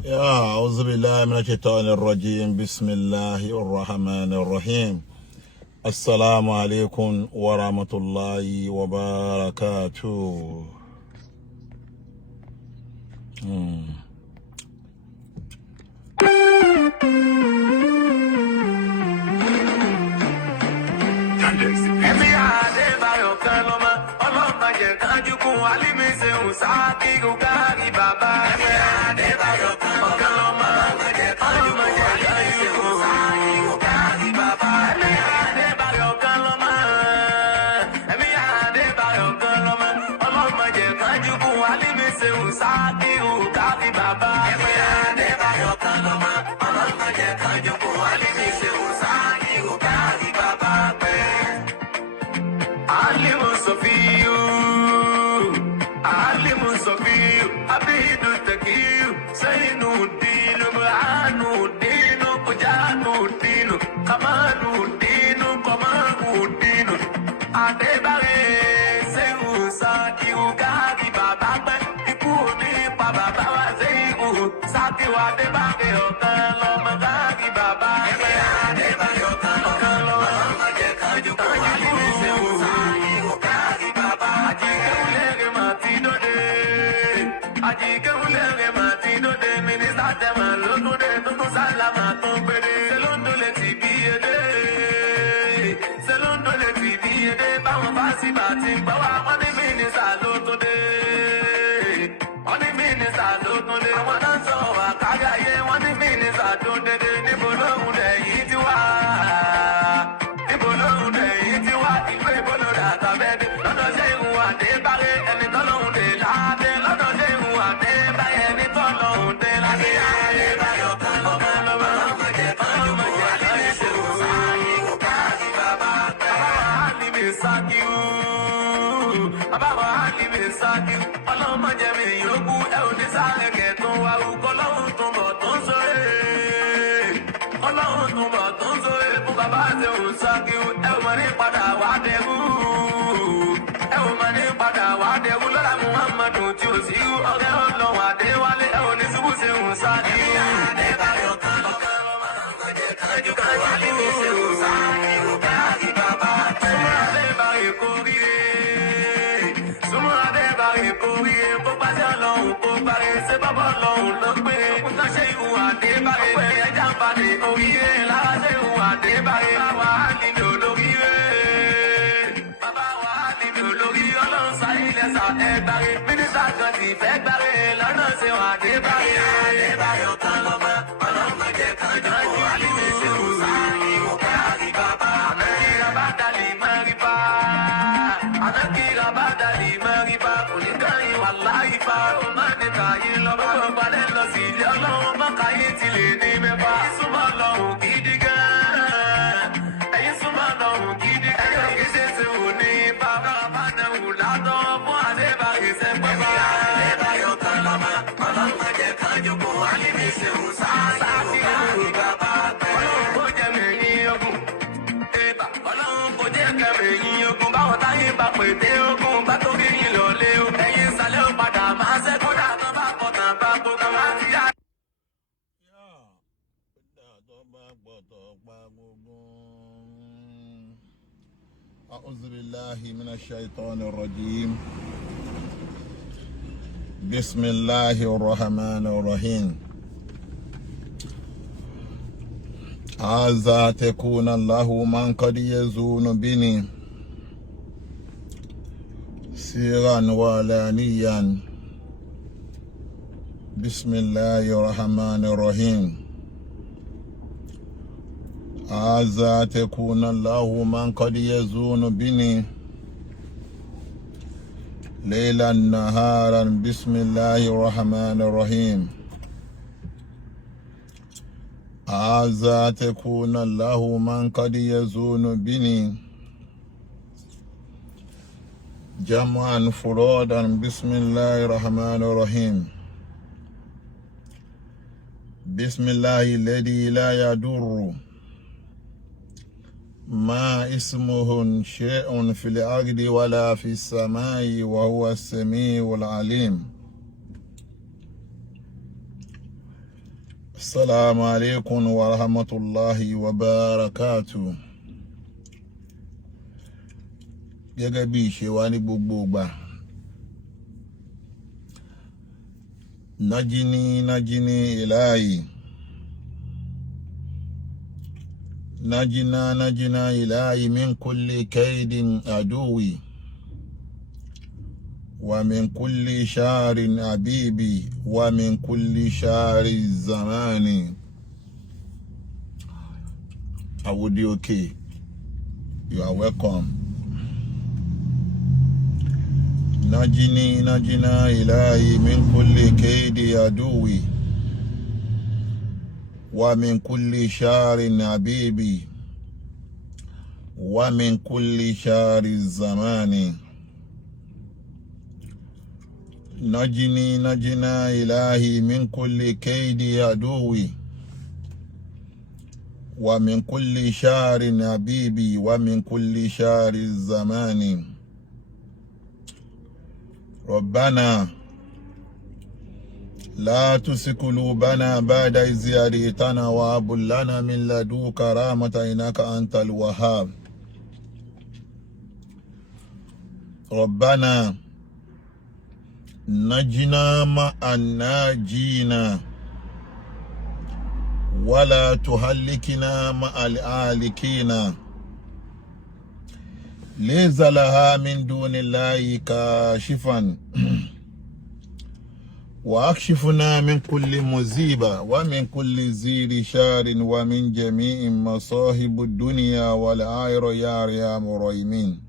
أعوذ بالله من الشيطان الرجيم بسم الله الرحمن الرحيم السلام عليكم ورحمة الله وبركاته. Emir Adebare Okanlomo, ọlọ́mọ jẹ́ kájú kún alímí ṣe ń sáàkì gùgáàrí bàbá. Emir Adebare Okanlomo, ọlọ́mọ jẹ́ kájú kún alímí ṣe ń sáàkì gùgáàrí bàbá. Emir Adebare Okanlomo, Emir Adebare Okanlomo, ọlọ́mọ jẹ́ kájú kún alímí ṣe ń sáàkì gùgáàrí bàbá. Emir Adebare Okanlomo, ọlọ́mọ jẹ́ kájú kún alímí ṣe ń sáàkì gùgáàrí bàbá. Alimu Sofiyu, Alimu Sofiyu, Abidu Takiyu, Sainu Dinu, Anu Dinu, Pujanu Dinu, Kamanu Dinu, Komanu Dinu, Adebare, Sehu Saki, Ugari Baba, Ikuni Baba, Sehu Saki, Adebare Okanlomo, Gari Baba, Adebare Okanlomo, Ajekaju Kajikuni Sehu. Ọlọ́mọ jẹ́ mi yòókù ẹ ò ní sáré kẹ̀tún wa orúkọ Ọlọ́run túnbọ̀ tó ń sóre. Ọlọ́run túnbọ̀ tó ń sóre fún bàbá àti òǹsàkì ẹ ò mọ̀ ní padà wá dẹ̀rú. Ẹ ò mọ̀ ní padà wá dẹ̀rú lọ́la Muhammadu tí ò sí ọ̀rẹ́ Ọlọ́run Adéwálé ẹ ò ní ṣubú sí òǹsàkì. Adébáyọ̀ Okanlomo, ọlọ́mọ jẹ́ kájú kájú alímí ṣe òǹsàkì òǹkàrí bàbá tẹ̀. Súnmọ́ Adébáyọ̀ kórìíre. Súnmọ́ Adébáyọ̀ kórìíre kó pàṣẹ Ọlọ́run kó parí ṣé bàbá Ọlọ́run ló gbé. Òkúta ṣe ìhù Adébáyọ̀ pé ẹja ń padì oríire lára ṣe ìhù Adébáyọ̀ bàbá wa nílò lóríire. Bàbá wa nílò lórí Ọlọ́run sáyé lẹ́sà ẹgbàre. Mínísítà kan ti fẹ́ gbàre lọ́nà ṣe wà Adébáyọ̀. Adébáyọ̀ Okanlomo, ọlọ́mọ jẹ́ kájú kó alímí ṣe kò sáàkì òkàrí bàbá. Àmẹ́kìrà bá dalì mẹ́rìbá. Àmẹ́kìrà bá dalì mẹ́rìbá. Oníkàyìn wà láyìíbá. Ó máa ní kàyé lọ́bọ̀. Ó balẹ̀ lọ sí ilé Ọlọ́run mọ́kàyé ti lè ní mẹ́fà. Ẹ̀yin súnmọ́ Ọlọ́run gidi gan. Ẹ̀yin súnmọ́ Ọlọ́run gidi. Ẹ̀yin kì í ṣe ti wù ní bàbá Bánẹ̀wù látọ̀ fún Adébáyọ̀ sẹ́gbẹ́. Adébáyọ̀ Okanlomo, ọlọ́mọ jẹ́ kájú kó alímí ṣe ń sáàkì òkàrí bàbá tẹ̀. Ọlọ́run kò jẹ́ mẹ́rin ogun. Ọlọ́run kò jẹ́ kẹrìnyìn ogun. Báwo táyé bá pète ogun bá tó kí yín lọ lé o. Ẹ̀yin ìsàlẹ̀ ó padà máa ṣẹ́kún dàtọ́ bá pọ̀ tàn bá gbogbo máa ti yá. أعوذ بالله من الشيطان الرجيم بسم الله الرحمن الرحيم عسى تكون له من قد يزون بني سيرا وعلانيا بسم الله الرحمن الرحيم عسى تكون له من قد يزون بني ليلا نهارا بسم الله الرحمن الرحيم عسى تكون له من قد يزون بني جمعا فرادا بسم الله الرحمن الرحيم بسم الله الذي لا يضر ما اسمه شيء في الأرض ولا في السماء وهو السميع العليم Assalamu alaikum wa rahmatullahi wa barakatuh. Gẹ́gẹ́ bí ìṣe wa ní gbogbo ìgbà. Najini ilahi. Najina ilahi min kulli kaidin aduwi. ومن كل شهر أبيبي ومن كل شهر الزمان. I would be okay. You are welcome. Najina ilahi min kulli kaidi aduwi wa min kulli shahrin habibi wa min kulli shahri zamani. Najina ilahi min kulli kaidi aduwi wa min kulli shahrin habibi wa min kulli shahri zamani. ربنا لا تزغ قلوبنا بعد إذ هديتنا وهب لنا من لدنك رحمة إنك أنت الوهاب. ربنا نجنا مع الناجين ولا تهلكنا مع الهالكين. ليس لها من دون الله كاشفا واكشفنا من كل مصيبة ومن كل زير شار ومن جميع مصاهب الدنيا والآخرة يا أرحم الراحمين.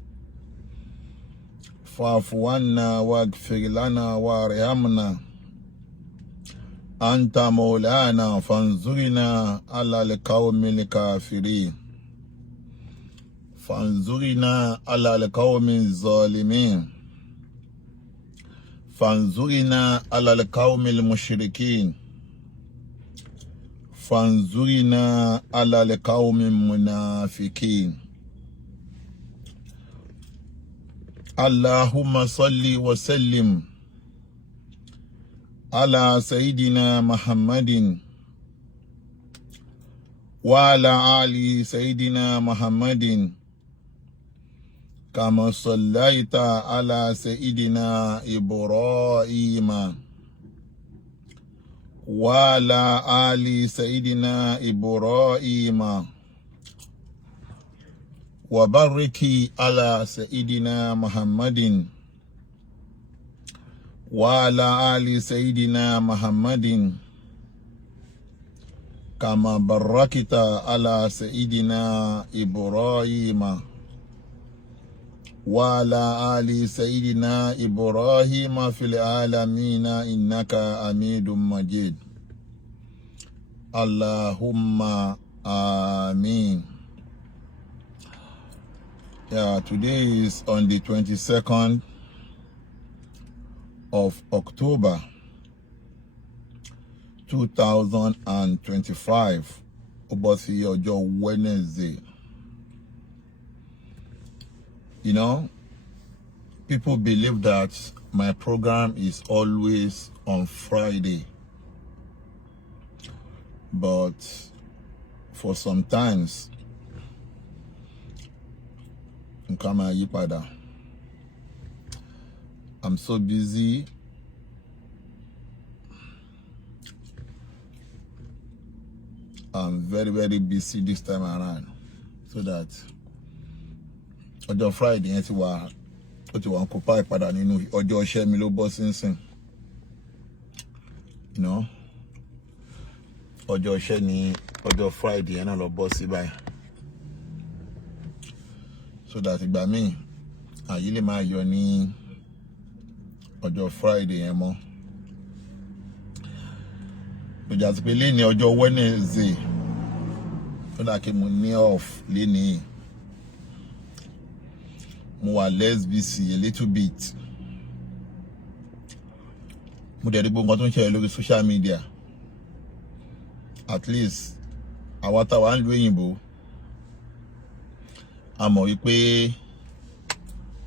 فاعف عنا واغفر لنا وارحمنا أنت مولانا فانصرنا على القوم الكافرين. فانظرنا على القوم الظالمين. فانظرنا على القوم المشركين. فانظرنا على القوم المنافقين. اللهم صل وسلم على سيدنا محمد وعلى آل سيدنا محمد كما صليت على سيدنا إبراهيم وعلى آل سيدنا إبراهيم وبارك على سيدنا محمد وعلى آل سيدنا محمد كما باركت على سيدنا إبراهيم وعلى آل سيدنا إبراهيم في العالمين إنك حميد مجيد. اللهم آمين. Yeah, today is on the 22nd of October 2025. About your Wednesday. You know, people believe that my program is always on Friday. But for some times, I'm so busy. I'm very, very busy this time around. So that ọjọ́ Friday yẹn ti wà ń kópa ìpadà nínú ọjọ́ iṣẹ́ mi ló bọ́ sínsìn. You know, ọjọ́ iṣẹ́ ni ọjọ́ Friday yẹn náà lọ bọ́ sí báyìí. So that ìgbà míì àyè lè máa yọ ní ọjọ́ Friday yẹn mọ́. Lọ́jà sí pé lẹ́ni ọjọ́ Wednesday ó dà kí mo ní off lẹ́ni. Mo wà less busy a little bit. Mo dẹ̀ rí gbogbo nǹkan tó ń ṣẹlẹ̀ lórí social media. At least àwa táwa ń lu òyìnbó a mọ̀ wípé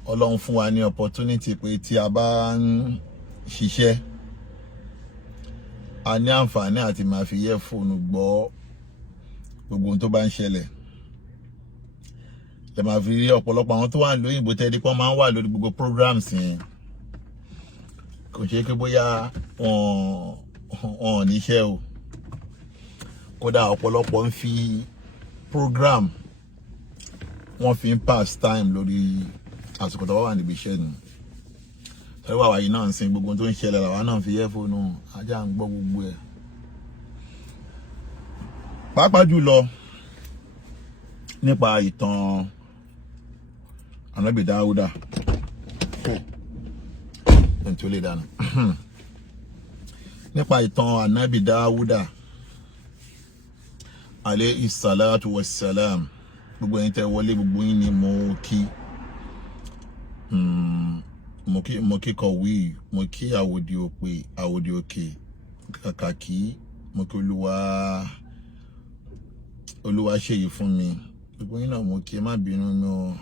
Ọlọ́run fún wa ní opportunity pé tí a bá ń ṣiṣẹ́ a ní àǹfààní àti máa fi earphone gbọ́ gbogbo ohun tó bá ń ṣẹlẹ̀. Ẹ máa fi rí ọ̀pọ̀lọpọ̀ àwọn tó wà lóyìnbó tẹ́lẹ̀ pọ́n máa ń wà lórí gbogbo programs yẹn. Kò ṣe pé bóyá wọn níṣẹ́ o. Kódà ọ̀pọ̀lọpọ̀ ń fi program wọ́n fi ń pass time lórí àsìkò tó wà níbi iṣẹ́ nù. Tẹ́lẹ̀ wà wáyé náà ń sin gbogbo tó ń ṣẹlẹ̀ làwa náà fi earphone ajá ń gbọ́ gbogbo ẹ̀. Pàápàá jùlọ nípa ìtàn Anobi Dauda. Ẹni tí ó lè dáná. Nípa ìtàn Anobi Dauda alayhi salatu wassalam. Gbogbo ẹ̀yin tẹ́ wọlé, gbogbo yín ni mo kí. Mo kí kọ̀wé, mo kí àwòdì òpè, àwòdì òkè, kàkàkí, mo kí Olúwa ṣe yìí fún mi. Gbogbo yín náà mo kí, má bínú mi o.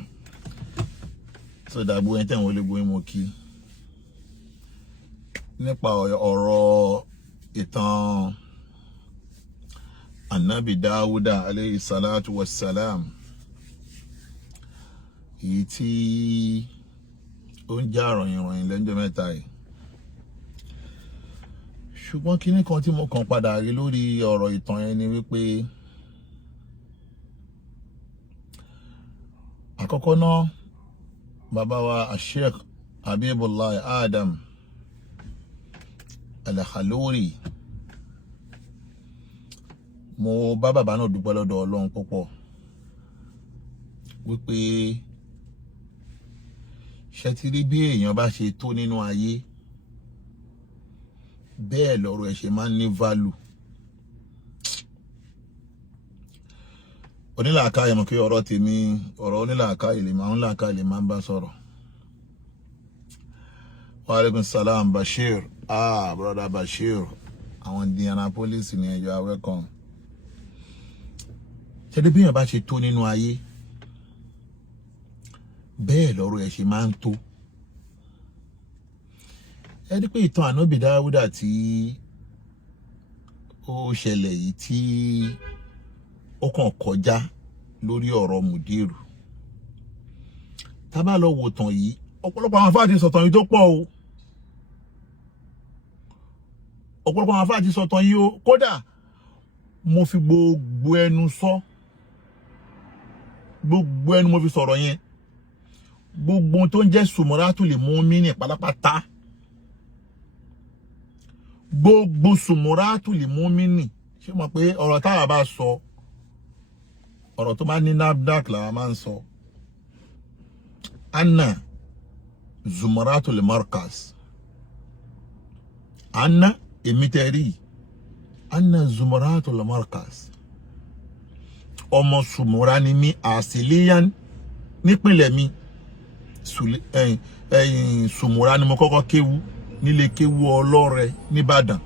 So dàgbò ẹ̀yin tẹ́ wọlé, gbogbo yín mo kí. Nípa ọ̀rọ̀ ìtàn Anobi Dauda alayhi salatu wassalam. Èyí tí ó ń já ròyìn lẹ́jọ́ mẹ́ta yìí. Ṣùgbọ́n kíní kan tí mo kàn padà rí lórí ọ̀rọ̀ ìtàn yẹn ni wípé àkọ́kọ́ náà bàbá wa Sheikh Habibullah Adam Al-Khaluri, mo bá bàbá náà dúpẹ́ lọ́dọ̀ Ọlọ́run púpọ̀ wípé ṣé ti rí bí èèyàn bá ṣe tó nínú ayé bẹ́ẹ̀ lọ́rọ̀ ẹ̀ ṣe máa ń ní value. Onílàákàyè mọ̀ kí ọ̀rọ̀ tèmi, ọ̀rọ̀ onílàákàyè lè máa ń bá sọ̀rọ̀. Wa alaikum salam Bashir. Brother Bashir. Àwọn Indianapolis ní ẹjọ́ awẹ́kan. Ṣé bí èèyàn bá ṣe tó nínú ayé bẹ́ẹ̀ lọ́rọ̀ ẹ̀ ṣe máa ń tó. Ẹ rí pé ìtàn Anobi Dauda tí ó ṣẹlẹ̀ yìí tí ó kàn kọjá lórí ọ̀rọ̀ Mudiru. Tá bá lọ wò tàn yìí, ọ̀pọ̀lọpọ̀ àwọn àfáà ti sọ̀tàn yìí tó pọ̀ o. Ọ̀pọ̀lọpọ̀ àwọn àfáà ti sọ̀tàn yìí o. Kódà mo fi gbogbo ẹnu sọ. Gbogbo ẹnu mo fi sọ̀rọ̀ yẹn. Gbogbo tó ń jẹ́ sumuratul mu'mini pátápátá. Gbogbo sumuratul mu'mini. Ṣé mọ̀ pé ọ̀rọ̀ táwa bá sọ, ọ̀rọ̀ tó bá ní NAFDAC la máa ń sọ. Anna zumuratul markaz. Anna emiteri. Anna zumuratul markaz. Ọmọ sumura ni mi asiliyan nípínlẹ̀ mi. Sumura ni mo kọ́kọ́ kéwú nílé kéwú Ọlọ́rẹ nìbàdàn.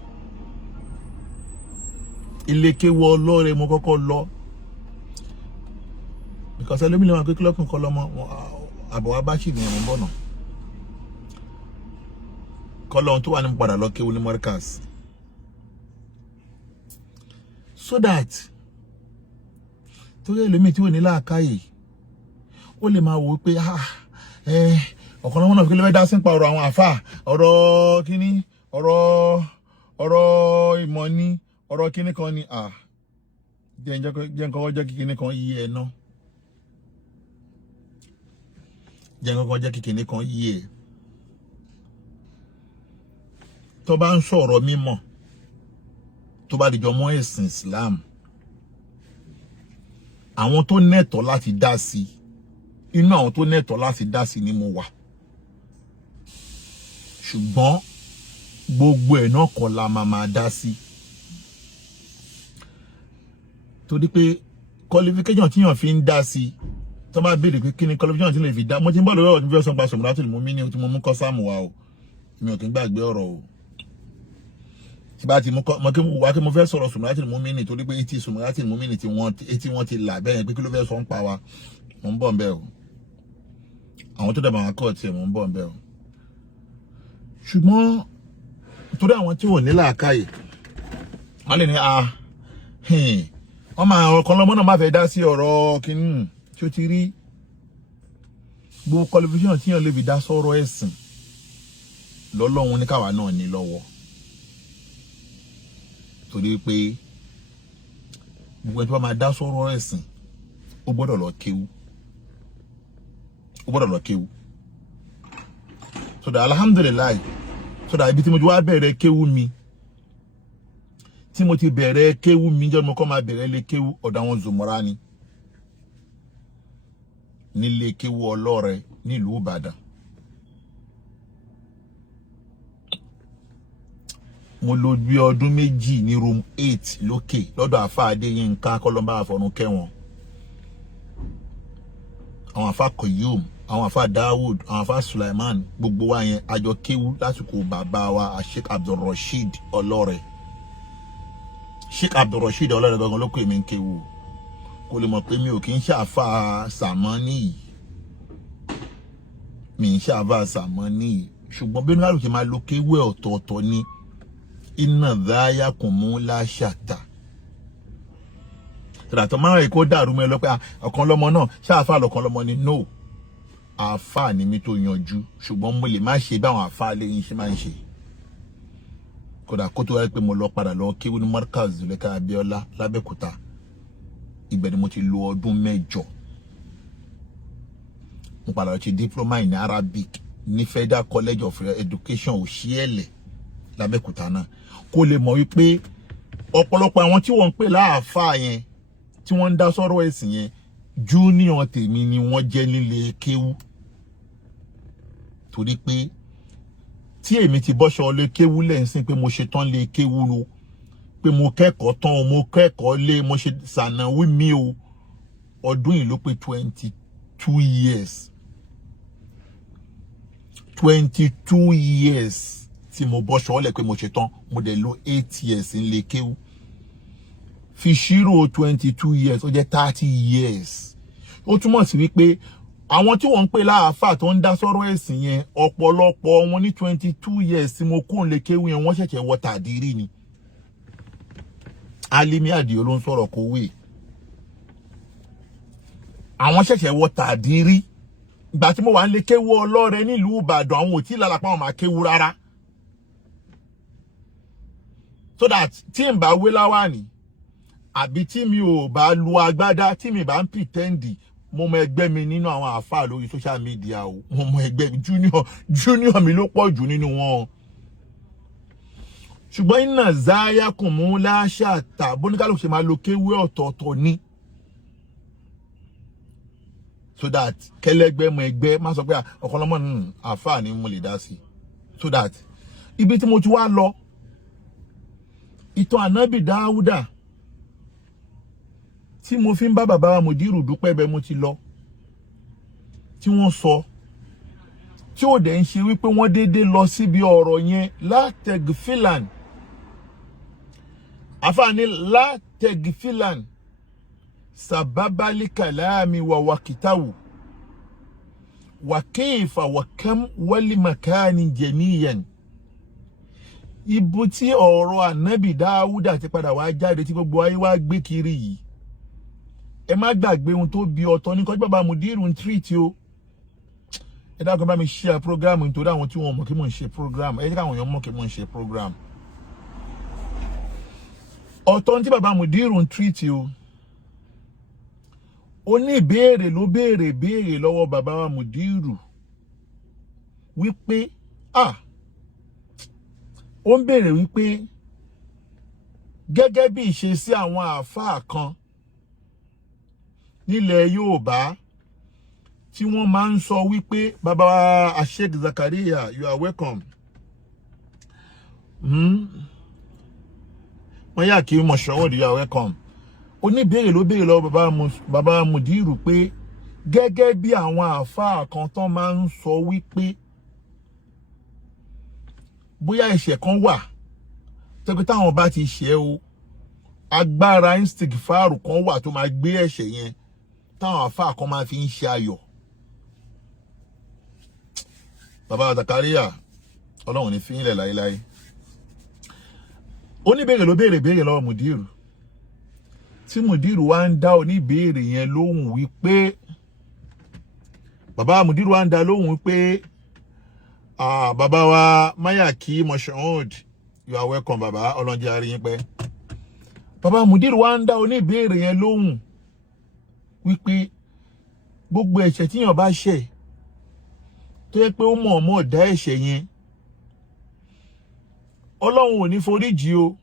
Ilé kéwú Ọlọ́rẹ mo kọ́kọ́ lọ. Because ẹlòmí lè máa pé kílọ́kùn kọ́ lọ́mọ àbọ̀wá bá ṣì ní ẹ̀wọ̀n bọ̀nà. Kọ́lọ́hun tó wà ní padà lọ kéwú ní Markaz. So that torí ẹlòmí tí ò ní làákàyè ó lè máa wò pé ọ̀kan lọ́wọ́ náà fi lè dá sí pa ọ̀rọ̀ àwọn àfáà, ọ̀rọ̀ kíní, ọ̀rọ̀ ìmọ̀ ni, ọ̀rọ̀ kíní kan ni. Jẹ́ nǹkan ọjọ́ kíní kan yí ẹ náà. Jẹ́ nǹkan ọjọ́ kíní kan yí ẹ. Tó bá ń sọ̀rọ̀ mímọ̀, tó bá dìjọ mọ́ ẹ̀sìn Islam, àwọn tó nẹ́tọ̀ láti dá sí, inú àwọn tó nẹ́tọ̀ láti dá sí ni mo wà. Ṣùgbọ́n gbogbo ẹ̀ náà kọ́ la máa dá sí. Torí pé qualification tí yàn fi ń dá sí, tó bá béèrè pé kí ni qualification tí lè fi dá. Mo ti ń bọ̀ lórí ọ̀rọ̀ tí fẹ́ sọ pa sumuratul mu'mini tí mo mú kọ́ sáàmù wa o. Mi ò kí ń gbàgbé ọ̀rọ̀ o. Tí bá ti mo fẹ́ sọ̀rọ̀ sumuratul mu'mini torí pé etí sumuratul mu'mini tí wọ́n ti là bẹ́ẹ̀ pé kí ló fẹ́ sọ ń pa wa. Mo ń bọ̀ ńbẹ̀ o. Àwọn tó dàbà wọn kọ́ tiẹ̀ mo ń bọ̀ ńbẹ̀ o. Ṣùgbọ́n torí àwọn tí ò ní làákàyè wọ́n lè ní wọ́n máa Okanlomo náà máa fẹ́ dá sí ọ̀rọ̀ kìíní tí ó ti rí gbogbo qualification tí yàn lè fi dá sọ̀rọ̀ ẹ̀sìn lọ́lọ́run ní káwa náà ní lọ́wọ́ torí pé gbogbo ẹni tó bá máa dá sọ̀rọ̀ ẹ̀sìn ó gbọ́dọ̀ lọ kéwú so that alhamdulillah so that ibi tí mo ti wá bẹ̀rẹ̀ kéwú mi tí mo ti bẹ̀rẹ̀ kéwú mi jọ́ mo kọ́ máa bẹ̀rẹ̀ lé kéwú ọ̀dọ̀ àwọn Zòmọ́ra ni nílé kéwú Ọlọ́rẹ̀ nílùú Ìbàdàn mo lò bí ọdún méjì ní room 8 lókè lọ́dọ̀ àfà Adéyínká kọ́lọ́mbà àfọ̀run kẹwọn àwọn àfà Koyum àwọn àfà Dawood àwọn àfà Sulaiman gbogbo wa yẹn àjọ kéwú lásìkò bàbá wa Sheikh Abdulrasheed Ọlọ́rẹ̀ Sheikh Abdulrasheed Ọlọ́rẹ̀ gangan ló kọ́ èmi ń kéwú kò lè mọ̀ pé mi ò kí ń ṣàfà sàmọ́nì mi ń ṣàfà sàmọ́nì ṣùgbọ́n bí oníkàlù ṣe máa lo kéwú ẹ̀ ọ̀tọ̀ọ̀tọ̀ ni iná dáyà kùn mú láṣàtà ìràtọ̀ máa rẹ̀ kó dàrú mẹ́ lọ́pẹ́ Okanlomo náà ṣáàfà l'Okanlomo ni no àfà ni mi tó yanjú ṣùgbọ́n mo lè má ṣe báwọn àfà lẹ́yìn ṣe máa ń ṣe kódà kó tó wáyé pé mo lọ padà lọ kéwú ní Markaz Zuleka Abiola l'Abẹ́òkúta ibẹ̀ ni mo ti lò ọdún 8 mo padà lọ ṣe diploma in Arabic ní Federal College of Education Òṣìẹ̀lẹ̀ l'Abẹ́òkúta náà kó lè mọ̀ wípé ọ̀pọ̀lọpọ̀ àwọn tí wọ́n ń pè láàfáà yẹn tí wọ́n ń dá sọ̀rọ̀ ẹ̀sìn yẹn junior tèmi ni wọ́n jẹ́ nílé kéwú torí pé tí èmi ti bọ́ṣọ lé kéwú lẹ́sìn pé mo ṣe tán lé kéwú lo pé mo kẹ́kọ̀ọ́ tán mo kẹ́kọ̀ọ́ lé mo ṣe sànàwí mi o ọdún yìí ló pé 22 years 22 years tí mo bọ́ṣọ lẹ̀ pé mo ṣe tán mo dẹ̀ lò 8 years nílé kéwú fi ṣírò 22 years ó jẹ́ 30 years ó túmọ̀ sí wípé àwọn tí wọ́n ń pè láàfáà tó ń dá sọ̀rọ̀ ẹ̀sìn yẹn ọ̀pọ̀lọpọ̀ wọn ní 22 years tí mo kó nílé kéwú yẹn wọ́n ṣẹ̀ṣẹ̀ wọ tàdírí ni Alimi Adio ló ń sọ̀rọ̀ kówé àwọn ṣẹ̀ṣẹ̀ wọ tàdírí ìgbà tí mo wà nílé kéwú Ọlọ́rẹ̀ nílùú Ìbàdàn àwọn ò tí lára pa wọn máa kéwú rárá so that tí n bá wé láwàní àbí tí mi ò bá lu agbádá tí mi bá ń pretend mo mọ ẹgbẹ́ mi nínú àwọn àfáà lórí social media o mo mọ ẹgbẹ́ mi junior mi ló pọ̀ jù nínú wọn ṣùgbọ́n iná záyà kùn mú láṣàtà bóníkálùkù ṣe máa lo kéwé ọ̀tọ̀ọ̀tọ̀ ní so that kẹlẹ́gbẹ́ mọ ẹgbẹ́ má sọ pé Okanlomo àfáà ni mo lè dá sí so that ibi tí mo ti wá lọ ìtàn Anobi Dauda tí mo fi ń bá bàbá wa Mudiru dúpẹ́ bẹ́ẹ̀ mo ti lọ tí wọ́n sọ tí ó dẹ̀ ń ṣe wípé wọ́n dédé lọ síbi ọ̀rọ̀ yẹn látẹ̀gfilan àfààní látẹ̀gfilan sàbábálì kàláàmì wà wàkìtàwù wà kéèfà wà kẹ́m wálì màkáàní jẹ̀míyàn ibo tí ọ̀rọ̀ Anobi Dauda ti padà wá jáde tí gbogbo ayé wá gbé kiri yìí ẹ má gbàgbé ohun tó bí ọ̀tọ̀ ní kọjú bàbá Mudiru ń treat o ẹ dákun bá mi share program nítorí àwọn tí wọ́n mọ̀ kí mò ń ṣe program ẹ jẹ́ káwọn èèyàn mọ̀ kí mò ń ṣe program ọ̀tọ̀ tí bàbá Mudiru ń treat o ó ní ìbéèrè ló béèrè lọ́wọ́ bàbá wa Mudiru wípé ó ń béèrè wípé gẹ́gẹ́ bí ìṣesí àwọn àáfàá kan nílẹ̀ Yorùbá tí wọ́n máa ń sọ wípé bàbá wa Sheikh Zakaria you are welcome wọ́n yà kí mọ̀ṣọ́wọ́dì you are welcome oníbèrè ló béèrè lọ́wọ́ bàbá Mudiru pé gẹ́gẹ́ bí àwọn àáfàá kan tán máa ń sọ wípé bóyá ẹ̀ṣẹ̀ kan wà tẹ́gbẹ́ táwọn bá ti ṣẹ̀ o agbára istighfar kan wà tó máa gbé ẹ̀ṣẹ̀ yẹn táwọn àfáà kan máa fi ń ṣe ayọ̀ bàbá Zakaria Ọlọ́run ní fi ilẹ̀ láíláí oníbèrè ló béèrè lọ́wọ́ mùdírù tí mùdírù wá ń dá oníbèrè yẹn lóhùn wípé bàbá mùdírù wá ń dá lóhùn wípé bàbá wa Mayaki Moshood, you are welcome bàbá ọlọ́njẹ́ àríyìn pẹ́. Bàbá mùdírù wá ń dá oníbèrè yẹn lóhùn wípé gbogbo ẹ̀ṣẹ̀ tíyàn bá ṣẹ̀ tó yẹ pé ó mọ̀ọ́mọ̀ dá ẹ̀ṣẹ̀ yẹn Ọlọ́run ò ní foríjì o,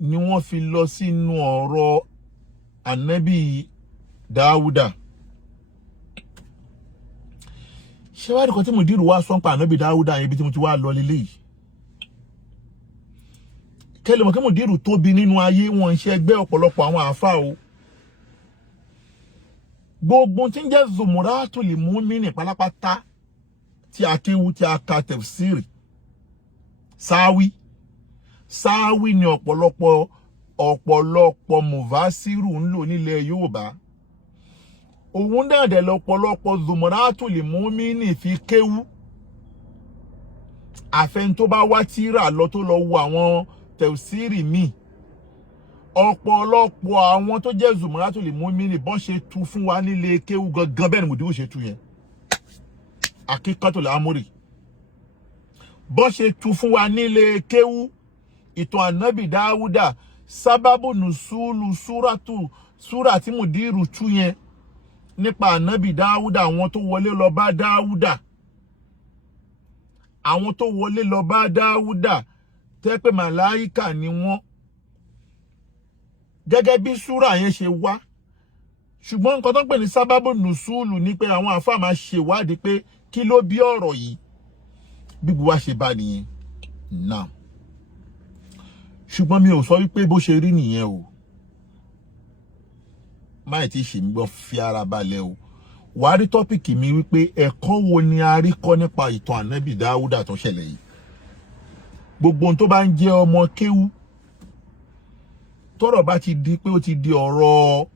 ni wọ́n fi lọ sínú ọ̀rọ̀ Anobi Dauda. Ṣé wá rí kan tí mùdírù wá sọ pa Anobi Dauda yẹn bí tí mo ti wá lọ lélẹ́yìí. Kẹ́lẹ̀ mọ̀ kí mùdírù tóbi nínú ayé, wọn ń ṣe ẹgbẹ́ ọ̀pọ̀lọpọ̀ àwọn àáfàá o. Gbogbo tí ń jẹ́ zumuratul mu'mini pálápátá tí a kéwu tí a ka tafsiri sáwí ni ọ̀pọ̀lọpọ̀ mufasiru ń lò nílẹ̀ Yorùbá. Òun dàdẹ̀ lọ́pọ̀lọpọ̀ zumuratul mu'mini fi kéwu. Àfẹn tó bá wá tírà lọ tó lọ wo àwọn tafsiri mi. Ọ̀pọ̀lọpọ̀ àwọn tó jẹ́ zumuratul mu'mini bọ́n ṣe tú fún wa nílé kéwu gangan bẹ́ẹ̀ ni mùdírù ṣe tú yẹn. Akíkọ́tòlá amúrì bọ́n ṣe tú fún wa nílé kéwú ìtàn Anobi Dauda sábàbù nùsúlù súrà tí mùdírù tú yẹn nípa Anobi Dauda, àwọn tó wọlé lọ bá Dauda, tẹ́ pé màláíkà ni wọ́n, gẹ́gẹ́ bí súrà yẹn ṣe wá. Ṣùgbọ́n nǹkan tó ń pè ní sábàbù nùsúlù ni pé àwọn àfáà máa ṣèwádìí pé kí ló bí ọ̀rọ̀ yìí, bí gbogbo wa ṣe bá nìyẹn náà. Ṣùgbọ́n mi ò sọ wípé bó ṣe rí nìyẹn o, máì tí ṣe ń gbọ́ fi ara balẹ̀ o. Wàá rí tọ́pìkì mi wípé ẹ̀kọ́ wo ni a rí kọ́ nípa ìtàn Anobi Dauda tó ṣẹlẹ̀ yìí. Gbogbo ohun tó bá ń jẹ́ ọmọ kéwú tọ́rọ̀ bá ti di pé ó ti di ọ̀rọ̀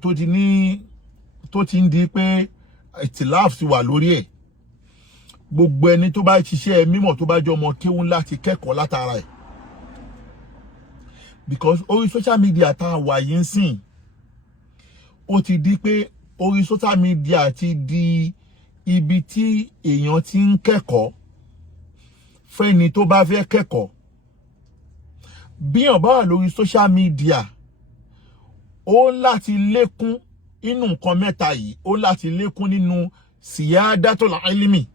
tó ti ń di pé ìtìláàfù ti wà lórí ẹ̀, gbogbo ẹni tó bá ṣiṣẹ́ mímọ̀ tó bá jẹ́ ọmọ kéwú láti kẹ́kọ̀ọ́ látara ẹ̀. Because orí social media tá a wà yìí ń sìn, ó ti di pé orí social media ti di ibi tí èèyàn ti ń kẹ́kọ̀ọ́ fẹ́ni tó bá fẹ́ kẹ́kọ̀ọ́. Bí èèyàn bá wà lórí social media, ó láti lékún inú nǹkan mẹ́ta yìí, ó láti lékún nínú siyadatul ilmi.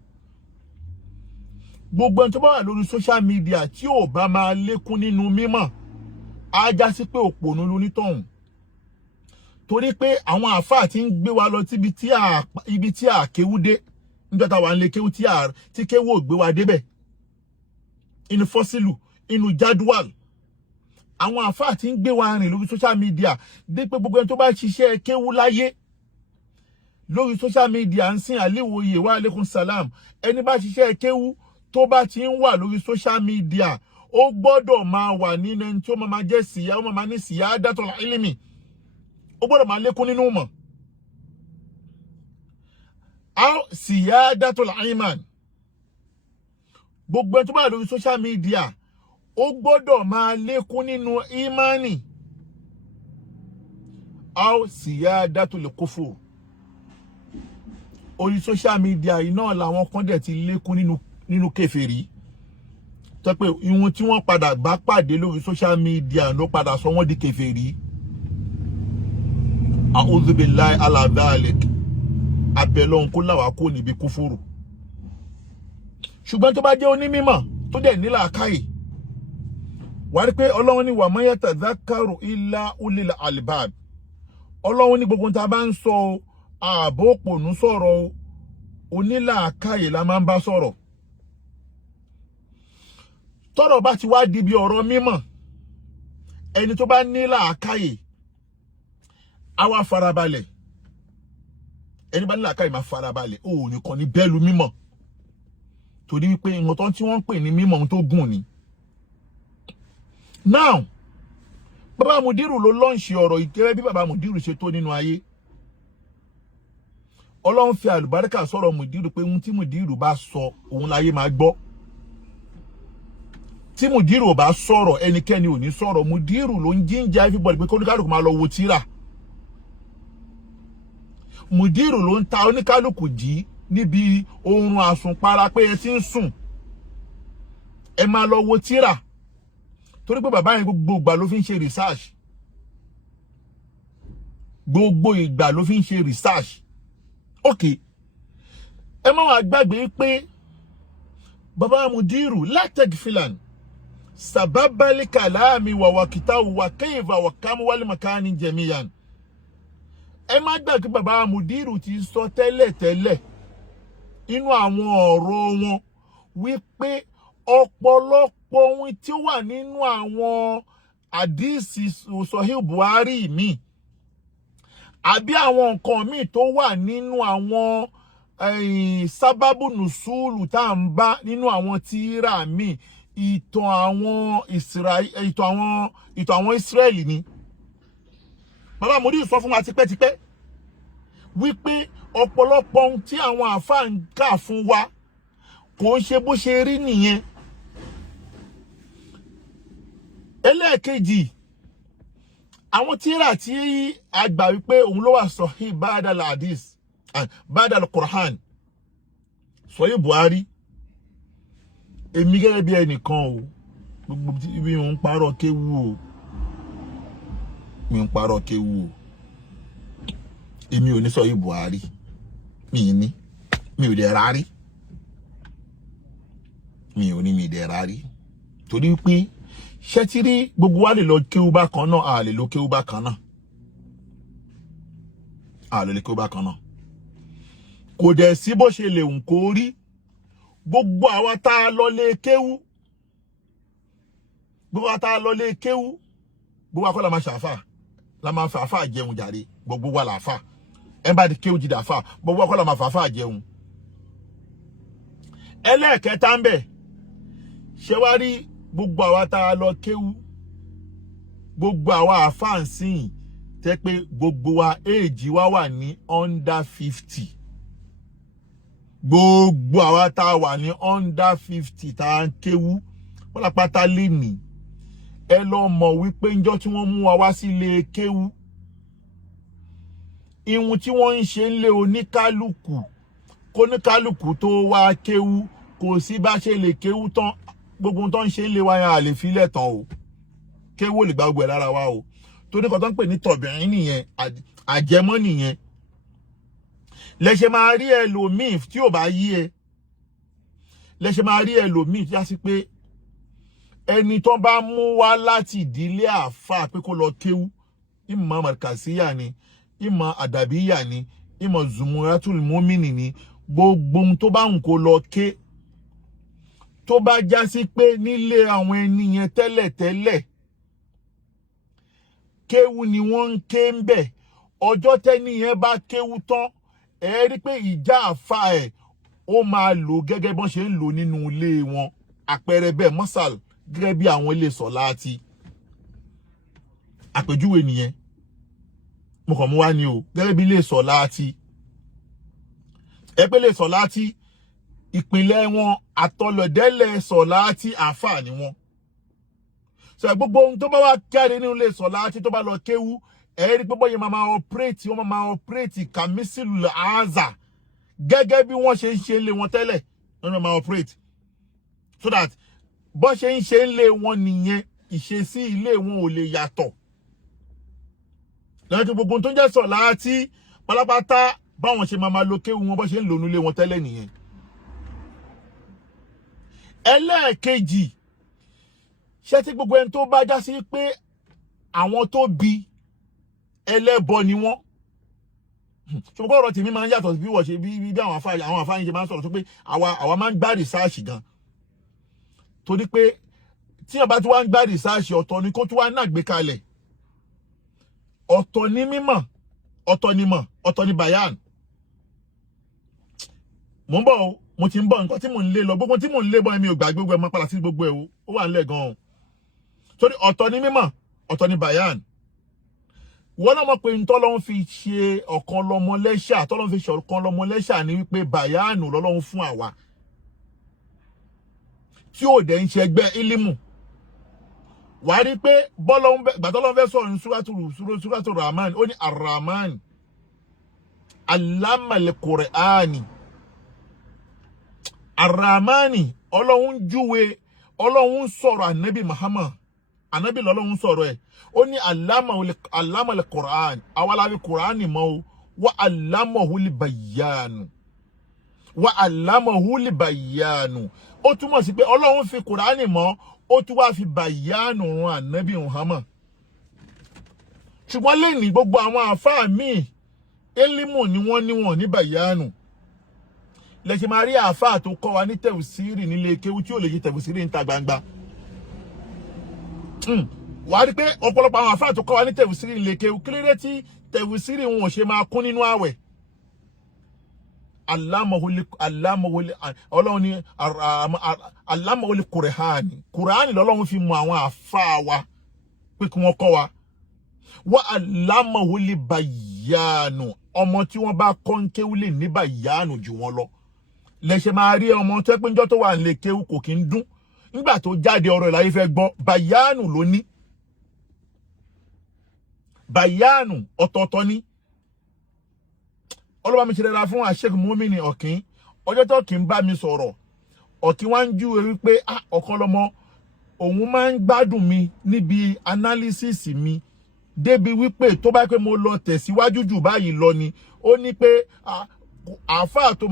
Gbogbo ẹni tó bá wà lórí social media tí ò bá máa lékún nínú mímọ̀, á já sí pé òpònú lónítọ̀hún. Torí pé àwọn àfáà tí ń gbé wa lọ síbi tí a kéwú dé nígbà tá wà ń lé kéwú tí kéwú ò gbé wa débẹ̀, inú fọ́sílù, inú jadwal. Àwọn àfáà tí ń gbé wa rìn lórí social media dé pé gbogbo ẹni tó bá ṣiṣẹ́ kéwú láyé lórí social media ń sìn àléwòye wa alaikum salam, ẹni bá ṣiṣẹ́ kéwú tó bá ti ń wà lórí social media, ó gbọ́dọ̀ máa wà nínú ẹni tó máa jẹ́ síyá, ó máa ní siyadatul ilmi, ó gbọ́dọ̀ máa lékún nínú mọ̀. Siyadatul iman. Gbogbo ẹni tó bá wà lórí social media, ó gbọ́dọ̀ máa lékún nínú imani. Siyadatul kufur. Orí social media iná làwọn kan dẹ̀ ti lékún nínú kèfèrí. Tó pé ìwọ̀n tí wọ́n padà bá pàdé lórí social media ló padà sọ wọ́n di kèfèrí. A'udhu billahi ala dhalik. Abẹ́lọ́hun kó là wá kó níbi kúfúrù. Ṣùgbọ́n tó bá jẹ́ onímímọ̀ tó dẹ̀ ní làákàyè, wà rí pé Ọlọ́run ní wa ma yatadhakkaru illa ulil albab. Ọlọ́run ní gbogbo tá bá ń sọ ààbò òpònú sọ̀rọ̀ onílàákàyè la máa ń bá sọ̀rọ̀. Tọ́rọ̀ bá ti wá di bí ọ̀rọ̀ mímọ̀, ẹni tó bá ní làákàyè á wá farabalẹ̀. Ẹni bá ní làákàyè máa farabalẹ̀, ó nìkan ní bẹ́ẹ̀lú mímọ̀. Torí wípé nǹkan tí wọ́n ń pè ní mímọ̀ tó gùn ni. Now, bàbá mùdírù ló lọ́ǹṣì ọ̀rọ̀ ìtẹ́rẹ́ bí bàbá mùdírù ṣe tó nínú ayé. Ọlọ́run fi àlùbáríkà sọ̀rọ̀ mùdírù pé ohun tí mùdírù bá sọ òun láyé máa gbọ́. tí Mudiru ò bá sọ̀rọ̀ ẹnikẹ́ni ò ní sọ̀rọ̀. Mudiru ló ń ginger everybody pé kóníkálùkù máa lọ wo tírà. Mudiru ló ń ta oníkálùkù jí níbi oorun àsùnpara pé ẹ ti ń sùn. Ẹ máa lọ wo tírà. Torí pé bàbá yẹn gbogbo ìgbà ló fi ń ṣe research. Gbogbo ìgbà ló fi ń ṣe research. Okay. Ẹ má wá gbàgbé pé bàbá Mudiru látẹ̀gì filan sababali kalami wa wakitahu wa kayfa wa kamu wal makani jamiyan. Ẹ má gbàgbé bàbá Mudiru ti sọ tẹ́lẹ̀ inú àwọn ọ̀rọ̀ wọn wípé ọ̀pọ̀lọpọ̀ ohun tí ó wà nínú àwọn àdísì Sahih Buhari mi àbí àwọn nǹkan míì tó wà nínú àwọn sábàbù nùsùlù tá ń bá nínú àwọn tírà mi ìtàn àwọn Ísírẹ́lì ni. Bàbá Mudiru sọ fún wa tipẹ́tipẹ́ wípé ọ̀pọ̀lọpọ̀ ohun tí àwọn àfáà ń kà fún wa kò ń ṣe bó ṣe rí nìyẹn. Ẹlẹ́ẹ̀kejì, àwọn tírà tí a gbà wípé òun ló wà Sahih Badal Hadith Badal Quran Sahih Buhari, èmi gẹ́gẹ́ bí ẹnìkan o, gbogbo ibi òun parọ́ kéwú o, mi ń parọ́ kéwú o, èmi ò ní Sahih Buhari, mi ò dẹ̀ rárí, mi ò ní mi dẹ̀ rárí, torí pé ṣẹ́tírí gbogbo wa lè lọ kéwú bákan náà, a lè lọ kéwú bákan náà, a lè lọ kéwú bákan náà. Kò dẹ̀ sí bó ṣe lè hùn kó rí, gbogbo àwa tá a lọ lé kéwú, gbogbo àwa tá a lọ lé kéwú, gbogbo akọ́ la máa ṣàfà, la máa fàfà jẹun jàre, gbogbo wa làfà, ẹ bá di kéwú jìdà fà, gbogbo akọ́ la máa fàfà jẹun. Ẹlẹ́ẹ̀kẹta ń bẹ, ṣé wá rí gbogbo àwa tá a lọ kéwú, gbogbo àwa àfáànsìn tẹ́ pé gbogbo wa éèjì wa wà ní under 50. Gbogbo àwa tá a wà ní under 50 tá a ń kéwú pátápátá lè ní. Ẹ lọ mọ̀ wípé ńjọ́ tí wọ́n mú wa wá sí ilé kéwú, ihun tí wọ́n ń ṣe ń lé oníkálùkù, kóníkálùkù tó wá kéwú, kò sí bá ṣe lè kéwú tán, gbogbo tó ń ṣe ń lé wa yẹn a lè fi lẹ́tàn o. Kéwú lè gba gbogbo ẹ̀ lára wa o. Torí kan tó ń pè ní tọ̀bìrín nìyẹn, àjẹmọ́ nìyẹn. Lẹ́ṣẹ̀ máa rí ẹlòmíì tí ò bá yí ẹ. Lẹ́ṣẹ̀ máa rí ẹlòmíì tí a sì pé ẹni tó bá mú wá láti ìdílé àfà pé kó lọ kéwú, ìmọ̀ Markaziyya ni, ìmọ̀ Adabiyya ni, ìmọ̀ Zumuratul Mu'minin ni, gbogbo tó bá ń kó lọ ké, tó bá já sí pé nílé àwọn ẹni yẹn tẹ́lẹ̀tẹ́lẹ̀ kéwú ni wọ́n ń ké ń bẹ̀, ọjọ́ tẹ́ni yẹn bá kéwú tán, ẹ rí pé ìjà àfà ẹ̀ ó máa lò gẹ́gẹ́ bọ́n ṣe ń lò nínú ilé wọn. Àpẹẹrẹ bẹ́ẹ̀ mọ́sàl gẹ́gẹ́ bí àwọn ilé sọ̀láàtì, àpèjúwe nìyẹn mo kàn mú wá ní o, gẹ́gẹ́ bí ilé sọ̀láàtì. Ẹ pé ilé sọ̀láàtì ìpínlẹ̀ wọn àtọlọ̀dẹ́lẹ̀ sọ̀láàtì àfà ni wọn. So gbogbo ohun tó bá wá jáde nínú ilé sọ̀láàtì tó bá lọ kéwú, ẹ rí pé bọ́yẹ máa operate, wọ́n máa operate kàmísìlù àázà gẹ́gẹ́ bí wọ́n ṣe ń ṣe lé wọn tẹ́lẹ̀, wọ́n máa operate so that bọ́ ṣe ń ṣe lé wọn nìyẹn, ìṣesí ilé wọn ò lè yàtọ̀. Lẹ́yìn tí gbogbo tó ń jẹ́ sọ̀láàtì pátápátá báwọn ṣe máa lo kéwú wọn bọ́ ṣe ń lò nílé wọn tẹ́lẹ̀ nìyẹn. Ẹlẹ́ẹ̀kejì, ṣé tí gbogbo ẹni tó bá já sí pé àwọn tó bí ẹlẹ́bọ ni wọ́n, ṣùgbọ́n ọ̀rọ̀ tèmi máa ń yàtọ̀ bí wọ́n ṣe bí àwọn àfáàyàn ṣe máa ń sọ̀rọ̀ tó pé àwa máa ń gbá rìsáàṣì gan, torí pé tí ọba tí wọ́n ń gbá rìsáàṣì ọ̀tọ̀ ni kó tí wọ́n náà gbé kalẹ̀, ọ̀tọ̀ ni mímọ̀, ọ̀tọ̀ ni mọ̀, ọ̀tọ̀ ni bayan. Mo ń bọ̀ o, mo ti ń bọ̀, nǹkan tí mò ń lé lọ, gbogbo tí mò ń lé bọ́ ẹ̀mí ò gbà gbogbo ẹ̀ máa padà sí gbogbo ẹ̀ o, ó wà nílẹ̀ gan-an. Torí ọ̀tọ̀ ni mímọ̀, ọ̀tọ̀ ni bayan. Wọ́n náà mọ̀ pé ń tọ́lọ́run fi ṣe ọ̀kan lọ́mọ lẹ́ṣà, tọ́lọ́run fi ṣe ọ̀kan lọ́mọ lẹ́ṣà ni wípé bayanu lọ́lọ́run fún àwa tí ò dẹ̀ ń ṣe ẹgbẹ́ ilimu, wà rí pé bọ́lọ́hún gbàtọ́lọ́hún fẹ́ sọ̀rọ̀ ní súrátù Rahman ó ní Ar-Rahman allama al-Qur'ani Ar-Rahmani Ọlọ́hun júwe Ọlọ́hun sọ̀rọ̀ Ànábì Muhammad Ànábì lọ́lọ́hun sọ̀rọ̀ ẹ̀ ó ní allama al-Qur'an awalabi Qur'ani mọ́ wa allamahu al-bayyanu ó túmọ̀ sí pé Ọlọ́hun fi Qur'ani mọ́ ó tún wá fi bàyánù rán Ànábì Muhammad ṣùgbọ́n lẹ́ni gbogbo àwọn àfáà míì elimu ni wọ́n ní bàyánù lẹ́ṣẹ̀ máa rí àfáà tó kọ́ wa ní tẹ̀fsírì nílé kéwú tí ó lè ṣe tẹ̀fsírì níta gbangba wà á rí pé ọ̀pọ̀lọpọ̀ àwọn àfáà tó kọ́ wa ní tẹ̀fsírì nílé kéwú kí lóde tí tẹ̀fsírì wọn ò ṣe máa kún nínú àwẹ̀ alámọ̀wọlé kùránì lọ́lọ́run fi mọ àwọn àfáà wa pé kí wọ́n kọ́ wa wọ́n alámọ̀wọlé bàyánù ọmọ tí wọ́n bá kọ́ ń kéwú lè ní bàyánù jù wọ́n lọ lẹ́ṣẹ̀ máa rí ọmọ tó pé njọ́ tó wà nílé kéwú kò kí ń dún nígbà tó jáde ọ̀rọ̀ ìlàyé fẹ́ gbọ́ bàyánù ló ní bàyánù ọ̀tọ̀ọ̀tọ̀ ní ọlọ́ba mi ṣe dára fún àṣẹ́gun mọ́mìnì ọ̀kín ọjọ́ tó kì í bá mi sọ̀rọ̀ ọ̀kín wá ń júwe wípé ọ̀kan lọ́mọ òun máa ń gbádùn mi níbi analysis mi débi wípé tó bá pé mo lọ tẹ̀síwájú jù báyìí lọ ni ó ní pé àáfàá tó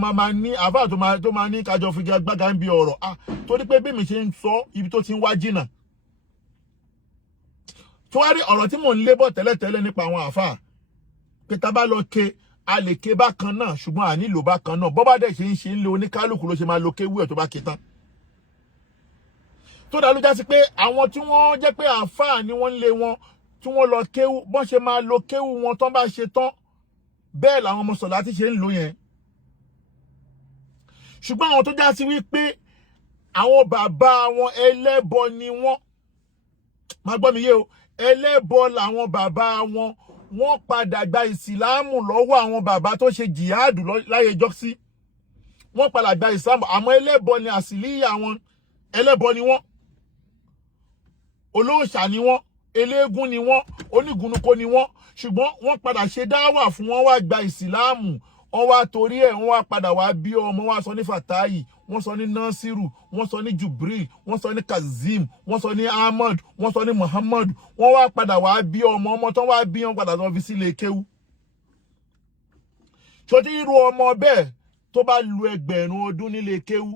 máa ní kájọ fi gbága ń bi ọ̀rọ̀ torí pé bí mi ṣe ń sọ ibi tó ti ń wá jìnnà tó wá rí ọ̀rọ̀ tí mò ń lébọ̀ tẹ́lẹ̀tẹ́lẹ̀ nípa àwọn àáfàá pé tá bá lọ ké a lè ké bákan náà ṣùgbọ́n a nílò bákan náà bọ́ bá dẹ̀ ṣe ń lo oníkálùkù ló ṣe máa lo kéwú ẹ̀ tó bá ké tán tó dá ló já sí pé àwọn tí wọ́n jẹ́ pé àáfàá ni wọ́n ń lé wọn tí wọ́n lọ kéwú bọ́n ṣe máa lo kéwú wọn tán bá ṣe tán bẹ́ẹ̀ làwọn ọmọ sọ̀lá ti ṣe ń lò yẹn ṣùgbọ́n àwọn tó já sí wípé àwọn bàbá wọn ẹlẹ́bọ ni wọ́n máa gbọ́ mi yé o ẹlẹ́bọ làwọn bàbá wọn wọ́n padà gba ìsìláàmù lọ́wọ́ àwọn bàbá tó ṣe jihadu láyé jọ́sí wọ́n padà gba ìsìláàmù àmọ́ ẹlẹ́bọ ni àsìlíyà wọn ẹlẹ́bọ ni wọ́n olóòṣà ni wọ́n eléégún ni wọ́n onígunukó ni wọ́n ṣùgbọ́n wọ́n padà ṣe dáwà fún wọn wá gba ìsìláàmù wọ́n wá torí ẹ̀ wọ́n wá padà wá bí ọmọ wá sọ ní Fatayi wọ́n sọ ní Nasiru wọ́n sọ ní Jubril wọ́n sọ ní Kazim wọ́n sọ ní Ahmad wọ́n sọ ní Muhammad wọ́n wá padà wá bí ọmọ tán wá bí wọn padà lọ fi sílé kéwú ṣòtí irú ọmọ bẹ́ẹ̀ tó bá lu ẹgbẹ̀rún ọdún nílé kéwú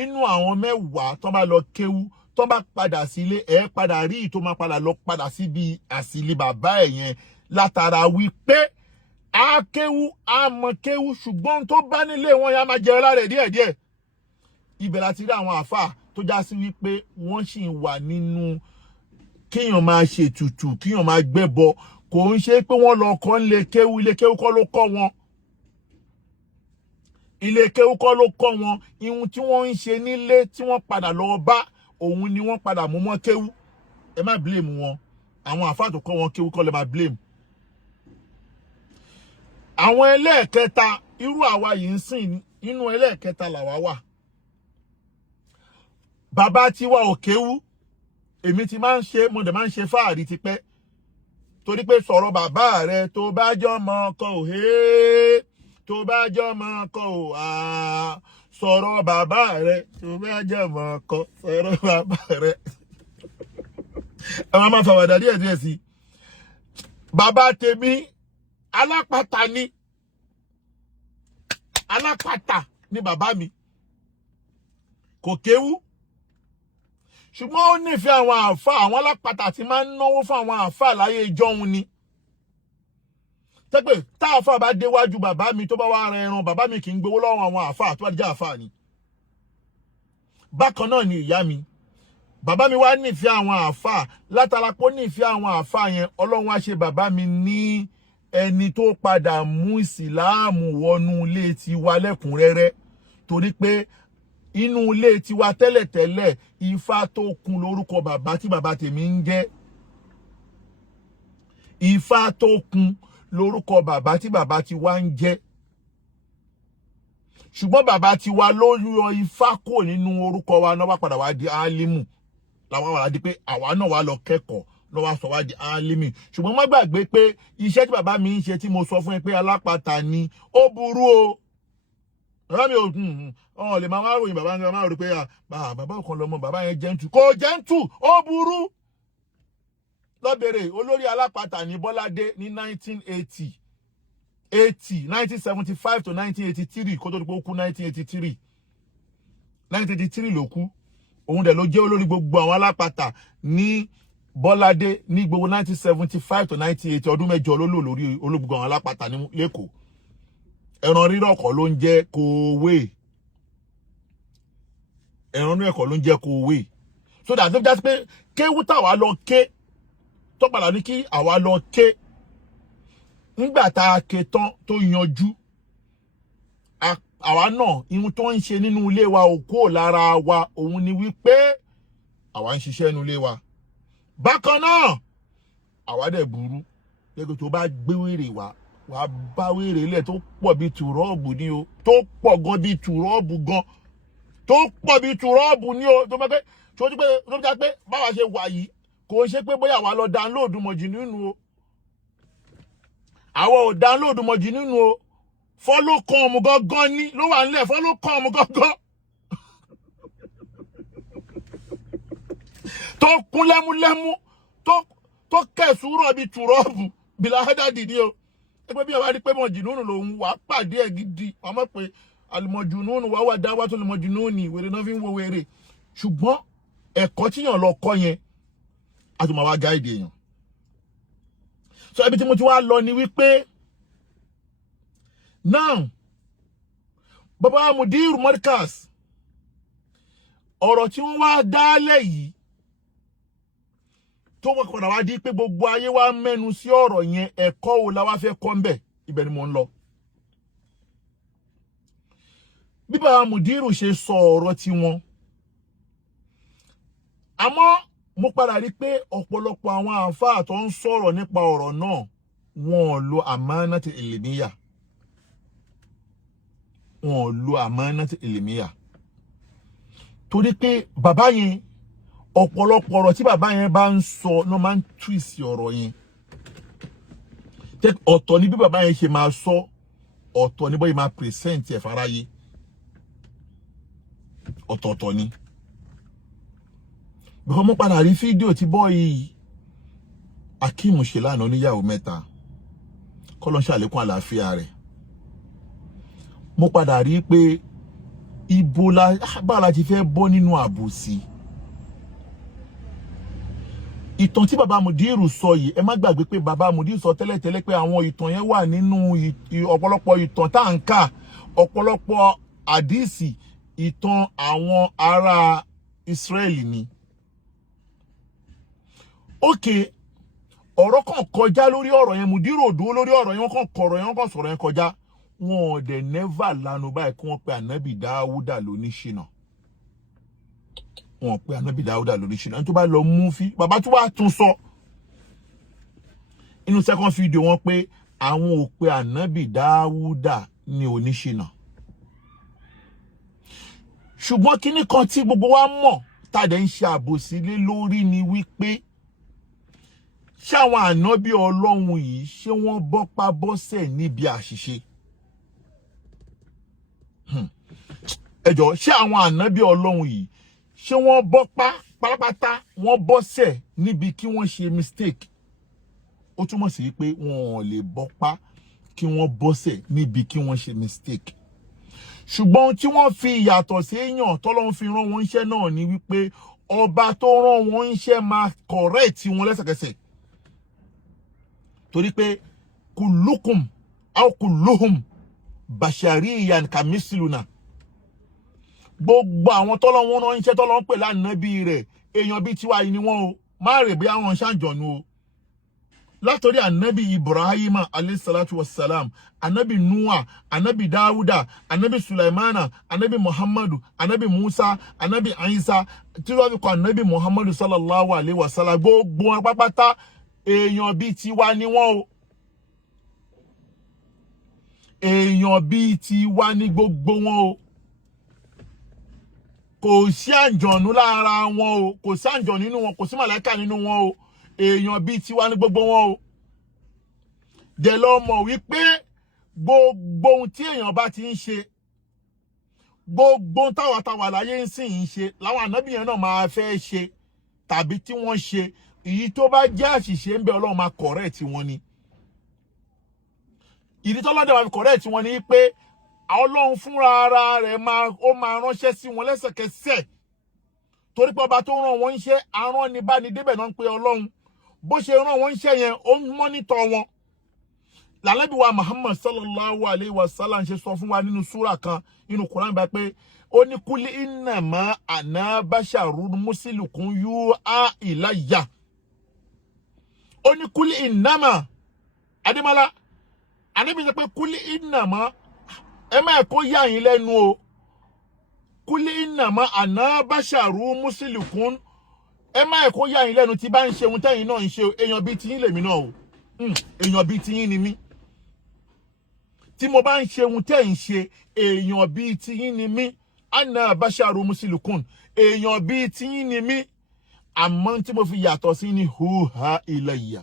inú àwọn mẹ́wàá tán bá lọ kéwú tán bá padà sílé ẹ̀ padà rí tó máa padà lọ padà síbi àsìlè bàbá ẹ̀ yẹn látara wípé a kéwú a mọ kéwú ṣùgbọ́n tó bá nílé wọn ya máa jẹ lára ẹ̀ díẹ̀díẹ̀ ibẹ̀ láti rí àwọn àfáà tó já sí wípé wọ́n sì ń wà nínú kéèyàn máa ṣètùtù kéèyàn máa gbẹ́bọ kò ń ṣe pé wọ́n lọ kọ́ ilé kéwú kọ́ ló kọ́ wọn ilé kéwú kọ́ ló kọ́ wọn ihun tí wọ́n ń ṣe nílé tí wọ́n padà lọ bá òun ni wọ́n padà mú mọ́ kéwú ẹ má blame wọn àwọn àfáà tó kọ́ wọn kéwú kọ́ lè má blame àwọn ẹlẹ́ẹ̀kẹta irú àwa yìí ń sìn inú ẹlẹ́ẹ̀kẹta làwa wà bàbá tiwa ò kéwú èmi ti máa ń ṣe mo dẹ̀ máa ń ṣe fáàrí tipẹ́ torí pé sọ̀rọ̀ bàbá rẹ tó bá jọ mọ ọkọ ò tó bá jọ mọ ọkọ ò sọ̀rọ̀ bàbá rẹ tó bá jọ mọ ọkọ sọ̀rọ̀ bàbá rẹ ẹ máa fàwàdà díẹ̀ sí bàbá tèmi alápàtà ni bàbá mi kò kéwú ṣùgbọ́n ó nífẹ̀ẹ́ àwọn àfáà àwọn alápàtà tí máa ń náwó fún àwọn àfáà láyé ìjọ́hun ni tẹ́pẹ́ tá àfáà bá déwájú bàbá mi tó bá wá ran ẹran bàbá mi kì í gbowó lọ́wọ́ àwọn àfáà tó bá jẹ́ àfáà ni bákan náà ni ìyá mi bàbá mi wá nífẹ̀ẹ́ àwọn àfáà látara pé ó nífẹ̀ẹ́ àwọn àfáà yẹn Ọlọ́run á ṣe bàbá mi ní ẹni tó padà mú ìsìláàmù wọnú ilé tiwa lẹ́kùnrẹ́rẹ́ torí pé inú ilé tiwa tẹ́lẹ̀tẹ́lẹ̀ Ifá tó kun lórúkọ bàbá tí bàbá tèmi ń jẹ́ Ifá tó kun lórúkọ bàbá tí bàbá tiwa ń jẹ́ ṣùgbọ́n bàbá tiwa ló yọ Ifá kò nínú orúkọ wa náà wá padà wá di Álímù làwọn wà di pé àwa náà wà lọ kẹ́kọ̀ọ́ lọ wá sọ wá di alimi ṣùgbọ́n má gbàgbé pé iṣẹ́ tí bàbá mi ń ṣe tí mo sọ fún ẹ pé alápatà ni ó burú o bàbá mi ò lè máa ròyìn bàbá mi máa rò pé bàbá Okanlomo bàbá yẹn gentle kò gentle ó burú lọ́bẹ̀rẹ̀ olórí alápatà ní Bọ́ládé ní 1975 to 1983 kó tó di pé ó kú 1983 ló kú òun dẹ̀ ló jẹ́ olórí gbogbo àwọn alápatà ní Bọ́ládé ní gbogbo 1975 to 1980 ọdún mẹ́jọ ló lò lórí olóògbé àwọn alápatà ní lẹ́kọ̀ọ́ ẹran rírọ̀ kọ́ ló ń jẹ́ kòwé ẹran rírọ̀ kọ́ ló ń jẹ́ kòwé so that ló jásí pé kéwú táwa lọ ké tó padà ní kí àwa lọ ké nígbà tá a ké tán tó yanjú àwa náà ihun tó ń ṣe nínú ilé wa ò kó lára wa òun ni wípé àwa ń ṣiṣẹ́ nínú ilé wa bákan náà àwa dẹ̀ burú lẹ́gbẹ̀ẹ́ tó bá gbé wèrè wá wàá bá wèrè ilẹ̀ tó pọ̀ bíi tùrọ́ọ̀bù ni o tó pọ̀ gan bíi tùrọ́ọ̀bù gan tó pọ̀ bíi tùrọ́ọ̀bù ni o tó bá pé tó ti pé tó ti pé báwa ṣe wà yìí kò ṣe pé bóyá àwa lọ download mọ̀jì nínú o àwa ò download mọ̀jì nínú o follow come gangan ni ló wà nílẹ̀ follow come gangan tó kún lẹ́múlẹ́mú tó kẹ̀sùrọ̀ bíi tùrọ́ọ̀bù bìlà hádàdì ni o ẹgbẹ́ bí àwa rí pé mọ̀jìnúnù lòun wà pàdé ẹ̀ gidi àmọ́ pé àlùmọ̀jìnúnù wà wà dá wà tó lùmọ̀jìnúnù wèrè náà fi ń wo wèrè ṣùgbọ́n ẹ̀kọ́ tíyàn lọ kọ́ yẹn a tún máa wá gáìdì èèyàn so ibi tí mo ti wá lọ ni wípé now bàbá Mudir Markaz ọ̀rọ̀ tí wọ́n wá dálẹ̀ yìí tó wọ́n padà wá di pé gbogbo ayé wá mẹ́nu sí ọ̀rọ̀ yẹn ẹ̀kọ́ wo la wá fẹ́ kọ́ ńbẹ̀ ibẹ̀ ni mo ń lọ. bí bàbá Mudiru ṣe sọ ọ̀rọ̀ tí wọn àmọ́ mo padà rí pé ọ̀pọ̀lọpọ̀ àwọn àáfàá tó ń sọ̀rọ̀ nípa ọ̀rọ̀ náà wọn ò lo àmánátì ìlìmíyà torí pé bàbá yẹn ọ̀pọ̀lọpọ̀ ọ̀rọ̀ tí bàbá yẹn bá ń sọ ló máa ń twist ọ̀rọ̀ yẹn ọ̀tọ̀ ni bí bàbá yẹn ṣe máa sọ ọ̀tọ̀ ni bóyá máa present ẹ̀ fáráyé ọ̀tọ̀ọ̀tọ̀ ni bẹ́ẹ̀ mo padà rí fídíò tí bọ́ọ̀yì Akeem ṣe lánàá oníyàwó mẹ́ta kọ́ ló ń ṣàlékún àlàáfíà rẹ̀ mo padà rí pé ibo bá la ti fẹ́ bọ́ nínú àbòsí ìtàn tí bàbá Mudiru sọ yìí ẹ má gbàgbé pé bàbá Mudiru sọ tẹ́lẹ̀tẹ́lẹ̀ pé àwọn ìtàn yẹn wà nínú ọ̀pọ̀lọpọ̀ ìtàn tá à ń kà ọ̀pọ̀lọpọ̀ àdìsí ìtàn àwọn ará Israẹli ni. Okay, ọ̀rọ̀ kan kọjá lórí ọ̀rọ̀ yẹn Mudiru ò dúró lórí ọ̀rọ̀ yẹn wọ́n kàn kọ̀rọ̀ yẹn wọ́n kàn sọ̀rọ̀ yẹn kọjá wọn ò dẹ̀ never lanu báyìí kí wọ́n pe Ànábì Dáúdà lóníṣìnà wọn pe Ànábì Dáúdà lóníṣìnà tó bá lọ mú fi bàbá tó wá tún sọ inú second video wọn pé àwọn ò pe Ànábì Dáúdà ní oníṣìnà ṣùgbọ́n kíní kan tí gbogbo wa mọ̀ tàdé ń ṣe àbòsí lé lórí ni wípé ṣé àwọn ànábì Ọlọ́run yìí ṣé wọ́n bọ́pá bọ́sẹ̀ níbi àṣìṣe ẹ jọ̀ọ́ ṣé àwọn ànábì Ọlọ́run yìí ṣé wọ́n bọ́pá pátápátá wọ́n bọ́sẹ̀ níbi kí wọ́n ṣe mistake ó túmọ̀ sí pé wọn ò lè bọ́pá kí wọ́n bọ́sẹ̀ níbi kí wọ́n ṣe mistake ṣùgbọ́n tí wọ́n fi ìyàtọ̀ sí èèyàn tọ́lọ́run fi rán wọn iṣẹ́ náà ni wípé ọba tó rán wọn iṣẹ́ máa correct wọn lẹ́sẹ̀kẹsẹ̀ torí pé kulukum aw kulluhum bashariyan kamisluna gbogbo àwọn tọ́lọ́run rán iṣẹ́ tọ́lọ́run pè lánàbí rẹ̀ èèyàn bíi tiwa yìí ni wọ́n o má rè bí àwọn ṣàǹjọ̀nù o látọ̀rí ànábì Ibrahima alayhi salatu wassalam ànábì Nuwa ànábì Dáúdà ànábì Sulaimana ànábì Muhammadu ànábì Musa ànábì Isa tí wọ́n fi kọ ànábì Muhammadu sallallahu alayhi wa sallam gbogbo wọn pápátá èèyàn bíi tiwa ni wọ́n o èèyàn bíi tiwa ni gbogbo wọn o kò sí àǹjọ̀nú lára wọn o, kò sí àǹjọ̀nú nínú wọn, kò sí màláíkà nínú wọn o, èèyàn bíi tiwa ní gbogbo wọn o. Dẹ̀ lọ mọ̀ wípé gbogbo ohun tí èèyàn bá ti ń ṣe, gbogbo táwa láyé ń sìn ń ṣe láwọn ànábì yẹn náà máa fẹ́ ṣe tàbí tí wọ́n ṣe, èyí tó bá jẹ́ àṣìṣe ń bẹ Ọlọ́run máa correct wọn ni. Ìdí tó lọ́dẹ̀ máa correct wọn ni pé Ọlọ́run fúnra ara rẹ̀ ó máa ránṣẹ́ sí wọn lẹ́sẹ̀kẹsẹ̀, torí pé ọba tó rán wọn iṣẹ́ arán ni bá ní débẹ̀ náà ń pe Ọlọ́run, bó ṣe rán wọn iṣẹ́ yẹn ó ń mọ́nítọ̀ wọn. Lànábì wa Muhammad sallallahu alayhi wa sallam ṣe sọ fún wa nínú súrà kan nínú Quran bá pé ó ní kúlí innama ana basharun muslikum yu'a ilayya. Ó ní kúlí innama Adémọ́lá Ànábì sọ pé kúlí innama ẹ má kó yà yín lẹ́nu o, kúlí innama ana basharun muslikum ẹ má kó yà yín lẹ́nu tí bá ń ṣe ohun tẹ́yin náà ń ṣe, èèyàn bíi tiyín lèmi náà o, èèyàn bíi tiyín ni mí. Tí mo bá ń ṣe ohun tẹ́ ń ṣe, èèyàn bíi tiyín ni mí, ana basharun muslikum, èèyàn bíi tiyín ni mí, àmọ́ tí mo fi yàtọ̀ sí ni huha ilayya.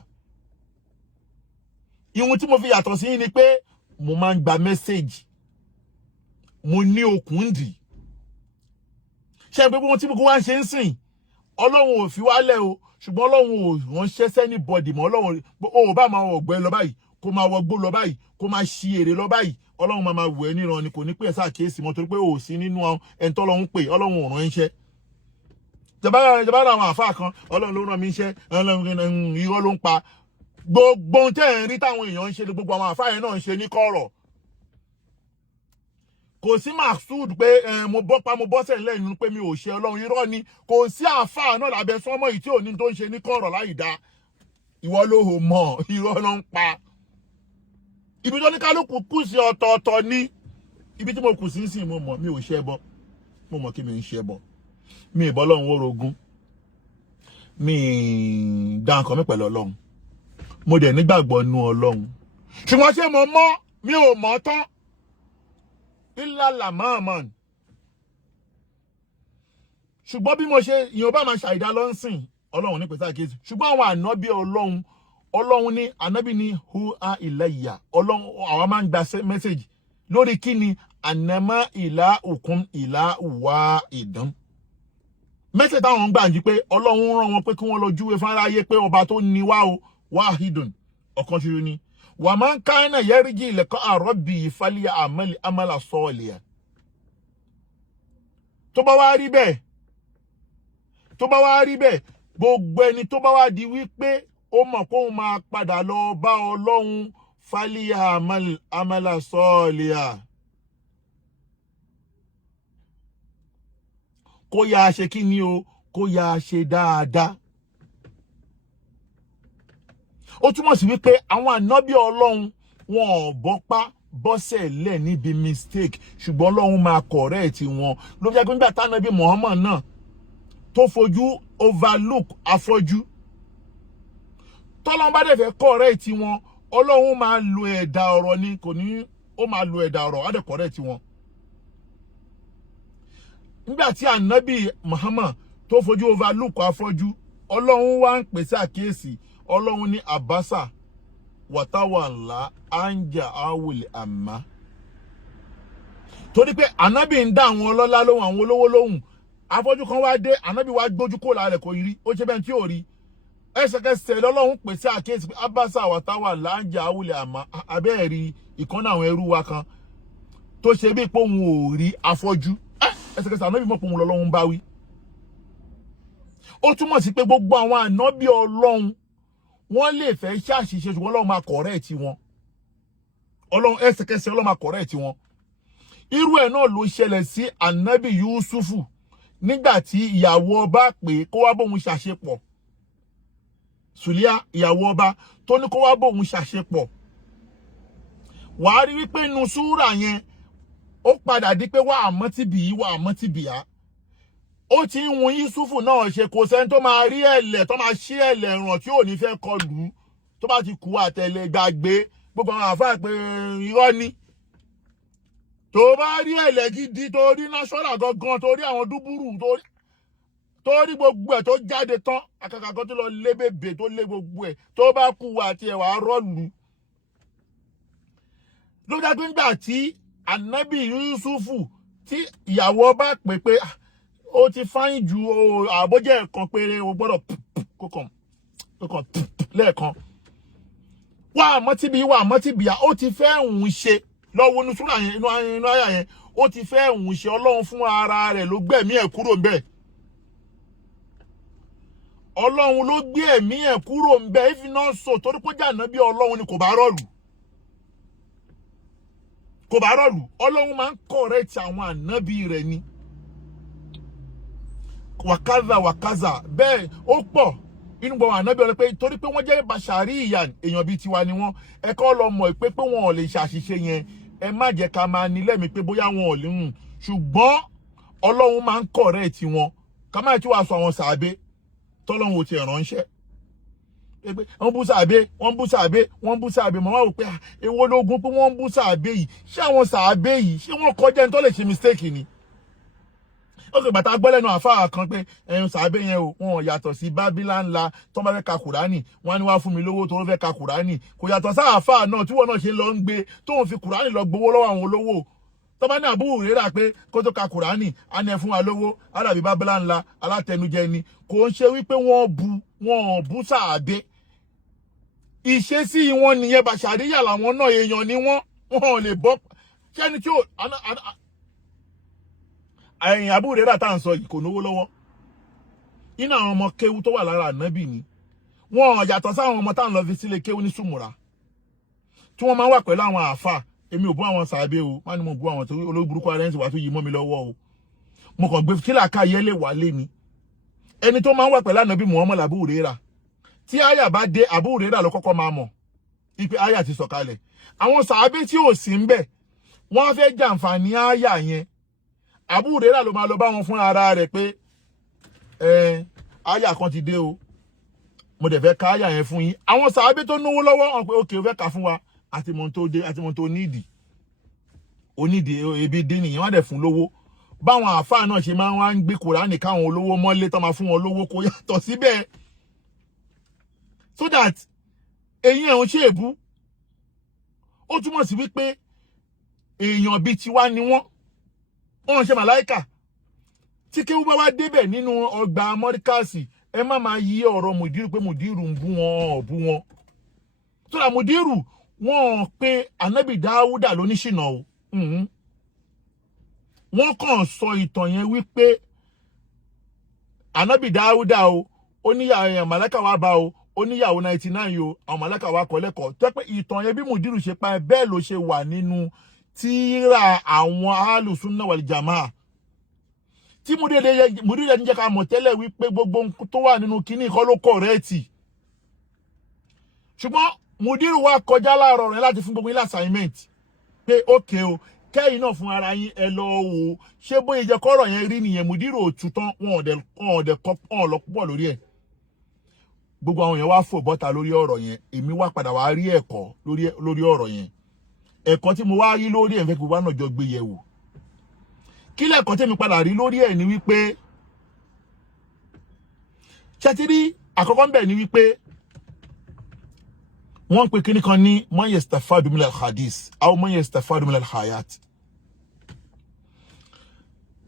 Ìhun tí mo fi yàtọ̀ sí ni pé mo máa ń gba mẹ́sẹ̀gì, mo ní okùn dì. Ṣé pé ohun tí gbogbo wa ń ṣe ń sìn, Ọlọ́run ò fi wálẹ̀ o, ṣùgbọ́n Ọlọ́run ò ránṣẹ́ sẹ́ni bọ̀dì mọ́. Ọlọ́run ò bá máa wọ̀ gbẹ́ lọ báyìí, kó máa wọ gbó lọ báyìí, kó máa ṣi èrè lọ báyìí, Ọlọ́run máa wẹ̀ níran ni, kò ní pé ẹ̀sà kíyèsí mọ́ torí pé ò sí nínú ẹni tó Ọlọ́run pè, Ọlọ́run ò rán iṣẹ́. Jabara àwọn àfáà kan, Ọlọ́run ló rán mi iṣẹ́, Ọlọ́run irọ́ ló ń pa. Gbogbo ohun tẹ́ ń rí táwọn èèyàn ń ṣe, gbogbo àwọn àfáà yẹn náà ń ṣe ní kọ̀rọ̀. Kò sí Maksud pé mo bọ́sẹ̀ lẹ́nu pé mi ò ṣe Ọlọ́run, irọ́ ni. Kò sí àfáà náà lábẹ́ sọ́mọ́ yìí tí ò ní tó ń ṣe ní kọ̀rọ̀ láì dá. Ìwọ ló hò mọ̀, irọ́ ló ń pa. Ibi tó ní kálukú kù sí ọ̀tọ̀ọ̀tọ̀ ní. Ibi tí mo kù sí sìn mo mọ̀ mi ò ṣe bọ. Mo mọ̀ kí mi ń ṣe bọ. Mi ìbọn Ọlọ́run orogún. Mi dá nǹkan mi pẹ̀lú Ọlọ́run. Mo dẹ̀ nígbàgbọ́ nú Ọlọ́run. Ṣùgbọ́n ṣé mo mọ̀? Mi ò mọ̀ tán. Ìlàlà mọ́ọ̀mọ́n. Ṣùgbọ́n bí mo ṣe ìyẹn bá máa ṣàìdá lọ́nsìn Ọlọ́run ní pẹ̀sà kéésì. Ṣùgbọ́n àwọn ànábì Ọlọ́run ní ànábì ní hu'a ilayya. Ọlọ́run àwọn máa ń gba mẹ́sẹ̀gì lórí kíni ànàmọ́ ìlà òkun ìlà wà ìdán. Mẹ́sẹ̀gì táwọn ń gbà ń jí pé Ọlọ́run rán wọn pé kí wọ́n lọ júwe fún aráyé pé ọba tó ní wá o wà ìdán ọ̀kan ṣoṣo ni. Wa man kana yarji liqa rabbi falyamal amala salihan. Tó bá wá rí bẹ́ẹ̀, gbogbo ẹni tó bá wá di wípé ó mọ̀ pé òun máa padà lọ bá Ọlọ́run falyamal amala salihan. Kó yá ṣe kí ni o, kó yá ṣe dáadáa. Ó túmọ̀ sí wípé àwọn ànábì Ọlọ́run wọn ò bọ́pá bọ́sẹ̀ lẹ̀ níbi mistake, ṣùgbọ́n Ọlọ́run máa correct wọn. Ló jẹ́ pé nígbà tí ànábì Muhammad náà tó fojú overlook afọ́jú, tọ́lọ́run bá dẹ̀ fẹ́ correct wọn, Ọlọ́run máa lo ẹ̀dà ọ̀rọ̀ ni, kò ní ó máa lo ẹ̀dà ọ̀rọ̀ á dẹ̀ correct wọn. Nígbà tí ànábì Muhammad tó fojú overlook afọ́jú, Ọlọ́run wá ń pèsè àkíyèsí. Ọlọ́run ní àbásà wàtáwàlá anja awul àmà. Torí pé ànábì ń dá àwọn ọlọ́lá lóhùn, àwọn olówó lóhùn. Afọ́jú kan wá dé, ànábì wá gbójú kó lára rẹ̀ kò rí, ó ṣe bẹ́ẹ̀ tí ò rí. Ẹsẹ̀kẹsẹ̀ lọ́lọ́run pèsè àkíyèsí pé àbásà wàtáwàlá anja awul àmà. Abẹ́ẹ̀rí ìkànnà àwọn ẹrú wa kan tó ṣe bí pé òun ò rí afọ́jú. Ẹsẹ̀kẹsẹ̀ ànábì mọ̀ pé òun lọ́lọ́run bá wí. Ó túmọ̀ sí pé gbogbo àwọn ànábì Ọlọ́run wọ́n lè fẹ́ ṣàṣìṣe ṣùgbọ́n Ọlọ́run máa correct wọn. Ọlọ́run ẹsẹ̀kẹsẹ̀ Ọlọ́run máa correct wọn. Irú ẹ̀ náà ló ṣẹlẹ̀ sí ànábì Yusufu nígbà tí ìyàwó ọba pè kó wá bóun ṣàṣepọ̀. Sùlíà ìyàwó ọba tó ní kó wá bóun ṣàṣepọ̀. Wàá rí wípé inú súrà yẹn ó padà di pé wà àmọ́ tí bì á. Ó ti ń wun Yusufu náà ṣe, kò sẹ́ni tó máa rí ẹ̀lẹ̀ tó máa ṣí ẹ̀lẹ̀ ràn tí ò ní fẹ́ kọlù tó bá ti kú àtẹ̀lẹ̀ gbàgbé gbogbo àwọn àfáà pé irọ́ ni. tó bá rí ẹ̀lẹ́ gidi tó rí national gangan tó rí àwọn dúbúrú tó rí gbogbo ẹ̀ tó jáde tán àkàkà kan tó lọ lé bèbè tó lé gbogbo ẹ̀ tó bá kú àti ẹ̀wà rọ́ọ̀lù ló dá pé nígbà tí Ànábì Yusufu tí ìyàwó bá pè pé ó ti fáyín ju àbójẹ́ ẹ̀kan péré o gbọ́dọ̀ kókàn lẹ́ẹ̀kan wà mọ́tìbíyà ó ti fẹ́ òun ṣe lọ́wọ́ inú súrà yẹn inú àyà yẹn ó ti fẹ́ òun ṣe Ọlọ́run fún ara rẹ̀ ló gbẹ̀mí ẹ̀ kúrò ńbẹ̀ Ọlọ́run ló gbé ẹ̀mí ẹ̀ kúrò ńbẹ̀ if not so torí pé jà náà bí Ọlọ́run ni kò bá rọ̀lù Ọlọ́run máa ń correct àwọn ànábì rẹ̀ ni wàkàzà bẹ́ẹ̀ ó pọ̀ inú gbọ́n ànábì ọ̀rẹ́ pé torí pé wọ́n jẹ́ bàṣàrí ìyà èèyàn bíi tiwa ni wọ́n ẹ̀kọ́ lọ mọ̀ pé wọn ò lè ṣàṣìṣe yẹn ẹ má jẹ́ ká máa ní lẹ́mìí pé bóyá wọn ò lè hùn ṣùgbọ́n Ọlọ́run máa ń correct wọn ká má tí wàá sọ àwọn sàábé tọ́lọ́run ò ti ránṣẹ́ wọ́n bú sàábé màmá wò pé èwo lógun pé wọ́n bú sàábé yìí ṣé àwọn sàábé yìí ṣé wọ́n kọjá ní tó lè ṣe mistake ni ó sì bàtà gbọ́ lẹ́nu àfáà kan pé ẹ̀yin sàábé yẹn o wọn ò yàtọ̀ sí bábílà ńlá tó bá fẹ́ ka kùránì wọn ni wá fún mi lówó tó fẹ́ ka kùránì kò yàtọ̀ sáàfáà náà tí wọn náà ṣe lọ ń gbé tóun fi kùránì lọ gbowó lọ́wọ́ àwọn olówó tó bá ní àbúrò rírà pé kó tó ka kùránì á ní ẹ fún wa lówó alábí bábílà ńlá alátẹnujẹ ni kò ń ṣe wípé wọn bú sàábé ìṣesí wọn nìyẹn bàṣàríyà làwọn náà èèyàn ni wọn ò lè bọ́ kẹ́ni tí ó ẹ̀yìn àbúrò rẹ̀ tá à ń sọ yìí kò náwó lọ́wọ́ inú àwọn ọmọ kéwú tó wà lára ànábì ni wọn yàtọ̀ sáwọn ọmọ tá à ń lọ fi sílé kéwú ní sùmùrà tí wọ́n máa ń wà pẹ̀lú àwọn àáfà èmi ò bú àwọn sàábé o má ní mo bú àwọn tó olóburúkú ara ẹni sì wà tó yí mọ́ mi lọ́wọ́ o mo kàn gbé kílà ká yẹlé wà lé ni ẹni tó máa ń wà pẹ̀lú ànábì Muhammad àbúrò rẹ̀ tí àyà bá dé àbúrò rẹ̀ lọ kọ́kọ́ máa mọ̀ ipe àyà ti sọ̀kalẹ̀ àwọn sàábé tí ò sí ń bẹ̀ wọ́n fẹ́ jàǹfààní àyà yẹn àbúrò rẹ̀ ló máa lọ bá wọn fún ara rẹ̀ pé àyà kan ti dé o mo dẹ̀ fẹ́ ka àyà yẹn fún yín àwọn sàábé tó náwó lọ́wọ́ wọn pé òkè ó fẹ́ kà fún wa àti mọ̀ tó dé àti mọ̀ tó onídìí ebi dín nìyẹn wọ́n dẹ̀ fún lówó báwọn àáfàá náà ṣe máa ń gbé kùránì káwọn olówó mọ́lé tó máa fún wọn lówó kó yàtọ̀ síbẹ̀ so that eyín ẹ̀ ń ṣe èbú ó túmọ̀ sí wípé èèyàn bíi tiwa ni wọ́n ṣe màláìkà tí kéwú bá wá débẹ̀ nínú ọgbà mọ́ríkàsì ẹ má máa yí ọ̀rọ̀ mùdírù pé mùdírù ń bú wọn tó dà mùdírù wọ́n pé ànábì dáúdà lóníṣìnà o wọ́n kàn sọ ìtàn yẹn wípé ànábì dáúdà o oníyàwó màláìkà wá bá o oníyàwó 99 o àwọn màláìkà wá kọ́ lẹ́kọ̀ọ́ tó pé ìtàn yẹn bí mùdírù ṣe pa bẹ́ẹ̀ ló ṣe wà nínú tíra àwọn alùsùnà wàlìjàmá tí mùdírù ẹni jẹ́ ká mọ̀ tẹ́lẹ̀ wípé gbogbo tó wà nínú kíní kọ́ ló kọ̀rẹ́ẹ̀tì ṣùgbọ́n mùdírù wá kọjá láàárọ̀ rẹ̀ láti fún gbogbo ilé assignment pé ókè o kẹ́yìn náà fún ara yín ẹ lọ wò ṣé bóyá jẹ́ kọ́rọ̀ yẹn rí nìyẹn mùdírù òtún tán wọn ò lọ púpọ̀ lórí ẹ̀ gbogbo àwọn yẹn wá fò bọ́ta lórí ọ̀rọ̀ yẹn èmi wá padà wá rí ẹ̀kọ́ lórí ọ̀rọ̀ yẹn ẹ̀kọ́ tí mo wá rí lórí ẹ̀ fẹ́ kí gbogbo náà jọ gbé yẹ̀ wò kí lẹ́ẹ̀kọ́ tí mi padà rí lórí ẹ̀ ni wípé ṣẹ́tírí àkọ́kọ́ ń bẹ̀ ni wípé wọ́n pe kíní kan ní man yastafadu min al-hadith aw man yastafadu min al-hayat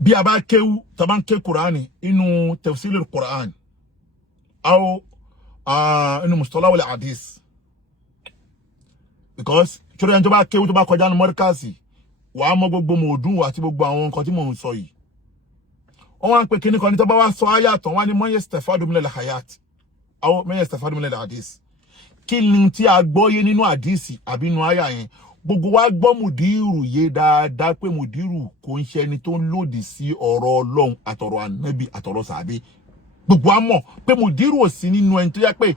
bí a bá kéwú tá bá ń ké Kùránì inú tafsirul Qur'an aw inú mustalah wal hadith because torí ẹni tó bá kéwú tó bá kọjá ní mọ́ríkàsì wàá mọ gbogbo mòdùn àti gbogbo àwọn nǹkan tí mò ń sọ yìí wọ́n wá ń pe kíní kan ní tó bá wá sọ àyà tán wá ní man yastafadu min al-hayat aw man yastafadu min al-hadith kí ni tí a gbọ́ yé nínú àdìsí àbí nínú àyà yẹn gbogbo wa gbọ́ mùdírù yé dáadáa pé mùdírù kò ń ṣe ẹni tó ń lòdì sí ọ̀rọ̀ Ọlọ́run àtọ̀rọ̀ ànábì àtọ̀rọ̀ sàbí gbogbo wa mọ̀ pé mùdírù ò sí nínú ẹni tó yẹ pé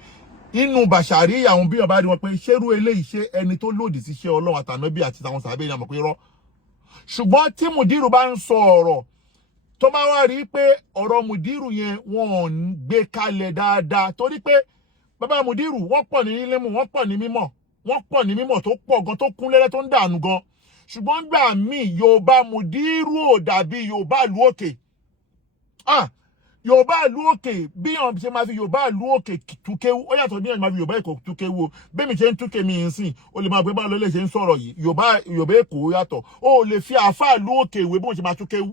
inú bàṣàrí àwọn bí ọba rí wọn pé ṣerú eléyìí ṣe ẹni tó lòdì sí iṣẹ́ Ọlọ́run àtànábì àti àwọn sàbí ni àmọ̀ pé rọ́ ṣùgbọ́n tí mùdírù bá ń sọ ọ̀rọ̀ tó bá wá rí pé ọ̀rọ̀ mùdírù yẹn wọn ò ń gbé kalẹ̀ dáadáa torí pé bàbá mùdírù wọ́n pọ̀ ní ilé mu wọ́n pọ̀ ní mímọ̀ tó pọ̀ gan tó kún lẹ́lẹ́ tó ń dànù gan ṣùgbọ́n gbà mí Yorùbá Mudiru ò dàbí Yorùbá ìlú òkè. Yorùbá ìlú òkè bí on ṣe máa fi Yorùbá ìlú òkè túkéwú ó yàtọ̀ bí on máa fi Yorùbá Èkó túkéwú bí mi ṣe ń túké mi nsìn ó lè máa gbé bá lọ lè ṣe ń sọ̀rọ̀ yìí Yorùbá Èkó yàtọ̀ ó lè fi àfà ìlú òkè ìwé bó ṣe máa túkéwú.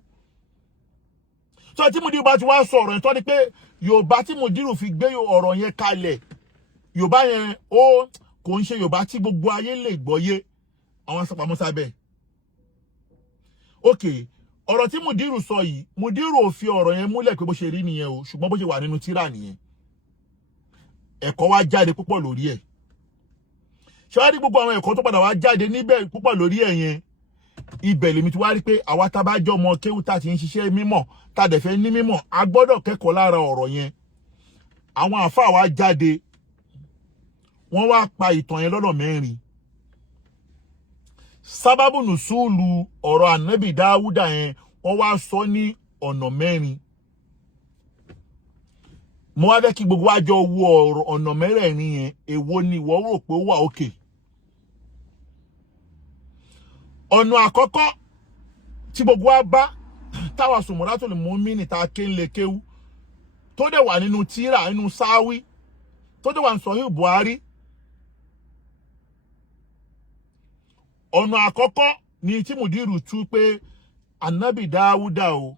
So tí Mudiru bá ti wá sọ̀rọ̀ yẹn tó ní pé Yorùbá tí Mudiru fi gbé ọ̀rọ̀ yẹn kalẹ̀ Yorùbá yẹn ó kò ń ṣe Yorùbá tí gbogbo ayé lè gbọ́yé àwọn sapamọ́ sábẹ́. Okay, ọ̀rọ̀ tí Mudiru sọ yìí Mudiru ò fi ọ̀rọ̀ yẹn múlẹ̀ pé bó ṣe rí nìyẹn o ṣùgbọ́n bó ṣe wà nínú tírà nìyẹn. Ẹ̀kọ́ wá jáde púpọ̀ lórí ẹ̀. Ṣé wá rí gbogbo àwọn ẹ̀kọ́ tó padà wá jáde níbẹ̀ púpọ̀ lórí ẹ̀ yẹn ibẹ̀ lèmi ti wá rí pé àwa tá bá jọ ọmọ kéwú tá ti ń ṣiṣẹ́ mímọ̀ tá dẹ̀ fẹ́ ní mímọ̀ a gbọ́dọ̀ kẹ́kọ̀ọ́ lára ọ̀rọ̀ yẹn. Àwọn àfáà wá jáde wọ́n wá pa ìtàn yẹn lọ́nà mẹ́rin. Sábàbù nùsúlù ọ̀rọ̀ Ànábì Dáúdà yẹn wọ́n wá sọ ní ọ̀nà mẹ́rin. Mo wá fẹ́ kí gbogbo wa jọ wo ọ̀rọ̀ ọ̀nà mẹ́rẹ̀ẹ̀rin yẹn èwo ni ìwọ rò pé ó wà òkè. Ọ̀nà àkọ́kọ́ tí gbogbo wa bá táwa sùmọ́lá tó lè mú mí níta kéńlé kéwú tó dẹ̀ wà nínú tírà nínú sáwí tó dẹ̀ wà ní Sahih Buhari. Ọ̀nà àkọ́kọ́ ni tí Mudiru tú pé Ànábì Dáúdà o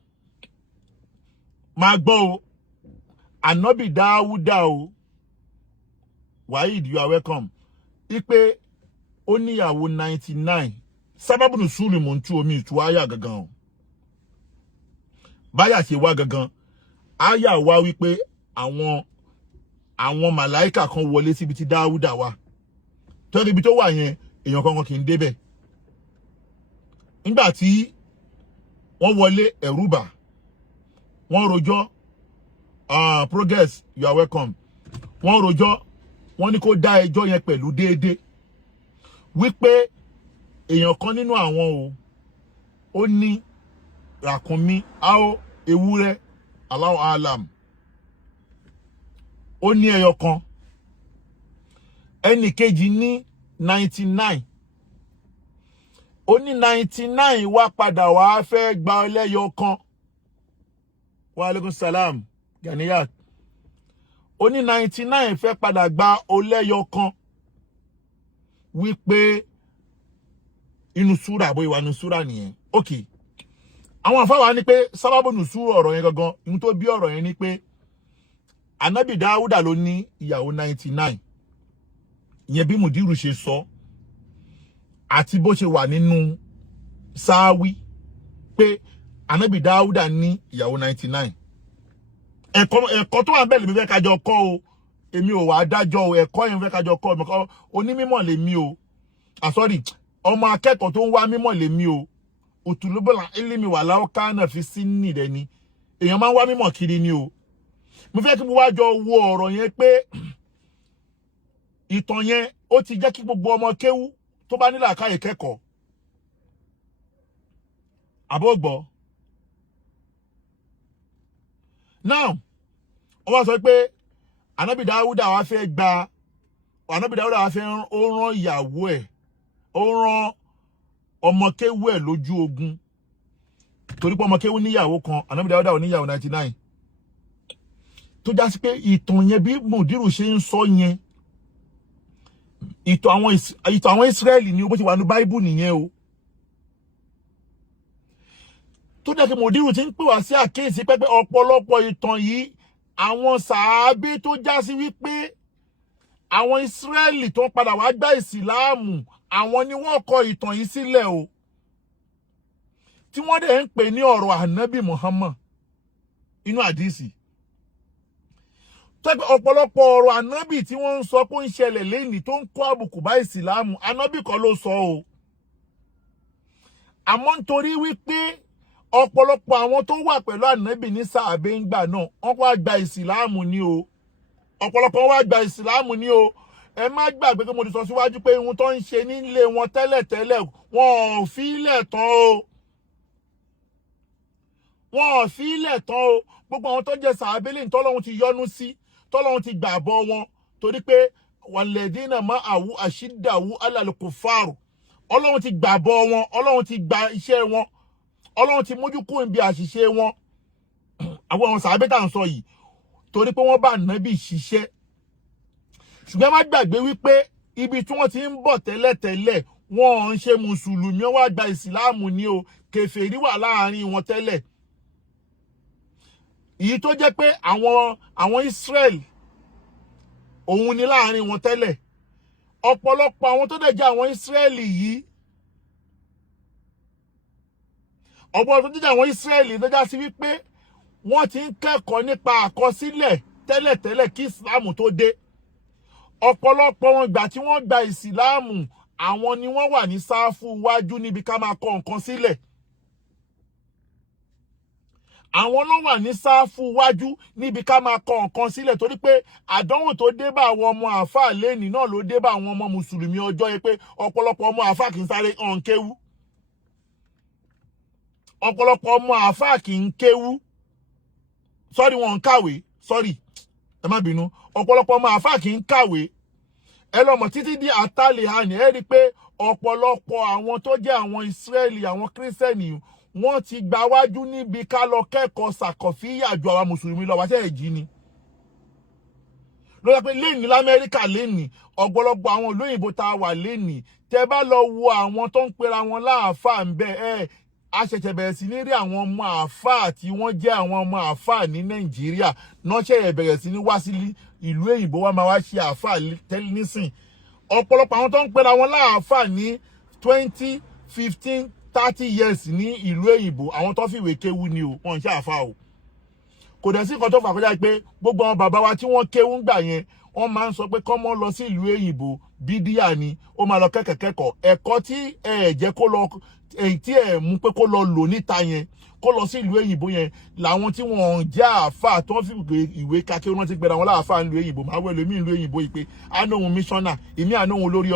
máa gbọ́ o Anobi Dauda o Waheed you are welcome ipe ó níyàwó 99 sábàbù nùsúlù mò ń tú omi ìtú àyà gangan o báyà ṣe wá gangan àyà wá wípé àwọn màláíkà kan wọlé síbi tí Dáúdà wà tó ibi tó wà yẹn èèyàn kankan kì í débẹ̀ nígbà tí wọ́n wọlé ẹ̀rù bà wọ́n rojọ́ progress you are welcome wọ́n rojọ́ wọ́n ní kó dá ẹjọ́ yẹn pẹ̀lú déédé wípé èèyàn kan nínú àwọn ó ní ràkúnmí áó ewúrẹ́ Allahu alam ó ní ẹyọ kan ẹnì kejì ní 99 ó ní 99 wá padà wá fẹ́ gba ẹlẹ́yọ kan wa alaikum salam Ganiyat ó ní 99 fẹ́ padà gba ọlẹ́yọ kan wípé inú súrà bó ìwà inú súrà nìyẹn. Okay, àwọn àfáwà ní pé sábàbù nùsúrù ọ̀rọ̀ yẹn gangan ihun tó bí ọ̀rọ̀ yẹn ni pé Ànábì Dáúdà ló ní ìyàwó 99 ìyẹn bí Mudiru ṣe sọ àti bó ṣe wà nínú sáwí pé Ànábì Dáúdà ní ìyàwó 99. ẹ̀kọ́ tó wà bẹ́ẹ̀ lèmi fẹ́ kájọ kọ́ o èmi ò wá dájọ́ o ẹ̀kọ́ yẹn fẹ́ kájọ kọ́ o onímímọ̀ lèmi o sorry ọmọ akẹ́kọ̀ọ́ tó ń wá mímọ̀ lèmi o òtúlúbọ̀là ilimi wà láwọ́ kánà fi sí nìdẹ ni èèyàn máa ń wá mímọ̀ kiri ni o mo fẹ́ kí mo wá jọ wo ọ̀rọ̀ yẹn pé ìtàn yẹn ó ti jẹ́ kí gbogbo ọmọ kéwú tó bá nílò àkáyè kẹ́kọ̀ọ́ àbọ̀gbọ́. Now ó wá sọ pé Ànábì Dáúdà wá fẹ́ gba Ànábì Dáúdà wá fẹ́ ó rán ìyàwó ẹ̀ ó rán ọmọ kéwú ẹ̀ lójú ogun torí pé ọmọ kéwú níyàwó kan Ànábì Dáúdà ò níyàwó 99 tó já sí pé ìtàn yẹn bí Mudiru ṣe ń sọ yẹn ìtàn àwọn Ísírẹ́lì ni bó ti wà ní Bible nìyẹn o tó jẹ́ kí Mudiru ti ń pè wá sí àkíyèsí pé ọ̀pọ̀lọpọ̀ ìtàn yìí àwọn sàábé tó já sí wípé àwọn Ísírẹ́lì tó padà wá gba ìsìláàmù àwọn ni wọ́n kọ ìtàn yìí sílẹ̀ o tí wọ́n dẹ̀ ń pè ní ọ̀rọ̀ Ànábì Muhammad inú àdísì tó pé ọ̀pọ̀lọpọ̀ ọ̀rọ̀ Ànábì tí wọ́n ń sọ pé ó ń ṣẹlẹ̀ lẹ́nìí tó ń kó àbùkù bá ìsìláàmù Ànábì kọ́ ló sọ o àmọ́ nítorí wípé ọ̀pọ̀lọpọ̀ àwọn tó wà pẹ̀lú Ànábì ní sàábé ńgbà náà wọ́n wá gba ìsìláàmù ni o ọ̀pọ̀lọpọ̀ wá gba ìsìláàmù ni o ẹ má gbàgbé pé mo ti sọ síwájú pé ohun tó ń ṣe nílé wọn tẹ́lẹ̀tẹ́lẹ̀ wọn ò fi ilẹ̀ tán o wọn ò fi ilẹ̀ tán o gbogbo àwọn tó jẹ́ sàábé lẹ́yìn tọ́lọ́hun ti yọ́nú sí tọ́lọ́hun ti gbàbọ̀ wọn torí pé walladina ma'ahu ashiddahu alal kuffar Ọlọ́run ti gbàbọ̀ wọn, Ọlọ́run ti gba iṣẹ́ wọn, Ọlọ́run ti mójú kúrò níbi àṣìṣe wọn. Àwọn sàábé tá ń sọ yìí torí pé wọ́n bá Ànábì ṣiṣẹ́. Ṣùgbọ́n má gbàgbé wípé ibi tí wọ́n ti ń bọ̀ tẹ́lẹ̀tẹ́lẹ̀ wọ́n ń ṣe mùsùlùmí, wọ́n wá gba ìsìláàmù ní o, kèfèrí wà láàrin wọn tẹ́lẹ̀. Èyí tó jẹ́ pé àwọn Israel òun ni láàrin wọn tẹ́lẹ̀. Ọ̀pọ̀lọpọ̀ àwọn tó dẹ̀ jẹ́ àwọn Israeli yìí, ọ̀pọ̀lọpọ̀ tó jẹ́ àwọn Israeli tó já sí wípé wọ́n ti ń kẹ́kọ̀ọ́ nípa àkọsílẹ̀ tẹ́lẹ̀tẹ́lẹ̀ kí ìsìláàmù tó dé. Ọ̀pọ̀lọpọ̀ wọn ìgbà tí wọ́n gba ìsìláàmù, àwọn ni wọ́n wà ní sáfù wájú níbi ká máa kọ nǹkan sílẹ̀. Àwọn ló wà ní sáfù wájú níbi ká máa kọ nǹkan sílẹ̀ torí pé àdánwò tó dé bá àwọn ọmọ àfáà lẹ́nìí náà ló dé bá àwọn ọmọ mùsùlùmí ọjọ́ yẹn pé ọ̀pọ̀lọpọ̀ ọmọ àfáà kì í sáré hàn kéwú. Ọ̀pọ̀lọpọ̀ ọmọ àfáà kì í kéwú. Sorry, wọn ń kàwé. Sorry, ẹ má bínú. Ọ̀pọ̀lọpọ̀ ọmọ àfáà kì í kàwé. Ẹ lọ mọ̀ títí di àtàlẹ̀ hàn ẹ rí pé ọ̀pọ̀lọpọ̀ àwọn tó jẹ́ àwọn Ísírẹ́lì, àwọn Kírísítẹ́nì, wọ́n ti gba wájú níbi ká lọ kẹ́kọ̀ọ́ sàkọ̀fíyà ju àwọn mùsùlùmí lọ wá tẹ́ ẹ̀ jí ni. Ló yẹ pé lẹ́nìí l'Amẹ́ríkà lẹ́nìí, ọ̀pọ̀lọpọ̀ àwọn olóyìnbó tá a wà lẹ́nìí, tẹ́ bá lọ wo àwọn tó ń pera wọn láàfáà ń bẹ a ṣẹ̀ṣẹ̀ bẹ̀rẹ̀ sí ní rí àwọn ọmọ àfáà tí wọ́n jẹ́ àwọn ọmọ àfáà ní Nàìjíríà náà ṣe bẹ̀rẹ̀ sí ní wá sí ìlú èyìnbó wá máa wá ṣe àfáà tẹ́lẹ̀ nísìn. Ọ̀pọ̀lọpọ̀ àwọn tó ń pera wọn láàfáà ní 20, 15, 30 years ní ìlú èyìnbó, àwọn tó fìwé kéwú ni o, wọ́n ń ṣe àfáà o. Kò dẹ̀ sí nǹkan tó fà kọjá pé gbogbo àwọn bàbá wa tí wọ́n kéwú ń gbà yẹn, wọ́n máa ń sọ pé kọ́mọ lọ sí ìlú èyìnbó bídíà ni, ó máa lọ kẹ́kọ̀ọ́ ẹ̀kọ́ tí jẹ́ kó lọ èyí tí mú pé kó lọ lò níta yẹn, kó lọ sí ìlú èyìnbó yẹn, làwọn tí wọ́n jẹ́ àfáà tó fi ìwé kakẹ́ wọn ti gbẹ̀rẹ̀ wọn láàfáà ìlú èyìnbó máa wẹ̀ lómi ìlú èyìnbó yìí pé anóhun mísọ́nà, èmi anóhun olórí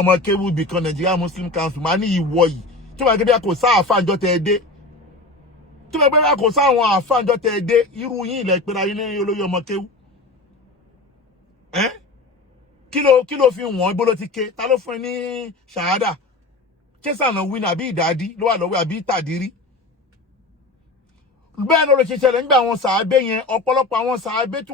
ọmọ kéwú bìkan Nigeria Muslim Council máa ní ìwọ yìí tí wọ́n gbé kò sá àfáà ńjọ́ tẹ́ ẹ dé, tí wọ́n gbé kò sá àwọn àfáà ńjọ́ tẹ́ ẹ dé, irú yín ilẹ̀ ìpera yín ní olórí ọmọ kéwú. Kí ló fi wọ́n ibo ló ti ké, ta ló fún ẹ ní ṣàhádà? Chesana win àbí ìdádí ló wà lọ́wọ́ àbí ìtàdírí. Bẹ́ẹ̀ ló ṣe ṣẹlẹ̀ nígbà àwọn sàábé yẹn, ọ̀pọ̀lọpọ̀ àwọn sàábé tí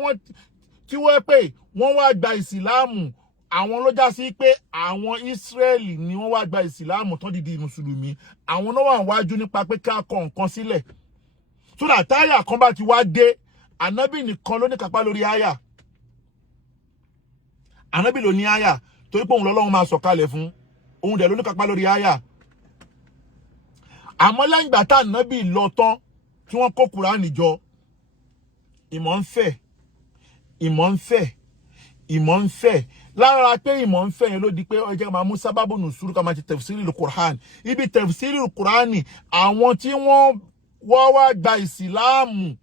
wọ́n pè wọ́n wá gba ìsìláàmù, àwọn ló já sí pé àwọn Ísírẹ́lì ni wọ́n wá gba ìsìláàmù tán dìdí mùsùlùmí, àwọn náà wà wájú nípa pé ká kọ nǹkan sílẹ̀. So that táyà kan bá ti wá dé, Ànábì nìkan ló ní kápá lórí àyà. Ànábì ló ní àyà torí pé òun lọ́lọ́run máa sọ̀kalẹ̀ fún. Òun dẹ̀ ló ní kápá lórí àyà. Àmọ́ lẹ́yìn ìgbà tá Ànábì lọ tán tí wọ́n kó Kùránì jọ, ìmọ̀ ń fẹ̀. Lára pé ìmọ̀ ń fẹ̀ yẹn ló di pé ó jẹ́ máa mú sábàbù nùsúrù ká máa ti tafsiril Qur'an. Ibi tafsiril Qur'ani, àwọn tí wọ́n wá gba ìsìláàmù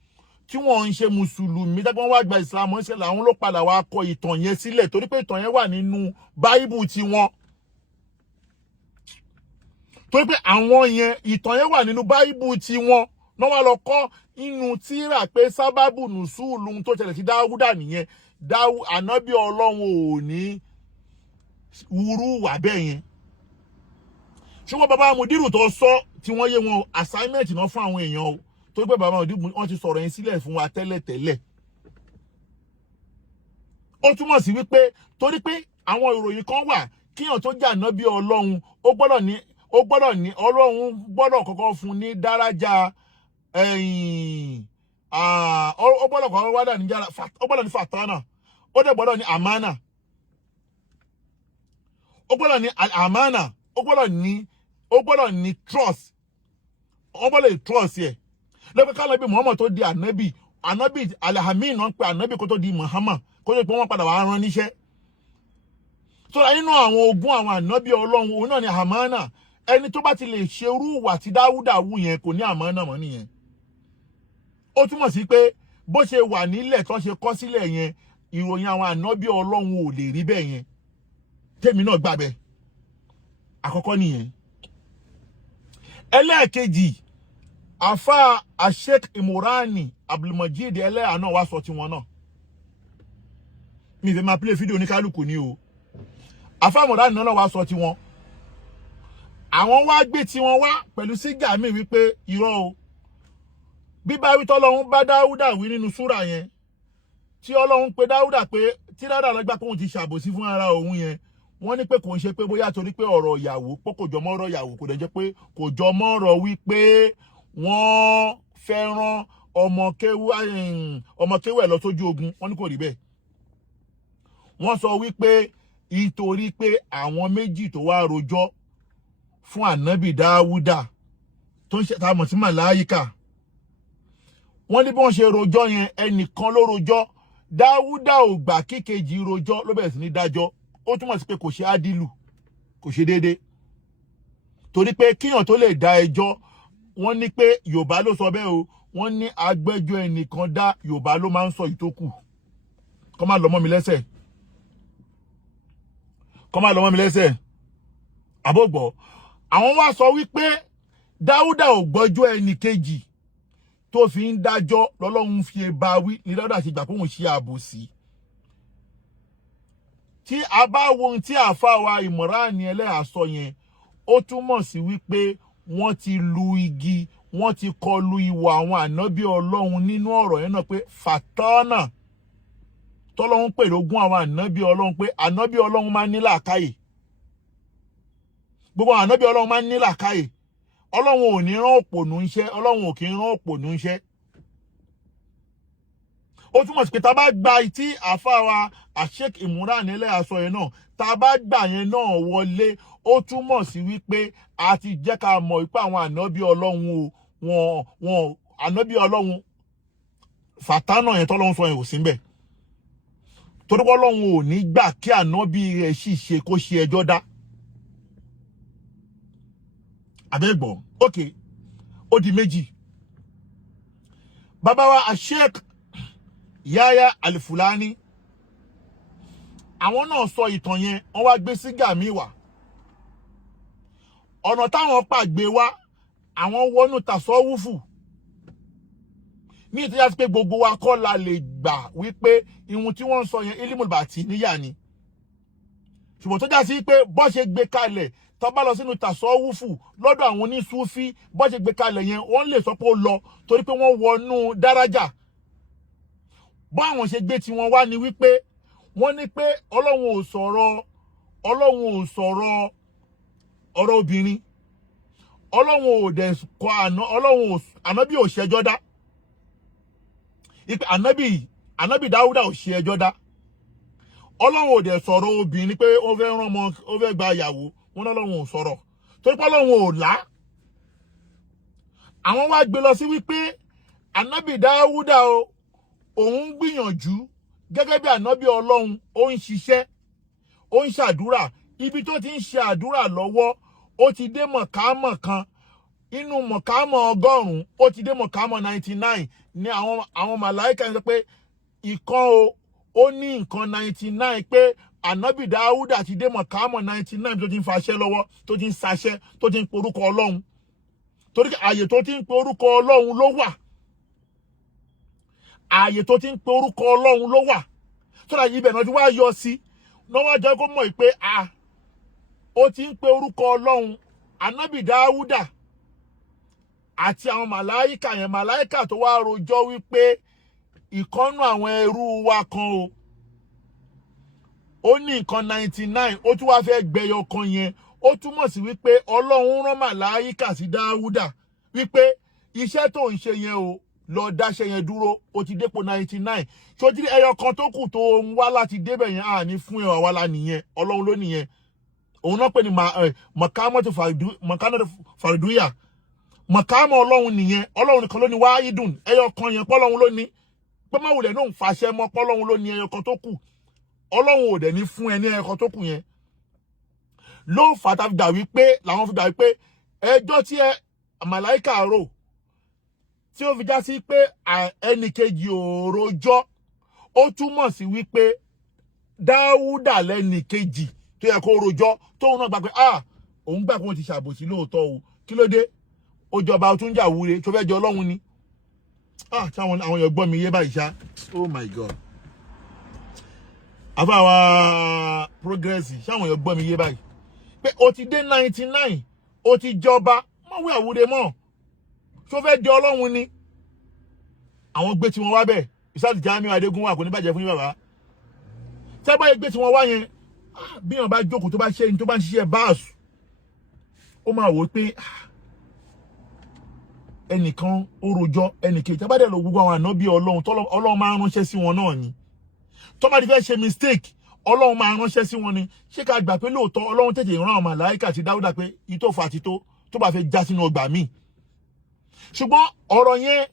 tí wọ́n ń ṣe mùsùlùmí, dágbọ́n wá gba ìsìláàmù ìṣẹ̀lẹ̀ àwọn ló padà wá kọ ìtàn yẹn sílẹ̀ torí pé ìtàn yẹn wà nínú Báíbù tiwọn. Torí pé àwọn yẹn ìtàn yẹn wà nínú Báíbù tiwọn, náà wá lọ kọ́ inú tírà pé sábàbù nùsúlù tó ṣẹlẹ̀ sí Dáúdà nìyẹn. Ànábì Ọlọ́run ò ní wúrú wà bẹ́ẹ̀ yẹn. Ṣùgbọ́n bàbá Mùdírù tó sọ tí wọ́n yé wọn assignment náà fún àwọn èèyàn o. Torí pé bàbá Mùdírù wọ́n ti sọ̀rọ̀ yẹn sílẹ̀ fún wa tẹ́lẹ̀tẹ́lẹ̀. Ó túmọ̀ sí wípé torí pé àwọn ìròyìn kan wà kíyàn tó jẹ́ ànábì Ọlọ́run, ó gbọ́dọ̀ ní Ọlọ́run gbọ́dọ̀ kọ́kọ́ fún ní dárájà ó gbọ́dọ̀ kọ́kọ́ wádà ní jára, ó gbọ́dọ̀ ní fàtánà, ó dẹ̀ gbọ́dọ̀ ní àmánà, ó gbọ́dọ̀ ní àmánà, ó gbọ́dọ̀ ní trust, ó gbọ́dọ̀ ní trust yẹ. Lọ́pẹ́ ká lọ́bí Muhammad tó di ànábì alhamin náà pé ànábì kó tó di Muhammad kó tó pé wọ́n padà wá rán níṣẹ́. Sọ́ra nínú àwọn ogún àwọn ànábì Ọlọ́run òun náà ni àmánà. Ẹni tó bá ti lè ṣe irú ìwà tí Dáúdà wù yẹn kò ní àmánà mọ́ nìyẹn. Ó túmọ̀ sí pé bó ṣe wà nílẹ̀ tó ṣe kọ́ sílẹ̀ yẹn, ìròyìn àwọn ànábì Ọlọ́run ò lè rí bẹ́ẹ̀ yẹn. Tèmi náà gbà bẹ́ẹ̀. Àkọ́kọ́ nìyẹn. Ẹlẹ́ẹ̀kejì, àfà Sheikh Imorani Abdulmajid ẹlẹ́yà náà wá sọ tiwọn náà. Mi fẹ́ máa play fídíò oníkálùkù ni o. afámọ̀dá nínú náà wá sọ ti wọn àwọn wá gbé tí wọn wá pẹ̀lú sígà mi wípé irọ́ o bí bá wí tọ́lọ́run bá Dáúdà wí nínú súrà yẹn tí Ọlọ́run pé Dáúdà pé tí Dáúdà lọ gbà pé òun ti ṣàbòsí fún ara òun yẹn wọ́n ní pé kò ń ṣe pé bóyá torí pé ọ̀rọ̀ ìyàwó pé kò jọ mọ́ ọ̀rọ̀ ìyàwó kò dẹ̀ jẹ́ pé kò jọ mọ́ ọ̀rọ̀ wípé wọ́n fẹ́ràn ọmọ kéwú ẹ̀ lọ sójú ogun wọ́n ní kò rí bẹ́ẹ̀ wọ́n sọ wípé ìtorí pé àwọn méjì tó wá rojọ́ fún ànábì Dáúdà tó ń ṣe támọ̀ sí màláyíkà wọ́n ní bí wọ́n ṣe rojọ́ yẹn ẹnìkan ló rojọ́ Dáúdà ò gbà kíkejì rojọ́ ló bẹ̀rẹ̀ sí ní dájọ́ ó túmọ̀ sí pé kò ṣe ádìlù kò ṣe déédéé torí pé kíyàn tó lè dá ẹjọ́ wọ́n ní pé Yorùbá ló sọ bẹ́ẹ̀ o wọ́n ní agbẹ́jọ́ ẹnìkan dá Yorùbá ló máa ń sọ ìtókù kọ́ máa lọ mọ́ mi lẹ́sẹ̀ àbógbọ́ àwọn wá sọ wípé Dáúdà ò gbọ́jọ́ ẹnì kejì tó fi ń dájọ́ lọ́lọ́run fi bá wí ní Dáúdà ti gbà pé òun ṣe àbòsí tí a bá wo ohun tí àfáwà Ìmọ̀ránì Ẹlẹ́hà sọ yẹn ó túmọ̀ sí wípé wọ́n ti lu igi wọ́n ti kọlu ìwà àwọn ànábì Ọlọ́run nínú ọ̀rọ̀ yẹn náà pé fàtánà tọ́lọ́run pè lógún àwọn ànábì Ọlọ́run pé ànábì Ọlọ́run máa ń ní làákàyè gbogbo ànábì Ọlọ́run máa ń ní làákàyè Ọlọ́run ò ní rán òpònú iṣẹ́ Ọlọ́run ò kì í rán òpònú iṣẹ́ ó túmọ̀ sí pé tá a bá gba tí àfáwà Sheikh Ìmọ̀ránì Ẹlẹ́hà sọ yẹn náà tá a bá gbà yẹn náà wọlé ó túmọ̀ sí wípé a ti jẹ́ ká mọ̀ wípé àwọn ànábì Ọlọ́run o wọn ànábì Ọlọ́run fàtánà yẹn tọ́lọ́run sọ yẹn ò sí ńbẹ̀ torí pé Ọlọ́run ò ní gbà kí ànábì rẹ̀ sì ṣe kó ṣe ẹjọ́ dá abẹ́gbọ̀n ókè ó di méjì bàbá wa Sheikh Yahya Al-Fulani àwọn náà sọ ìtàn yẹn wọ́n wá gbé sígà mi wá ọ̀nà táwọn pàgbé wá àwọn wọnú tàsọ́wúfù ní ìtọ́jà sí pé gbogbo wa kọ́ la lè gbà wípé ihun tí wọ́n ń sọ yẹn ilimul bàtí níyà ni ṣùgbọ́n tó já sí pé bọ́ ṣe gbé kalẹ̀ tó bá lọ sínú tàsọ́wúfù lọ́dọ̀ àwọn onísúfí bọ́ ṣe gbé kalẹ̀ yẹn wọ́n lè sọ pé ó lọ torí pé wọ́n wọnú dárájà bọ́ àwọn ṣe gbé tí wọ́n wá ní wípé wọ́n ní pé Ọlọ́run ò sọ̀rọ̀ ọ̀rọ̀ obìnrin Ọlọ́run ò dẹ̀ kọ ànábì ò ṣẹjọ́ dá ipe ànábì Dáúdà ò ṣe ẹjọ́ dá Ọlọ́run ò dẹ̀ sọ̀rọ̀ obìnrin pé ó fẹ́ rán ọmọ ó fẹ́ gba ìyàwó wọn lọ́lọ́run ò sọ̀rọ̀ torí pé Ọlọ́run ò lá àwọn wá gbé lọ sí wípé ànábì Dáúdà o òun gbìyànjú gẹ́gẹ́ bí ànábì Ọlọ́run ó ń ṣiṣẹ́ ó ń ṣàdúrà ibi tó ti ń ṣe àdúrà lọ́wọ́ ó ti dé mọ̀kámọ̀ kan inú mọ̀kámọ̀ 100 ó ti dé mọ̀kámọ̀ 99 ní àwọn màláíkà ń sọ pé ìkan ó ní nǹkan 99 pé ànábì Dáúdà ti dé mọ̀kámọ̀ 99 tó ti ń faṣẹ́ lọ́wọ́ tó ti ń saṣẹ́ tó ti ń porúkọ Ọlọ́run torí ààyè tó ti ń porúkọ Ọlọ́run ló wà ààyè tó ti ń porúkọ Ọlọ́run ló wà tó dà ibẹ̀ náà ti wá yọ sí náà wá jẹ́ kó mọ̀ pé ó ti ń pe orúkọ Ọlọ́run ànábì Dáúdà àti àwọn màláíkà tó wá rojọ́ wípé ìkọ́nú àwọn ẹrú wa kan ó ní nǹkan 99 ó tún wá fẹ́ gbẹyọ kan yẹn ó túmọ̀ sí wípé Ọlọ́run rán màláíkà sí Dáúdà wípé iṣẹ́ tó ń ṣe yẹn lọ dáṣẹ́ yẹn dúró ó ti dépò 99 ṣojú ẹyọ kan tó kù tó ń wá láti débẹ̀ yẹn àní fún ẹ̀ wá lá nìyẹn Ọlọ́run ló nìyẹn òun náà pè ní mọ̀kámọ́tò fàrídúyà mọ̀kámọ́ Ọlọ́run nìyẹn Ọlọ́run nìkan ló ní wáídùn ẹyọ kan yẹn pọ́lọ́run ló ní pé má wulẹ̀ náà ń fàṣẹ mọ́ pọ́lọ́run ló ní ẹyọ kan tó kù Ọlọ́run ò dẹ̀ ní fún ẹ ní ẹyọ kan tó kù yẹn ló fàtà fi gbà wípé làwọn fi gbà wípé ẹjọ́ tí màláíkà rò tí ó fi já sí pé ẹnìkejì ò rojọ́ ó túmọ̀ sí wípé Dáúdà lẹ́nìkejì tó yẹ kó rojọ́ tóun náà gbà pé òun gbà pé wọ́n ti ṣàbòsí lóòótọ́ o kí ló dé ó jọba tó ń jà wúre tó fẹ́ jọ Ọlọ́run ni tí àwọn èèyàn gbọ́ mi yé báyìí ṣá oh my God àbáwá progress ṣáwọn èèyàn gbọ́ mi yé báyìí pé o ti dé 99 o ti jọba mọ̀ wí àwúre mọ́ tó fẹ́ di Ọlọ́run ni àwọn gbé tí wọ́n wá bẹ́ẹ̀ ìsáàtì Jamiu Adégún wà kò ní bàjẹ́ fún yín bàbá tẹ́ bá yẹ gbé tí wọ́n wá yẹn bí wọ́n bá jókòó tó bá ṣe ní tó bá ń ṣiṣẹ́ báàsù ó máa wò pé ẹnìkan ó rojọ́ ẹnìkejì tẹ́ bá dẹ̀ lọ gbogbo àwọn ànábì Ọlọ́run máa ń ránṣẹ́ sí wọn náà ni tó bá ti fẹ́ ṣe mistake Ọlọ́run máa ránṣẹ́ sí wọn ni ṣé ká gbà pé lóòótọ́ Ọlọ́run tètè rán àwọn màláíkà àti Dáúdà pé ìtò fà ti tó bá fẹ́ já sínú ọgbà míì ṣùgbọ́n ọ̀rọ̀ yẹn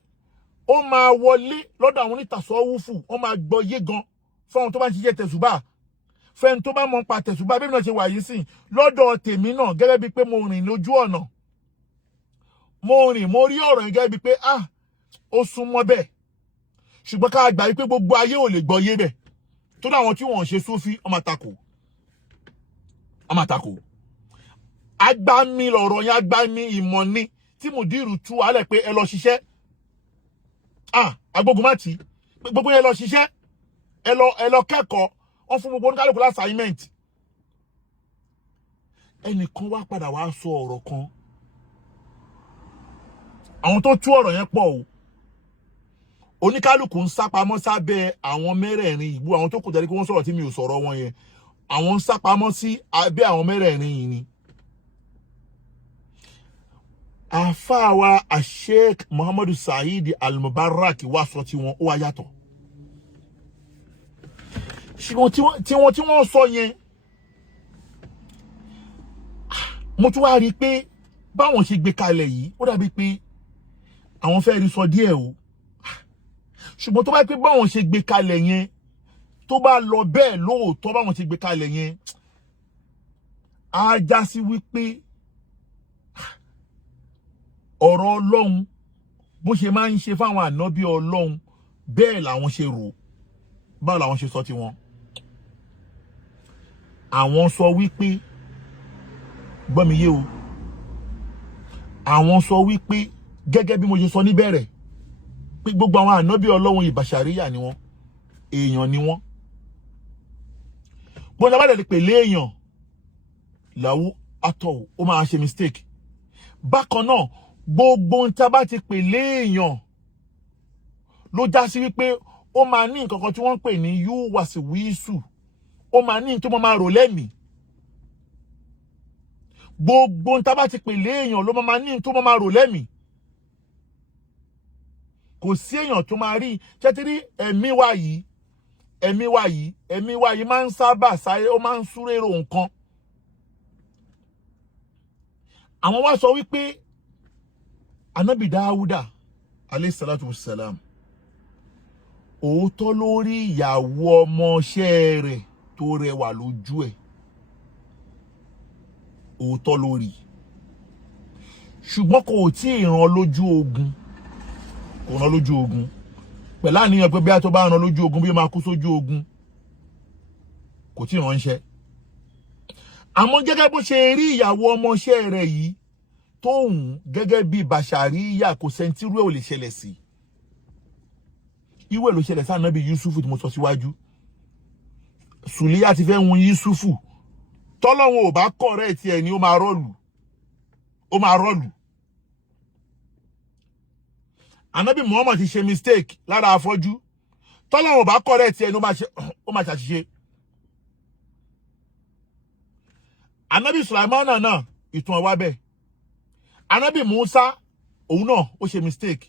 ó máa wọlé lọ́dọ̀ àwọn onítàsọ́wúfù wọ́n máa gbọ́ yé gan fáwọn tó bá ń ṣiṣẹ́ tẹ̀sùbà fẹ́ni tó bá mọ̀ pa tẹ̀sùbà bí mi náà ṣe wà yìí sìn lọ́dọ̀ tèmi náà gẹ́gẹ́ bíi pé mo rìn lójú ọ̀nà mo rí ọ̀rọ̀ yẹn gẹ́gẹ́ bíi pé ó súnmọ́ bẹ́ẹ̀ ṣùgbọ́n ká gbà wípé gbogbo ayé ò lè gbọ́ yé bẹ́ẹ̀ tó dáwọn tí wọ́n ṣe súfí ọmọ àtakò agbami lọ̀rọ̀ yẹn agbami ìmọ̀ ni tí mùdírù tú alẹ̀ pé ẹ lọ ṣiṣẹ́ agbógun má tì gbogbo yẹn lọ ṣiṣẹ́ ẹ lọ kẹ́kọ̀ọ́ wọ́n fún gbogbo oníkálùkù assignment ẹnìkan wá padà wá sọ ọ̀rọ̀ kan àwọn tó tú ọ̀rọ̀ yẹn pọ̀ o oníkálùkù ń sápamọ́ sábẹ́ àwọn mẹ́rẹ̀ẹ̀rin ìbú àwọn tó kù tẹ́lẹ̀ kí wọ́n sọ̀rọ̀ tí mi ò sọ̀rọ̀ wọn yẹn àwọn ń sápamọ́ sí abẹ́ àwọn mẹ́rẹ̀ẹ̀rin yìí ni àfáàwà Sheikh Muhammadu Saheed Al-Mubarak wá sọ tí wọn ó wá yàtọ̀ ṣùgbọ́n tí wọ́n sọ yẹn mo tún wá rí pé báwọn ṣe gbé kalẹ̀ yìí ó dàbí pé àwọn fẹ́ rí sọ díẹ̀ o ṣùgbọ́n tó bá pé báwọn ṣe gbé kalẹ̀ yẹn tó bá lọ bẹ́ẹ̀ lóòótọ́ báwọn ṣe gbé kalẹ̀ yẹn á já sí wípé ọ̀rọ̀ Ọlọ́run bó ṣe máa ń ṣe fáwọn ànábì Ọlọ́run bẹ́ẹ̀ làwọn ṣe rò báwo làwọn ṣe sọ ti wọn àwọn sọ wípé gbọ́ mi yé o àwọn sọ wípé gẹ́gẹ́ bí mo ṣe sọ níbẹ̀rẹ̀ pé gbogbo àwọn ànábì Ọlọ́run ìbàṣàríyà ni wọ́n èèyàn ni wọ́n bọ́n bá dẹ̀ lè pè léèyàn làwú àtọ̀ ó máa ṣe mistake bákan náà gbogbo ń tá bá ti pè léèyàn ló já sí wípé ó máa ní nǹkan kan tí wọ́n ń pè ní yúwàsíwísù ó máa ní tó máa rò lẹ́mìí gbogbo ń tá bá ti pè léèyàn ló máa ní tó máa rò lẹ́mìí kò sí èèyàn tó máa rí tẹ́tírí ẹ̀mí wa yìí máa ń sábà sáré ó máa ń súré ro nǹkan àwọn wá sọ wípé Ànábì Dáúdà alayhi salatu wassalam òótọ́ lórí ìyàwó ọmọọṣẹ́ rẹ̀ tó rẹwà lójú ẹ̀ òótọ́ lórí ṣùgbọ́n kò tí ì rán lójú ogun kò rán lójú ogun pẹ̀lú àníyàn pé bí a tó bá rán lójú ogun bí ó máa kú sójú ogun kò tí ì ránṣẹ́ àmọ́ gẹ́gẹ́ bó ṣe rí ìyàwó ọmọọṣẹ́ rẹ̀ yìí tóun gẹ́gẹ́ bí bàṣàríyà kò sẹ́ńtírú ẹ̀ ò lè ṣẹlẹ̀ sí ìwé ló ṣẹlẹ̀ sí Ànábì Yusufu tí mo sọ síwájú Sùlíyà ti fẹ́ hun Yusufu tọ́lọ́run ò bá correct ẹ̀ ni ó máa rọ́ọ̀lù Ànábì Muhammad ti ṣe mistake lára afọ́jú tọ́lọ́run ò bá correct ẹ̀ ni ó máa ṣàṣìṣe Ànábì Sulaimana náà ìtàn ọwá bẹ́ẹ̀ Ànábì Musa òun náà ó ṣe mistake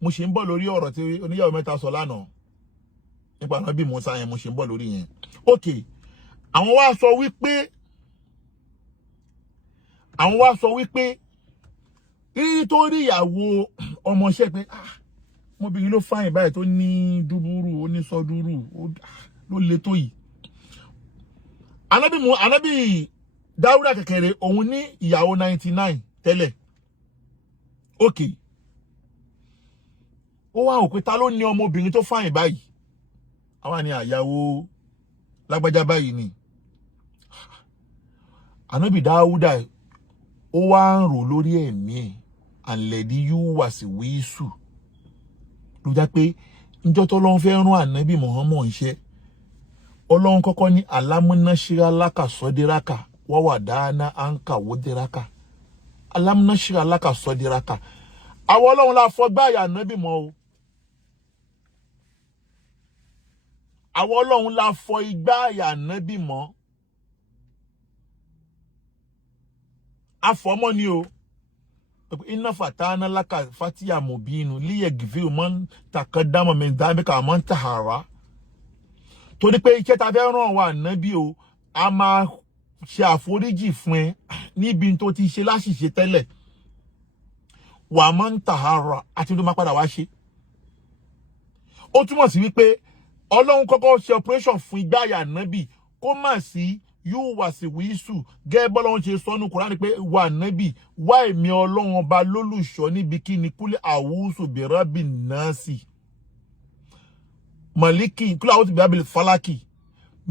mo ṣe ń bọ̀ lórí ọ̀rọ̀ tí oníyàwó mẹ́ta sọ lánàá nípa Ànábì Musa yẹn mo ṣe ń bọ̀ lórí yẹn okay àwọn wá sọ wípé rírí tó rí ìyàwó ọmọọṣẹ́ pé mọ́bìnrin ló fáyìn báyìí tó ní dúbúrú onísọdúrú ló le tó yìí Ànábì Dáúdà kékeré òun ní ìyàwó 99 tẹ́lẹ̀ okay ó wá òpé ta ló ní ọmọbìnrin tó fáyìn báyìí àwa ni àyàwó lágbájá báyìí ni Ànábì Dáúdà ó wá ń rò lórí ẹ̀mí ẹ̀ àlẹ́dí yúwàsíwísù ló já pé níjọ́ tó lọ́n fẹ́ rán Ànábì Muhammad iṣẹ́ Ọlọ́run kọ́kọ́ ní alámúnáṣírá lákà sọ́díraka wọ́wà dáná àǹkà wódíraka alámúnáṣírá lákà sọ́díraka àwọn Ọlọ́run la fọ́ gbáyà ànábì mọ́ o àwọn Ọlọ́run la fọ́ igbáyà ànábì mọ́ afọ́mọ́ ni o inna fatana laka fatiya mubinu liyaghfir man taqaddama min dhanbika man tahara torí pé iṣẹ́ ta fẹ́ rán wa ànábì o a máa ṣe àforíjì fún ẹ níbi tó ti ṣe láṣìṣe tẹ́lẹ̀ wa man tahara àti tó máa padà wá ṣe ó túmọ̀ sí wípé Ọlọ́run kọ́kọ́ ṣe operation fún ìgbáyà ànábì kó má sí yóò wá sí wíṣù gẹ́gẹ́ bọ́lọ́run ṣe sọ́nù Kùránì pé wà nábì wá èmi Ọlọ́run ọba lólùṣọ́ níbi kí ni kúlẹ̀ àwùsù bẹ̀rẹ̀bì náàsì màlíkì kúlẹ̀ àwùsù bẹ̀rẹ̀bì fálákì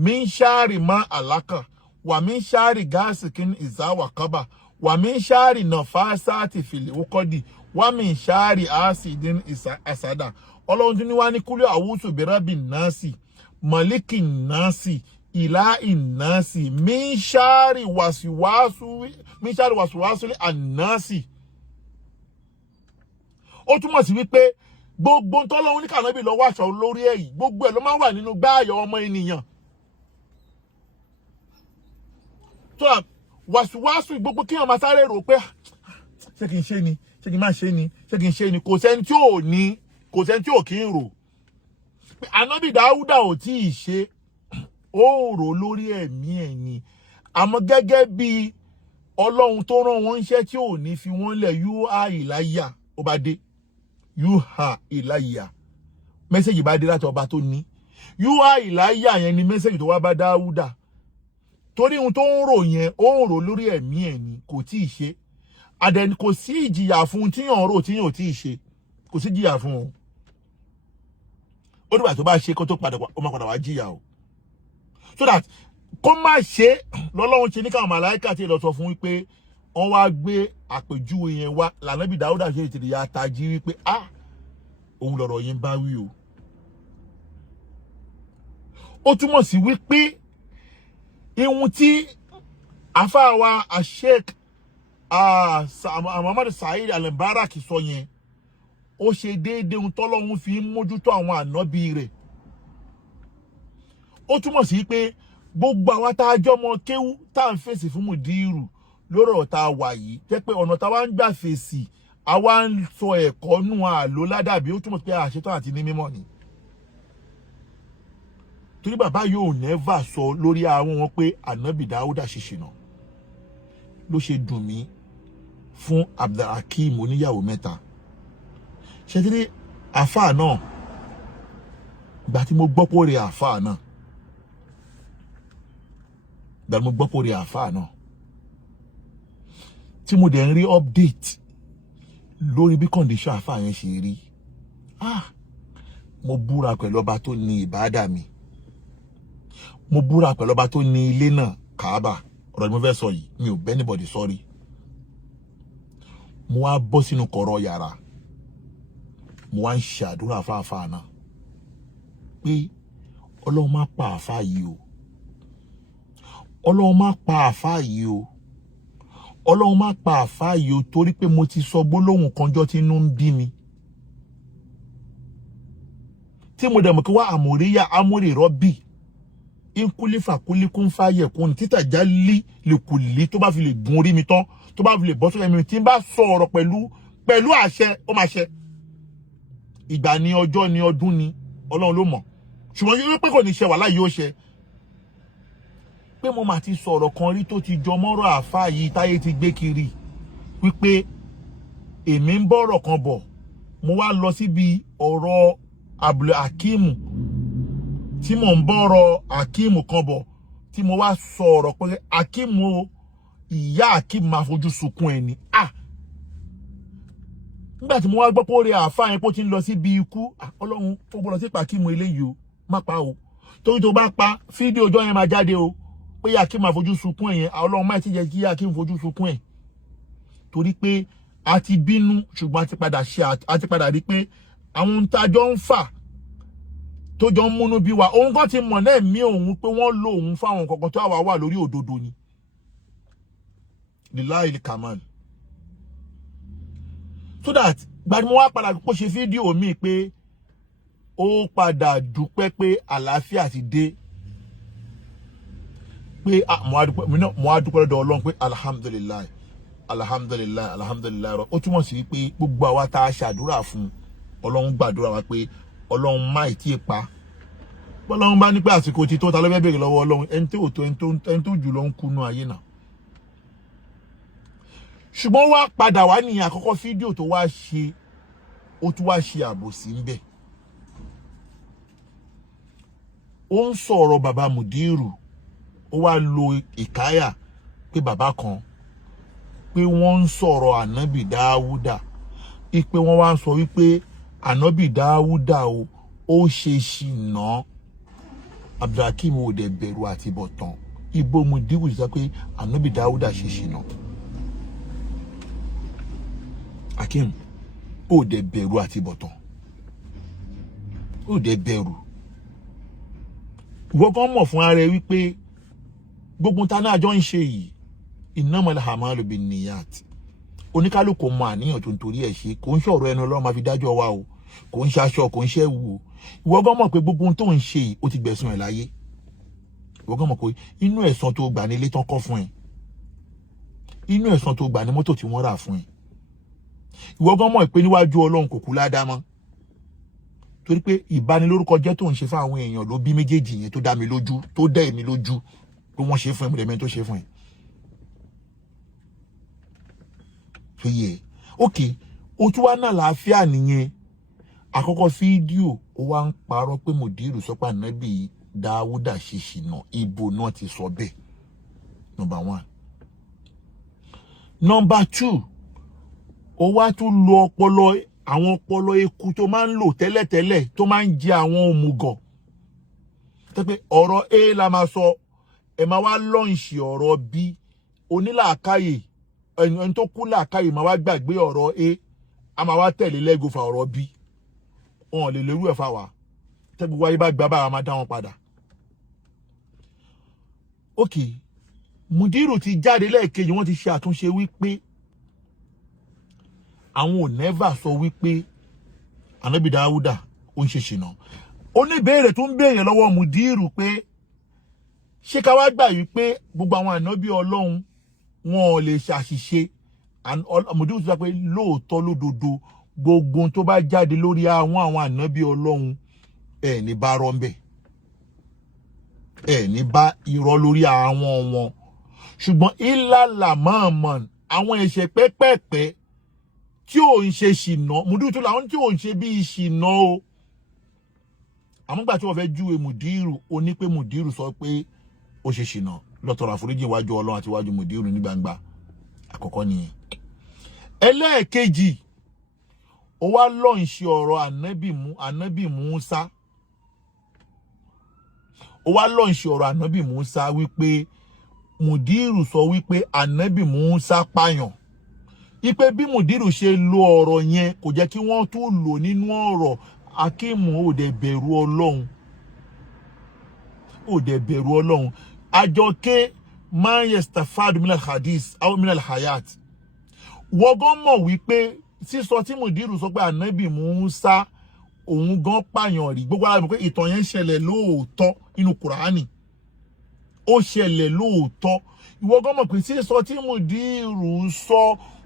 mí ń ṣáàrì má àlákà wà mí ń ṣáàrì gáàsì kí ni ìzáwà kábà wà mí ń ṣáàrì nàfàṣàtì fìlẹ̀ ókọ́dì wà mí ń ṣáàrì àásìdín àsádà Ọlọ́run tún ní wá ní kúlẹ̀ àwùsù bẹ̀rẹ̀bì náàsì màlíkì náàsì ìlà ìnáàsì míṣàárì wàsíwàsí ànáàsì ó túmọ̀ sí wípé gbogbo tọ́lọ́run ní kànábì lọ wáṣọ lórí èyí gbogbo ẹ̀ ló máa wà nínú gbáàyọ̀ ọmọ ènìyàn tó wàsíwàsí gbogbo kí wọ́n máa sáré rò pé ṣé kí n ṣe ni ṣé kí n má ṣe ni ṣé kí n ṣe ni kò sẹ́ni tí ò ní kò sẹ́ni tí ò kí ń rò pé ànábì Dáúdà ò tí ì ṣe ó rò lórí ẹ̀mí ẹ̀ ni àmọ́ gẹ́gẹ́ bí Ọlọ́run tó rán wọn iṣẹ́ tí ò ní fi wọ́n lẹ̀ yúhà ìláyà ó bá dé yúhà ìláyà mẹ́sẹ̀jì bá dé láti ọba tó ní yúhà ìláyà yẹn ni mẹ́sẹ̀jì tó wá bá Dáúdà torí ohun tó ń rò yẹn ó ń rò lórí ẹ̀mí ẹ̀ ni kò tí ì ṣe àdẹni kò sí ìjìyà fún tíyàn rò tíyàn ò tí ì ṣe kò sí ìjìyà fún o ó dìgbà tó bá ṣe kó tó padà ó máa padà wá jìyà o so that kó má ṣe lọ́lọ́run ṣe ní káwọn màláíkà tí lọ sọ fún wípé wọ́n wá gbé àpèjúwe yẹn wá lànàbí Dáúdà ṣe ìtìrì ya tají wípé òun lọ̀rọ̀ yẹn bá wí o ó túmọ̀ sí wípé ihun tí àfáàwà Sheikh Muhammad Saheed Al-Mubarak sọ yẹn ó ṣe déédéé ohun tọ́lọ́run fi ń mójútó àwọn ànábì rẹ̀ ó túmọ̀ sí pé gbogbo àwa tá a jọmọ kéwú tá à ń fèsì fún mùdírù lórí ọ̀tá wà yìí jẹ́ pé ọ̀nà táwa ń gbà fèsì àwa ń sọ ẹ̀kọ́ nù àlò ládàbí ó túmọ̀ sí pé àṣetán àti ní mímọ́ ni torí bàbá yóò nẹ́fà sọ lórí àwọn wọn pé ànábì Dáúdà ṣe ṣìnà ló ṣe dùn mí fún Abdulhakeem oníyàwó mẹ́ta ṣe tí ní àfáà náà ìgbà tí mo gbọ́ pé ó rẹ àfáà náà ìgbà tí mo gbọ́ pé ó rẹ àfáà náà tí mo dẹ̀ ń rí update lórí bí condition àfáà yẹn ṣe rí mo búra pẹ̀lú ọba tó ní ìbádà mi mo búra pẹ̀lú ọba tó ní ilé náà Káàbà ọ̀rọ̀ ni mo fẹ́ sọ yìí mi ò bẹ́ anybody sorry mo wá bọ́ sínú kọ̀rọ̀ yàrá mo wá ń ṣàdúrà fáfáà náà pé Ọlọ́run má pa àfáà yìí o Ọlọ́run má pa àfáà yìí o Ọlọ́run má pa àfáà yìí o torí pé mo ti sọ gbólóhùn kanjọ́ tí inú ń bí mi tí mo dẹ̀ mọ̀ kí wá àmúríyá amúrè rọ́bì inkulifa kulikun fàyè kun títà já lí lèkùlí tó bá fi lè gun orí mi tán tó bá fi lè bọ́ sórí mi tí n bá sọ ọ̀rọ̀ pẹ̀lú àṣẹ ó máa ṣẹ ìgbà ni ọjọ́ ni ọdún ni Ọlọ́run ló mọ̀ ṣùgbọ́n yóò pé kò ní ṣe wàhálà yóò ṣe pé mo máa ti sọ̀rọ̀ kan rí tó ti jọ mọ́rọ̀ àfáà yìí táyé ti gbé kiri wípé èmi ń bọ̀rọ̀ kan bọ̀ mo wá lọ síbi ọ̀rọ̀ Abdulhakeem tí mo ń bọ̀rọ̀ Hakeem kan bọ̀ tí mo wá sọ̀rọ̀ pé Hakeem o ìyá Hakeem máa fojú sunkún ẹni nígbà tí mo wá gbọ́ pé ó rí àfáà yẹn pé ó ti ń lọ síbi ikú Ọlọ́run ó gbọ́dọ̀ sí Hakeem eléyìí o má pa o torí tó bá pa fídíò ọjọ́ yẹn máa jáde o pé Hakeem máa fojú sunkún ẹ̀ yẹn Ọlọ́run má ti jẹ́ kí Hakeem fojú sunkún ẹ̀ torí pé a ti bínú ṣùgbọ́n a ti padà rí pé àwọn tájọ́ ń fà tó jọ ń múnú bí wa òun kan ti mọ̀ náà mí òun pé wọ́n lò òun fáwọn kankan tó àwa wà lórí òdodo ni lillahi kaman so that gbàdí mo wá padà kó ṣe fídíò mi pé ó padà dúpẹ́ pé àlàáfíà ti dé pé mo á dúpẹ́ lọ́dọ̀ Ọlọ́run pé alhamdulillah alhamdulillah alhamdulillah ó túmọ̀ sí pé gbogbo àwa tá a ṣàdúrà fún Ọlọ́run gbàdúrà wa pé Ọlọ́run má ì tí ì pa Ọlọ́run bá ní pé àsìkò ti tó ta ló fẹ́ béèrè lọ́wọ́ Ọlọ́run ẹni tí ò tó ẹni tó jù lọ ń kú nú ayé náà ṣùgbọ́n wá padà wá ní àkọ́kọ́ fídíò tó wá ṣe ó tún wá ṣe àbòsí ń bẹ̀ ó ń sọ̀rọ̀ bàbá Mudiru ó wá lo ìkáyà pé bàbá kan pé wọ́n ń sọ̀rọ̀ ànábì Dáúdà pé wọ́n wá ń sọ wípé ànábì Dáúdà ó ṣe ṣìnà Abdulhakeem ò dẹ̀ bẹ̀rù àti bọ̀tán ibo Mudiru sọ pé ànábì Dáúdà ṣe ṣìnà Hakeem ó dẹ̀ bẹ̀rù àti bọ̀tán ó dẹ̀ bẹ̀rù ìwọ kan mọ̀ fún ara ẹ wípé gbogbo ta náà jọ ń ṣe yìí innamal a'malu binniyat oníkálùkù mọ àníyàn tó ń torí ẹ̀ ṣe kò ń ṣọ̀rọ̀ ẹnu Ọlọ́run máa fi dájọ́ wa o kò ń ṣaṣọ kò ń ṣẹ́wù o ìwọ gan mọ̀ pé gbogbo tó ń ṣe yìí ó ti gbẹ̀sùn ẹ̀ láyé ìwọ gan mọ̀ pé inú ẹ̀san tó gbà ní ilé tán kọ́ fún ẹ inú ẹ̀san tó gbà ní mọ́tò tí wọ́n rà fún ẹ ìwọ gan mọ̀ pé níwájú Ọlọ́run kò kú ládàá mọ́ torí pé ìbanilórúkọ jẹ́ tó ń ṣe fún àwọn èèyàn ló bí méjèèjì yẹn tó dá mi lójú tó dá èmi lójú pé wọ́n ṣe fún ẹ mọ̀lẹ́mẹ́ tó ṣe fún ẹ. tó yẹ ok o tún wá náà láàfíà nìyẹn àkọ́kọ́ fídíò ó wá ń parọ́ pé Mudiru sọ pé ànábì Dáúdà ṣe ṣìnà ibo náà ti sọ bẹ́ẹ̀ number 1. number 2 ó wá tún lo àwọn ọpọlọ eku tó máa ń lò tẹ́lẹ̀tẹ́lẹ̀ tó máa ń jẹ àwọn òmùgọ̀ tó pé ọ̀rọ̀ A la máa sọ ẹ máa wá lọ́ǹṣì ọ̀rọ̀ B onílàákàyè ẹni tó kú làákàyè máa wá gbàgbé ọ̀rọ̀ A máa wá tẹ̀lé lẹ́gọ̀fà ọ̀rọ̀ B wọn lè lérú ẹ̀ fà wá tẹ́gbẹ́ wáyé bá gbà bára máa dá wọn padà. ok Mudiru ti jáde lẹ́ẹ̀kejì wọ́n ti ṣe àtúnṣe wípé àwọn ò never sọ wípé ànábì Dáúdà ó ń ṣe ṣìnà ó ní béèrè tó ń béèrè lọ́wọ́ Mudiru pé ṣé ká wá gbà wípé gbogbo àwọn ànábì Ọlọ́run wọn ò lè ṣàṣìṣe Mudiru sọ pé lóòótọ́ lódodo gbogbo tó bá jáde lórí àwọn ànábì Ọlọ́run ẹ̀ ní bá rọ́ ń bẹ̀ ẹ̀ ní bá irọ́ lórí àwọn wọn ṣùgbọ́n ìlàlà mọ̀ọ́mọ̀ àwọn ẹ̀ṣẹ̀ pẹ́pẹ́pẹ́ tí ò ń ṣe ṣìnà Mudiru tó làwọn tí ò ń ṣe bí ṣìnà o àmúgbà tí wọ́n fẹ́ júwe Mudiru ó ní pé Mudiru sọ pé ó ṣe ṣìnà lọ́tọ̀rọ̀ àforíjì iwájú Ọlọ́run àti iwájú Mudiru ní gbangba àkọ́kọ́ nìyẹn. ẹlẹ́ẹ̀kejì ó wá lọ́ǹṣì ọ̀rọ̀ ànábì Musa ó wá lọ́ǹṣì ọ̀rọ̀ ànábì Musa wípé Mudiru sọ wípé ànábì Musa pààyàn ipe bí Mudiru ṣe lo ọ̀rọ̀ yẹn kò jẹ́ kí wọ́n tún lò nínú ọ̀rọ̀ Hakeem ò dẹ̀ bẹ̀rù Ọlọ́run ò dẹ̀ bẹ̀rù Ọlọ́run àjọké man yastafad minal hadith aw minal hayat wọ́n gan mọ̀ wípé sísọ tí Mudiru sọ pé ànábì Musa òun gan pààyàn rí gbogbo ara mi pé ìtàn yẹn ṣẹlẹ̀ lóòótọ́ nínú Kùránì ó ṣẹlẹ̀ lóòótọ́ ìwọ gan mọ̀ pé sísọ tí Mudiru sọ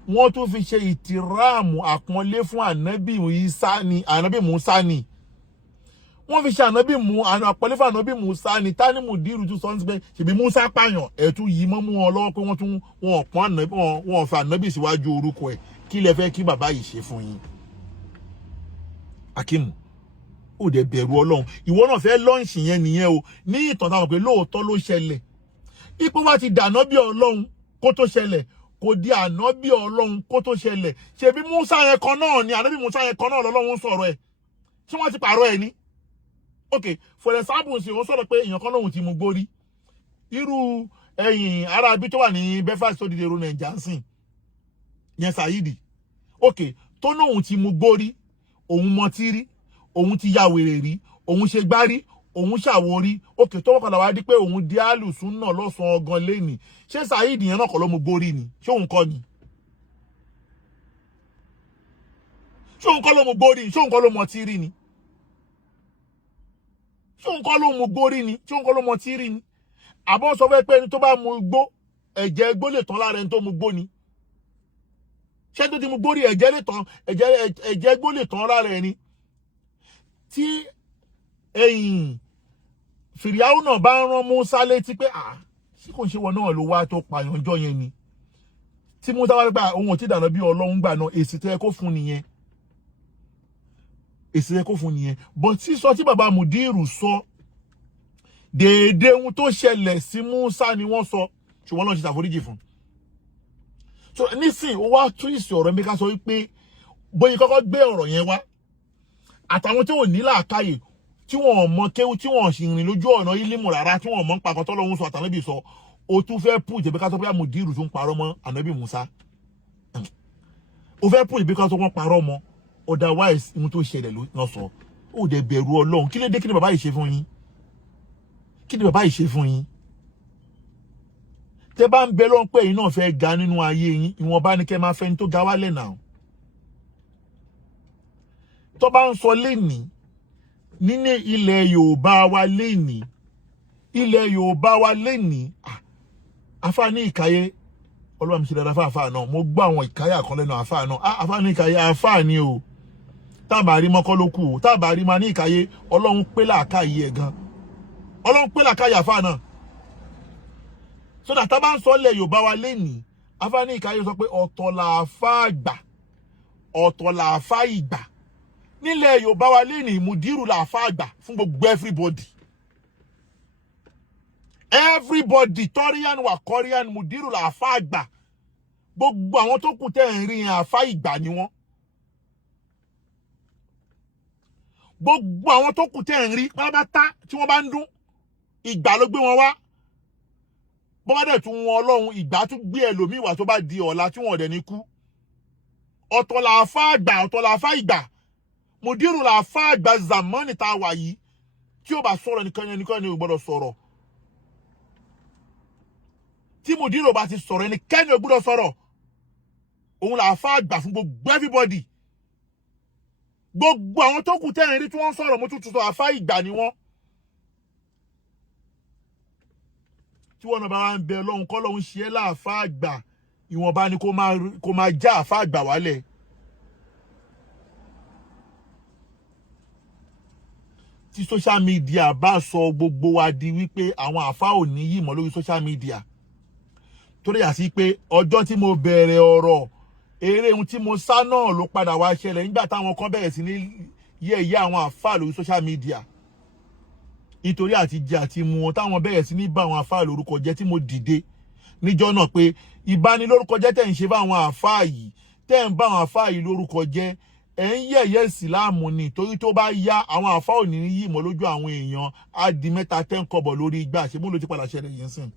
wọ́n tún fi ṣe ìtìráàmù àpọ́nlé fún ànábì Musa ni wọ́n fi ṣe àpọ́nlé fún ànábì Musa ni tani Mudiru tún sọ ní pé ṣèbí Musa pààyàn ẹ̀tún yìí mọ́ mú wọn lọ́wọ́ pé wọ́n ọ̀pọ̀ ànábì wọn fi ànábì síwájú orúkọ ẹ̀ kí lẹ fẹ́ kí bàbá yìí ṣe fún yín. Hakeem ó dẹ̀ bẹ̀rù Ọlọ́run ìwọ náà fẹ́ lọ́ǹṣì yẹn nìyẹn o ní ìtàn táwọn pé lóòótọ́ ló ṣẹlẹ̀ ipò wá ti dànà bí Ọlọ́run kó tó ṣẹlẹ̀ kò di ànábì Ọlọ́run kó tó ṣẹlẹ̀ ṣebí Musa yẹn kan náà ni ànábì Musa yẹn kan náà lọ́lọ́run sọ̀rọ̀ ẹ̀ tí wọ́n ti pààrọ̀ ẹ̀ ní. ok for example sì wọ́n sọ̀rọ̀ pé èèyàn kan lóhun ti mú gbórí irú ẹ̀yìn ara ibi tó wà ní Belfast tó dìde ronú ẹ̀jà ń sìn yẹn Saidi ok tó lóhun ti mú gbórí òun mọtí rí òun ti ya wèrè rí òun ṣe gbárí òun ṣàwórí òkè tó wọ́kànlá wá di pé òun di alùsùn náà lọ́sàn-án ọgàn lẹ́nì ṣé Saheed yẹn náà kọ́ ló mú gbórí ni ṣé òun kọ́ ni ṣé òun kọ́ ló mú gbórí ni ṣé òun kọ́ ló mọ tírí ni ṣé òun kọ́ ló mú gbórí ni ṣé òun kọ́ ló mọ tírí ni àbọ̀ sọ fẹ́ pé ẹni tó bá mu igbó ẹ̀jẹ̀ igbó lè tán lára ẹni tó mu gbó ni ṣé tó ti mu gbórí ẹ̀jẹ̀ lè tán ẹ̀jẹ̀ igbó lè tán lára ẹni tí ẹ̀yìn Fìrìáù náà bá rán Musa létí pé ṣé kò ń ṣe wọn náà ló wá tó pààyàn ọjọ́ yẹn ni tí Musa wá gbà ohun tí dànù bí Ọlọ́run gbà náà èsì tẹ́ kó fún nìyẹn but sísọ tí bàbá Mudiru sọ déédéé ohun tó ṣẹlẹ̀ sí Musa ni wọ́n sọ ṣùgbọ́n Ọlọ́run ṣe ṣàforíjì fún so nísìn ó wá tún ìsìn ọ̀rọ̀ mi ká sọ wípé bóyá kọ́kọ́ gbé ọ̀rọ̀ yẹn wá àtàwọn tí ò ní làákàyè tí wọ́n mọ kéwú tí wọ́n sì rìn lójú ọ̀nà ìlímù rárá tí wọ́n mọ ń pa kan tọ́lọ́hun sọ àtànábì sọ ó tún fẹ́ pù ìjẹ́bí ká sọ pé Mudiru tún parọ́ mọ́ ànábì Musa ó fẹ́ pù ìjẹ́bí ká sọ wọ́n parọ́ mọ́ otherwise ohun tó ṣẹlẹ̀ ló sọ ó dẹ̀ bẹ̀rù Ọlọ́run kí ló dé kí ni bàbá yìí ṣe fún yín tẹ́ bá ń bẹ lọ́n pé yín náà fẹ́ ga nínú ayé yín ìwọ̀nba ni kẹ́ máa fẹ́ ní tó ga wálẹ̀ náà tó bá ń sọ lénìí nínú ilẹ̀ Yorùbá wa lénìí afá ní ìkáyé Ọlọ́run mi ṣe dáadáa fáfá náà mo gbọ́ àwọn ìkáyà kan lẹ́nu afá náà afá ní ìkáyé afá ni o tábà rí mọ́kọ́ ló kù o tábà rí ma ní ìkáyé Ọlọ́run pé làákàyè ẹ̀ gan Ọlọ́run pé làákàyè afá náà so that tá bá ń sọ lẹ̀ Yorùbá wa lénìí afá ní ìkáyé sọ pé ọ̀tọ̀ làáfá àgbà ọ̀tọ̀ làáfá ìgbà nílẹ̀ Yorùbá wa lénìí Mudiru làáfá àgbà fún gbogbo everybody Torian wa Korean Mudiru làáfá àgbà gbogbo àwọn tó kù tẹ́ ń rí àfá ìgbà ni wọ́n gbogbo àwọn tó kù tẹ́ ń rí pátápátá tí wọ́n bá ń dún ìgbà ló gbé wọn wá bó bá dẹ̀ tún wọn Ọlọ́run ìgbà tún gbé ẹlòmíì wá tó bá di ọ̀la tí wọ́n dẹ̀ ní kú ọ̀tọ̀ làáfá àgbà ọ̀tọ̀ làáfá ìgbà Mudiru làáfá àgbà zamani tá a wà yìí tí ó bá sọ̀rọ̀ nìkan ni ò gbọ́dọ̀ sọ̀rọ̀ tí Mudiru bá ti sọ̀rọ̀ ẹnikẹ́ni ò gbọ́dọ̀ sọ̀rọ̀ òun làáfá àgbà fún gbogbo everybody gbogbo àwọn tó kù tẹ́rin rí tí wọ́n sọ̀rọ̀ mo tún sọ àfá ìgbà ni wọ́n tí wọ́n náà bá wá ń bẹ Ọlọ́run kọ́ lọ́hun ṣe é láàfá àgbà ìwọ̀nba ni kó máa já àfá àgbà wálẹ̀ tí social media bá sọ gbogbo wa di wípé àwọn àfá ò ní yìí mọ́ lórí social media tó lè yà sí pé ọjọ́ tí mo bẹ̀rẹ̀ ọ̀rọ̀ eré ohun tí mo sá náà ló padà wá ṣẹlẹ̀ nígbà táwọn kan bẹ̀rẹ̀ sí ní yẹ̀yẹ́ àwọn àfá lórí social media nítorí àti jẹ àti mu wọn táwọn bẹ̀rẹ̀ sí ní bá àwọn àfá lórúkọ jẹ́ tí mo dìde níjọ́ náà pé ìbanilórúkọ jẹ́ tẹ̀ ń ṣe bá àwọn àfá yìí tẹ̀ ń bá àwọn àfá yìí lórúkọ jẹ́ ẹ̀ ń yẹ̀yẹ́ ìsìláàmù ni torí tó bá yá àwọn àfá ò ní yí mọ́ lójú àwọn èèyàn á di mẹ́ta tẹ́ ń kọ́bọ̀ lórí igbá ṣe mú ló ti padà ṣẹlẹ̀ yẹn sìn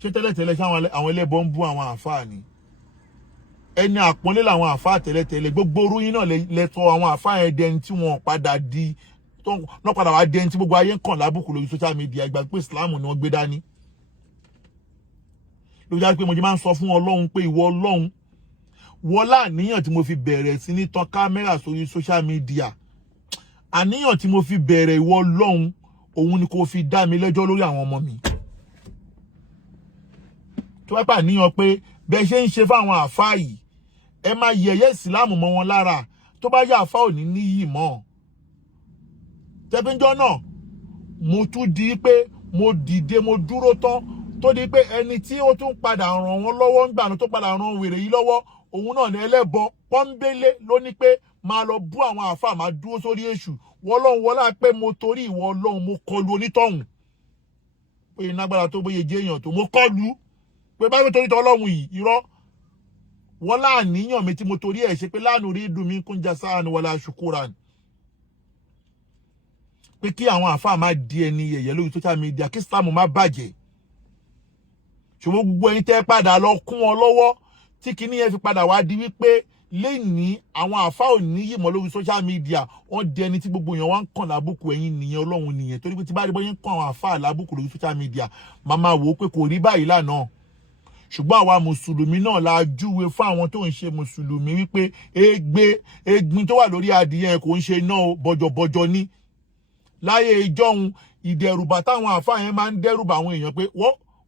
ṣé tẹ́lẹ̀tẹ́lẹ̀ ṣé àwọn ẹlẹ́bọ ń bú àwọn àfá ni ẹni àpọ́nlé làwọn àfá tẹ́lẹ̀tẹ́lẹ̀ gbogbo orú yín náà lẹ́tọ́ àwọn àfá yẹn dẹni tí wọ́n padà di náà padà wá dẹni tí gbogbo ayé ń kàn lábùkù lórí social media ìgbà pé ìsìláàmù ni wọ́n gbé dání ló jẹ́ pé mo jẹ́ máa ń sọ fún Ọlọ́run pé ìwọ Ọlọ́run wọlá àníyàn tí mo fi bẹ̀rẹ̀ sí ní tàn kámẹ́rà sórí social media àníyàn tí mo fi bẹ̀rẹ̀ ìwọ Ọlọ́run òun ni kò fi dá mi lẹ́jọ́ lórí àwọn ọmọ mi tó wá pàníyàn pé bẹ́ẹ̀ ṣe ń ṣe fáwọn àfá yìí ẹ máa yẹ̀yẹ́ ìsìláàmù mọ́ wọn lára tó bá yá àfá ò ní níyì mọ́ tẹ́gbẹ́njọ́ náà mo tún di pé mo dìde mo dúró tán tó di pé ẹni tí ó tún padà ràn wọ́n lọ́wọ́ ń gbànú tó padà ràn wèrè yìí lọ́wọ́ òun náà ní ẹlẹ́bọ pọ́ńbélé ló ní pé máa lọ bú àwọn àfá máa dúró sórí èṣù wọ́lọ́hun wọlá pé mo torí ìwọ Ọlọ́run mo kọlu onítọ̀hún pé ìnágbára tó bóyá jẹ́ èèyàn tó mo kọlu pé báwo torí tọ́ Ọlọ́run yìí irọ́ wọ́lá àníyàn mi tí mo torí ẹ̀ ṣe pé lánàá rí dùn mí kún jasán wọlá ṣùkúran pé kí àwọn àfá máa di ẹni yẹ̀yẹ́ lórí social media kí Islam má bàjẹ́ ṣùgbọ́n gbogbo ẹni tẹ́ padà lọ kún wọn lọ́wọ́ tí kinní yẹn fi padà wá di wípé lẹ́ni àwọn àfá ò níyì mọ́ lórí social media wọ́n di ẹni tí gbogbo èèyàn wá ń kàn lábùkù ẹ̀yin nìyẹn Ọlọ́run nìyẹn torí pé tí bá rí bọ́yẹn ń kàn àwọn àfá lábùkù lórí social media máa wò ó pé kò rí báyìí lánàá ṣùgbọ́n àwa mùsùlùmí náà la júwe fún àwọn tó ń ṣe mùsùlùmí wípé egbin tó wà lórí adìyẹ kò ń ṣe náà bọ̀jọ̀bọ̀jọ̀ ní láyé ìjọ́hun ìdẹ̀rùbà táwọn àfá yẹn máa ń dẹ́rùbà àwọn èèyàn pé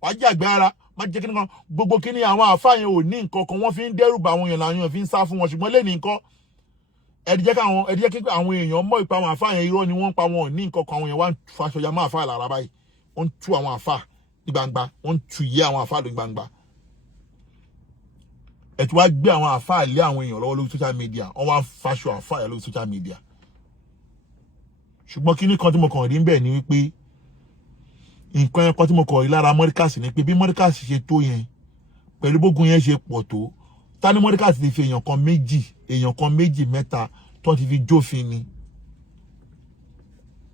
wàá jàgbé ara má jẹ́ kíní kan gbogbo kíní àwọn àfá yẹn ò ní nǹkan kan wọ́n fi ń dẹ́rùbà àwọn èèyàn làwọn èèyàn fi ń sá fún wọn ṣùgbọ́n lè ní nǹkan ẹ̀dí jẹ́ kí àwọn èèyàn mọ̀ ìpa àwọn àfá yẹn irọ́ ni wọ́n ń pa wọn ò ní nǹkan kan àwọn èèyàn wá ń faṣọ ya máa àfá lára báyìí wọ́n ń tú àwọn àfá ní gbangba wọ́n ń tú yé àwọn àfá lórí gbangba ẹ̀ tí wá gbé àwọn àfá lé àwọn èèyàn lọ́wọ́ lórí social media wọ́n wá faṣọ àfá yẹn lórí social media ṣùgbọ́n kíní kan tí mo kàn rí ń bẹ̀ ni wípé nǹkan ẹ̀kọ́ tí mo kọ̀ rí lára mọ́ríkàsì ni pé bí mọ́ríkàsì ṣe tó yẹn pẹ̀lú bógun yẹn ṣe pọ̀ tó ta ní mọ́ríkàsì ti fi èèyàn kan méjì mẹ́ta tó ti fi jófin ni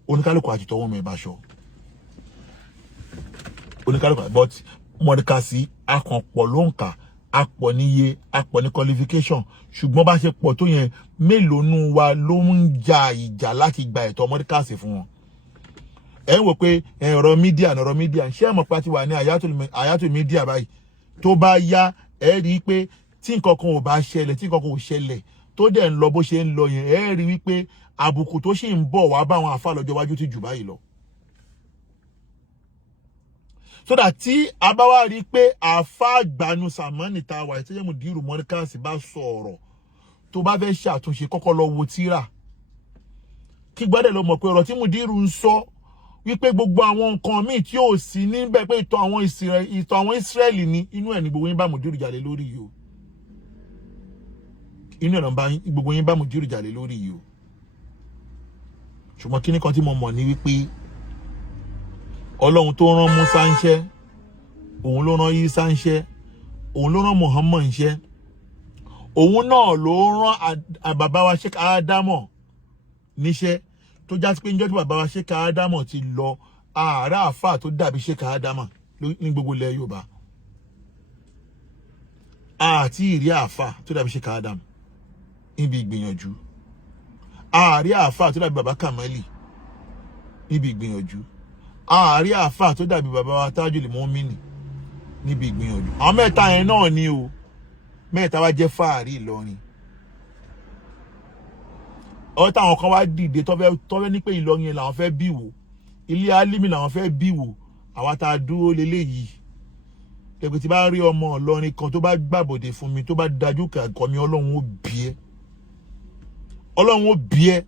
oníkálùkù àti tọwọ́ mẹ́ báṣọ oníkálùkù but mọ́ríkàsì akànpọ̀ ló ń kà apọ̀ níye apọ̀ ní qualification ṣùgbọ́n bá ṣe pọ̀ tó yẹn mélòó nú wa ló ń ja ìjà láti gba ẹ̀tọ́ mọ́ríkàsì fún wọn ẹ ń wò pé ọ̀rọ̀ mídíà ṣé ẹ mọ̀ pé a ti wà ní àyàtò mídíà báyìí tó bá yá ẹ rí i pé tí nǹkan kan ò bá ṣẹlẹ̀ tí nǹkan kan ò ṣẹlẹ̀ tó dẹ̀ ń lọ bó ṣe ń lọ yẹn ẹ rí i pé àbùkù tó sì ń bọ̀ wá bá àwọn àfáà lọ́jọ́ iwájú ti jù báyìí lọ. so that tí a bá wá rí i pé àfáà gbanu sàmánì tá a wà tí yẹ́mu dírù mọ́ríkàsì bá sọ ọ̀rọ̀ tó bá fẹ́ ṣàtúnṣe kọ́kọ́ lọ wo tírà kí gbọ́dẹ̀ lọ mọ̀ pé ọ̀rọ̀ tí mùdírù ń sọ wípé gbogbo àwọn nǹkan míì tí ò sí níbẹ̀ pé ìtàn àwọn Ísírẹ́lì ní inú ẹ̀ ní gbogbo yín bá mùdírù jà lé lórí yìí o inú ẹ̀ náà gbogbo yín bá mùdírù jà lé lórí yìí o ṣùgbọ́n kíní kan tí mo mọ̀ ní wípé Ọlọ́run tó rán Musa ń ṣẹ́ òun ló rán Isa ń ṣẹ́ òun ló rán Muhammad ń ṣẹ́ òun náà ló rán bàbá wa Sheikh Ádámọ̀ níṣẹ́ tó já sí pé níjọ́ tí bàbá wa Sheikh Ádámọ̀ ti lọ ààrẹ àfáà tó dàbí Sheikh Ádámọ̀ ní gbogbo ilẹ̀ Yorùbá àti ìrí àfáà tó dàbí Sheikh Ádámọ̀ níbi ìgbìyànjú ààrẹ àfáà tó dàbí bàbá Kàmálì níbi ìgbìyànjú ààrẹ àfáà tó dàbí bàbá wa Tájùl Mùmínì níbi ìgbìyànjú àwọn mẹ́ta yẹn náà ni o mẹ́ta wá jẹ́ fáàrí Ìlọrin ọ̀rọ̀ táwọn kan wá dìde tọ́fẹ́ ní pé Ìlọrin yẹn làwọn fẹ́ bí wò ilé Álímì làwọn fẹ́ bí wò àwa tá a dúró leléyìí lẹ́gbẹ̀ẹ́ tí bá rí ọmọ Ìlọrin kan tó bá gbàbọ̀dé fún mi tó bá dájú kàkọ́ mi Ọlọ́run ó bí ẹ́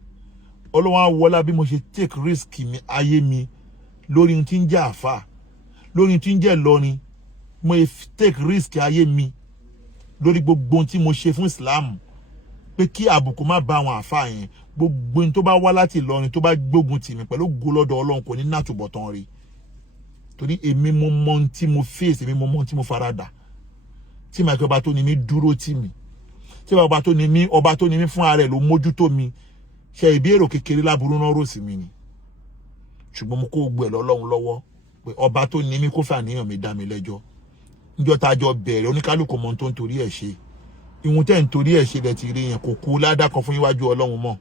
Ọlọ́run á wọlá bí mo ṣe take risk mi ayé mi lórí ohun tí ń jẹ́ àfà lórí ohun tí ń jẹ́ Ìlọrin mo take risk ayé mi lórí gbogbo ohun tí mo ṣe fún Islam pé kí àbùkù má bá àwọn àfáà yẹn gbogbo ohun tó bá wá láti Ìlọrin tó bá gbógun tì mí pẹ̀lú gólọ́dọ̀ Ọlọ́run kò ní nàtúbọ̀tán rí torí èmi mo mọ ohun tí mo face èmi mo mọ ohun tí mo farada tí màá kí ọba tó ní mí dúró tì mí tí ọba tó ní mí fún ara ẹ̀ ló mójútó mi ṣe ìbéèrè kékeré láburú náà rò sí mi ni ṣùgbọ́n mo kó gbẹ̀ lọ́lọ́run lọ́wọ́ pé ọba tó ní mí kó fàníyàn mi dá mi lẹ́jọ́ níjọ́ tá a jọ bẹ̀rẹ̀ oníkálùkù mọ tó ń torí ẹ̀ ṣe ìhun tẹ́ ń torí ẹ̀ ṣe lẹ ti rí yẹn kò kú ládàá kan fún iwájú Ọlọ́run mọ́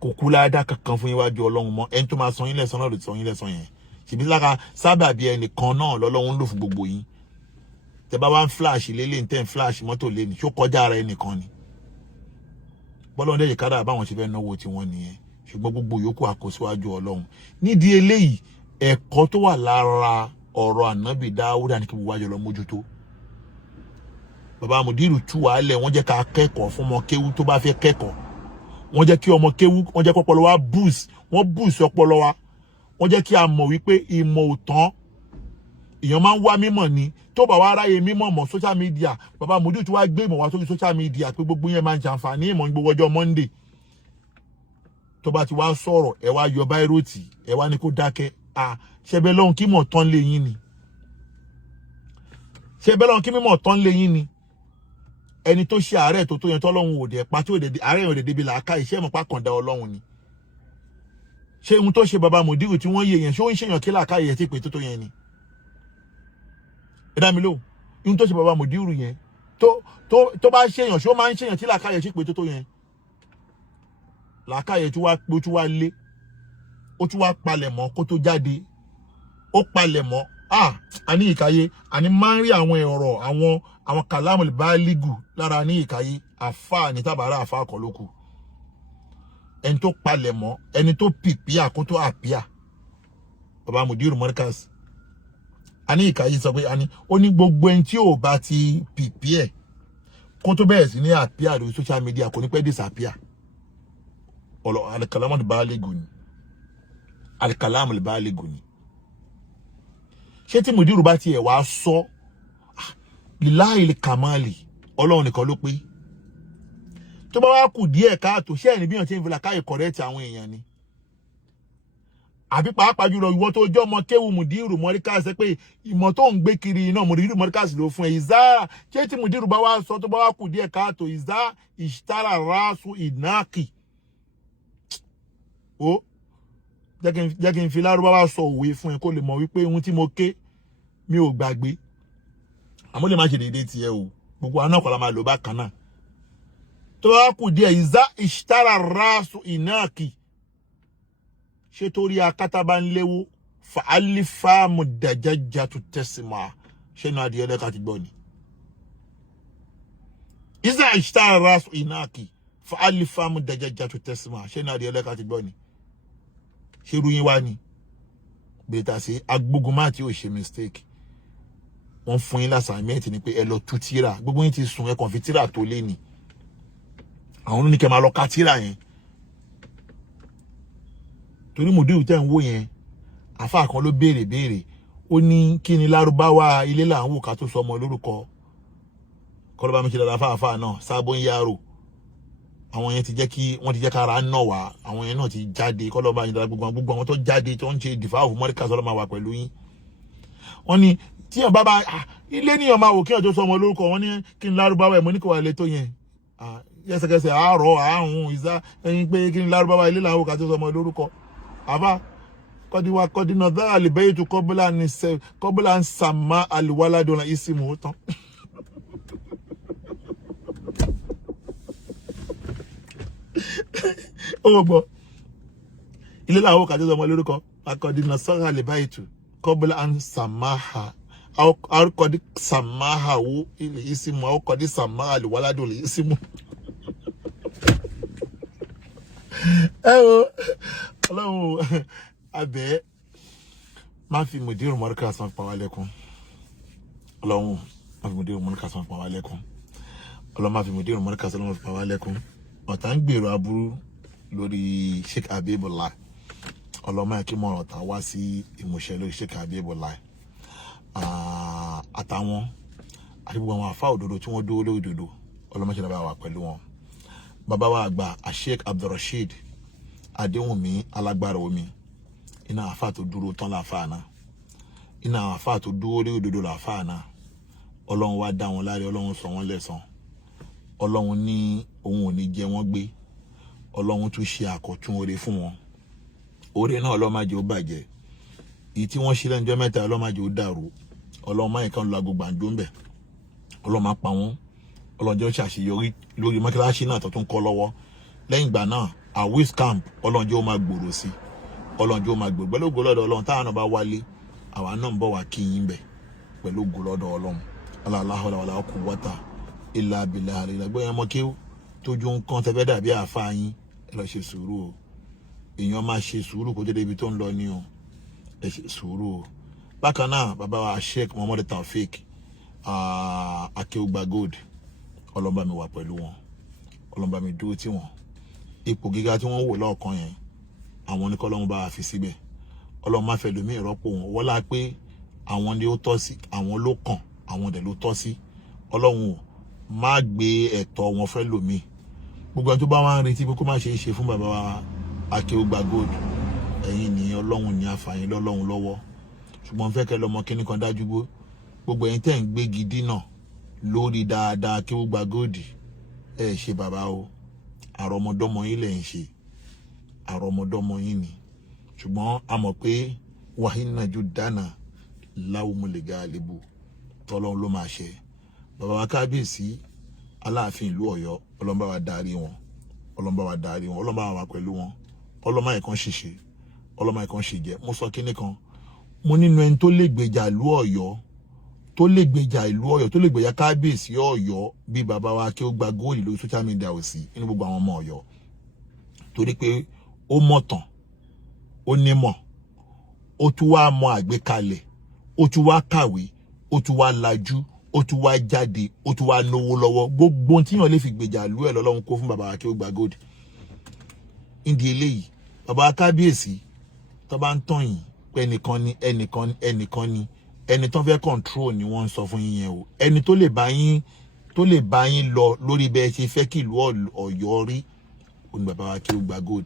kò kú ládàá kankan fún iwájú Ọlọ́run mọ́ ẹni tó máa san yín lẹ́san náà ló ti san yín lẹ́san yẹn ṣèbí lára sábàbí ẹnìkan náà lọ́lọ́run lò fún gbogbo yín tẹ́ bá wá ń flash lélẹ̀ ń tẹ́ ń flash mọ́tò lé ní ṣó kọjá ara ẹnìkan ni bọ́lọ́run dẹ̀ kára báwọn ṣe fẹ́ náwó tí wọ́n nìyẹn ṣùgbọ́n gbogbo yòókù àkóṣíwájú Ọlọ́run nídìí eléyìí ẹ̀kọ́ tó wà lára ọ̀rọ̀ ànábì Dáúdà ní kí gbogbo wájọ lọ mójútó bàbá mùdírù tú wàálẹ̀ wọ́n jẹ́ ká kẹ́kọ̀ọ́ fún ọmọ kéwú tó bá fẹ́ kẹ́kọ̀ọ́ wọ́n jẹ́ kí ọmọ kéwú wọ́n jẹ́ kọ́pọlọ wa boost wọ́n boost ọpọlọ wa wọ́n jẹ́ kí a mọ̀ wípé ìmọ̀ ò tán èèyàn máa ń wá mímọ̀ ni tó bá wá ráyè mímọ̀ mọ̀ social media bàbá mùdírù tí wàá gbé ìmọ̀ wá sórí social media pé gbogbo yẹn máa ń jàǹfààní ìmọ̀ ní gbogbo ọjọ́ Monday tó bá ti wá sọ̀rọ̀ ẹ wá yọ báírò tì ẹ wá ní kó dákẹ́ ṣẹbẹ́ lọ́hùn kí mọ̀ tán lé yín ni ṣẹbẹ́ lọ́hùn kí mímọ̀ tán lé yín ni ẹni tó ṣe àárẹ̀ tó yẹn tọ́lọ́hun òde pa tí àárẹ̀ òde débi làákà iṣẹ́ ìmọ̀pá kàndá Ọlọ́run ni ṣé ohun tó ṣe bàbá mùdírù tí wọ́n yé yẹn ṣé ó ń ṣèyàn kí làákà yẹn ti pè tó yẹn ni ẹ dá mi lóhùn ohun tó ṣe bàbá mùdírù yẹn tó bá ṣèyàn ṣé ó máa ń ṣèyàn tí làákàyè ṣì pé tó yẹn làákàyè tí wá lé ó tún wá palẹ̀ mọ́ kó tó jáde ó palẹ̀ mọ́ àní ìkàyé àní máa ń rí àwọn ọ̀rọ̀ àwọn kàlámù bá lígù lára ní ìkàyé àfáà ní tàbára àfáà kọ́ lókù ẹni tó palẹ̀ mọ́ ẹni tó pìpíà kó tó àpíà bàbá Mudiru Markaz àní ìkàyé sọ pé ó ní gbogbo ẹni tí ò bá ti pìpíà kó tó bẹ̀rẹ̀ sí ní àpíà lórí social media kò ní pẹ́ disappear alikalamu bá lígù ni alikalamu bá lígù ni ṣé tí Mudiru bá tiẹ̀ wá sọ líláìlì kàmáàlì ọlọ́run nìkan ló pé tó bá wá kù díẹ̀ káàtó ṣé ẹni bí yàn ṣe ń fi làkàyè correct àwọn èèyàn ni àbí pàápàá jùlọ ìwọ tó jẹ́ ọmọ kéwu Mudiru Markaz pé ìmọ̀ tó ń gbé kiri iná Mudiru Markaz ló fún ẹ ìzá ṣé tí Mudiru bá wá sọ tó bá wá kù díẹ̀ káàtó ìzá ìṣtara ráṣù ìnáàkì ó jẹ́ kí n fi lárúbáwá sọ òwe fún ẹ kó lè mọ̀ wípé ohun tí mo ké mi ò gbàgbé àmọ́ lè má ṣe déédéé tiẹ̀ o gbogbo àná kọ́ la máa lò bákan náà tó bá kù díẹ̀ ìzá ìṣtara ráṣù ìnáàkì ṣé torí akátá bá ń léwó fa alifamu dàjájá tó tẹ̀símà ṣé inú adìyẹ lẹ́ka ti gbọ́ ni ìzá ìṣtara ráṣù ìnáàkì fa alifamu dàjájá tó tẹ̀símà ṣé inú adìyẹ lẹ́ka ti gbọ́ ni ṣé irú yín wá ni bẹ́ẹ̀ta sí agbógunmá tí ò ṣe mistake wọ́n fún yín lásàmẹ́ẹ̀tì ni pé ẹ lọ tú tíra gbogbo yín ti sùn ẹ kàn fi tíra tó lé ni àwọn oníkẹ́ máa lọ ka tíra yẹn torí Mudiru tẹ́ ń wò yẹn àfáà kan ló béèrè ó ní kí ni lárúbáwá ilé là ń wò ká tó sọ ọmọ lórúkọ kọlọ́bà mi ṣe dáadáa fáàfáà náà sábó ń yárò àwọn yẹn ti jẹ́ kára nà wá àwọn yẹn náà ti jáde kọlọ́bà yẹn dáadáa gbogbo àwọn tó jáde tó ń ṣe dìfáàfù Markaz ọlọ́mọ àwà pẹ̀lú yín wọ́n ní tí yàn bá ilé níyàn máa wò kí yàn tó sọ ọmọ lórúkọ wọ́n ní kí ni lárúbáwá ẹ̀ mọ́ ní kò wà lé tó yẹn yẹsẹkẹsẹ àárọ̀ àrùn ìzá ẹyin pé kí ni lárúbáwá ilé làwọn kà tó sọ ọmọ lórúkọ àbá kọ́dínà dára lè bẹ́yìí tó kọ́bílà ń sàmà àlùwáládọ́nà ìsìmù tán. ó gbọ́ ilé làwọn kà tó sọ ọmọ lórúkọ akọ́dínà sọ́ra lè bẹ́yìí tó kọ́bílà ń sàmáhà àkọ́dí sàmáhà wo ilé ìsìmù àkọ́dí sàmà àlùwáládọ́nà ìsìmù. Ọlọ́run abẹ́ má fi Mudiru Markaz pa wá lẹ́kún Ọlọ́run má fi Mudiru Markaz pa wá lẹ́kún Ọlọ́run má fi Mudiru Markaz pa wá lẹ́kún ọ̀tá ń gbèrò aburú lórí Sheikh Abibullah Ọlọ́run má kí mọ̀ràn ọ̀tá wá sí ìmúṣẹ lórí Sheikh Abibullah àtàwọn àti gbogbo àwọn àfáà òdodo tí wọ́n dúró lórí òdodo Ọlọ́run má ṣe dábàá wà pẹ̀lú wọn bàbá wa àgbà Sheikh Abdulrasheed Adéwùnmí alágbára omi iná àfáà tó dúró tán láàfáà náà iná àfáà tó dúró lórí òdodo láàfáà náà Ọlọ́run wá dá wọn láre Ọlọ́run sọ wọ́n lẹ́san Ọlọ́run ní òun ò ní jẹ wọ́n gbé Ọlọ́run tún ṣe àkọ́tún oore fún wọn oore náà Ọlọ́run má jẹ́ ó bàjẹ́ èyí tí wọ́n ṣe lẹ́njọ́ mẹ́ta Ọlọ́run má jẹ́ ó dàrú Ọlọ́run má ìkan lọ agbègbè àjò ń bẹ̀ Ọlọ́run má pa wọ́n Ọlọ́run jẹ́ ó ṣàṣeyọrí lórí mọ́kíláṣí náà tó tún kọ́ lọ́wọ́ lẹ́yìn ìgbà náà àwís camp Ọlọ́run jẹ́ ó máa gbòòrò sí Ọlọ́run jẹ́ ó máa gbòòrò pẹ̀lú ògo lọ́dọ̀ Ọlọ́run táwọn náà bá wálé àwa náà ń bọ̀ wá kí yín bẹ̀ pẹ̀lú ògo lọ́dọ̀ Ọlọ́run aláhùn wàlá kú wọ́tà ilà abilà àlèlà gbọ́yàn mọ́ kí tójú ń kán tẹ́fẹ́ dàbí àáfàá yín ẹ lọ ṣe sùúrù o èèyàn máa ṣe sùúrù kó tó débi tó ń lọ ní o ẹ ṣe sùúrù o bákan náà bàbá wa Sheikh Muhammad Taofik Akeugba Gold Ọlọ́run bá mi wà pẹ̀lú wọn Ọlọ́run bá mi dúró tì wọ́n ipò gíga tí wọ́n wò lọ́ọ̀kan yẹn àwọn ní kọ́lọ́run bá fi síbẹ̀ Ọlọ́run má fẹ́ lómi ìrọ́pò wọn wọ́lá pé àwọn ni ó tọ́ sí àwọn ló kàn àwọn dẹ̀ ló tọ́ sí Ọlọ́run má gbé ẹ̀tọ́ wọn fẹ́ lómi gbogbo ẹni tó bá wá ń retí pé kó má ṣe é ṣe fún bàbá wa Akeugba Gold ẹ̀yin ni Ọlọ́run ní àfààní lọ́lọ́run lọ́wọ́ ṣùgbọ́n fẹ́ kẹ́ lọ́mọ kíní kan dájú gbogbo ẹ̀yin tẹ́ ń gbé gidi náà lórí dáadáa Akeugba Gold ẹ ṣe bàbá o àrọmọdọ́mọ yín lẹ ń ṣe àrọmọdọ́mọ yín ni ṣùgbọ́n a mọ̀ pé wàhínà jù dáná láwùmọ̀lẹ́gà àlebù tọ́lọ́run ló máa ṣe bàbá wa kábíyèsí aláàfin ìlú Ọ̀yọ́ Ọlọ́run bá wa darí wọn Ọlọ́run bá wa darí wọn Ọlọ́run bá wa pẹ̀lú wọn Ọlọ́run má ìkan ṣìṣe Ọlọ́run má ìkan ṣìjẹ. Mo sọ kíní kan, mo nínú ẹni tó lè gbèjà ìlú Ọ̀yọ́ tó lè gbèjà ìlú Ọ̀yọ́ tó lè gbèjà kábíyèsí Ọ̀yọ́ bí bàbá wa kí ó gba góòlì lórí social media ò sí nínú gbogbo àwọn ọmọ Ọ̀yọ́, torí pé ó mọ̀tàn, ó nímọ̀, ó tún wá mọ àgbékalẹ̀, ó tún wá kàwé, ó tún wá lajú, ó tún wá jáde, ó tún wá lówó lọ́wọ́. Gbogbo ohun tí yàn lè fi gbèjà ìlú ẹ̀ lọ́lọ́run kó fún bàbá wa kí ó gba góòlì. Ìdí eléyìí bàbá wa kábíyèsí tó bá ń tàn yín pé ẹnìkan ni ẹni tó fẹ́ control ni wọ́n ń sọ fún yín yẹn o. Ẹni tó lè bá yín lọ lórí bẹ́ẹ̀ ṣe fẹ́ kí ìlú Ọ̀yọ́ rí òní bàbá wa kí ó gba gold.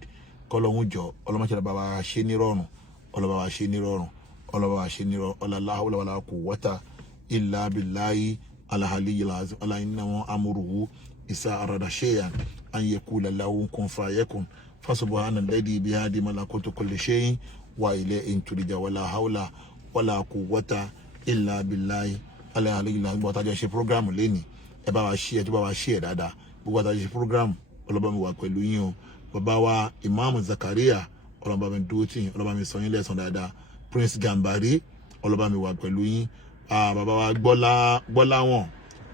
Kọ́lọ́hún jọ ọlọ́mọṣẹ́ bàbá wa ṣe nírọ̀rùn, ọlọ́bàá wa ṣe nírọ̀rùn, ọlọ́bàá wa ṣe nírọ̀rùn, ọlọ́lá hawla wala quwwata illa billahi al-aliyyil azim. Ọlá innahu amruhu isa arada shay'an an yaqula lahu kun fayakun fasubhana alladhi biyadihi malakutu kulli shay'in wa ilayhi turja wala hawla wala quwwata illa billahi al-aliyyil azim. Gbọ́dọ̀ ṣe program lẹ́ni ẹ bá wa share, tó bá wa share dáadáa. Gbogbo àtàjọ ṣe program ọlọ́bàá mi wà pẹ̀lú yín o. Bàbá wa Imam Zakaria ọlọ́bàá mi dúró tì yín, ọlọ́bàá mi sọ yín lẹ́san dáadáa. Prince Gambari ọlọ́bàá mi wà pẹ̀lú yín. Bàbá wa Gbọ́láwọ̀n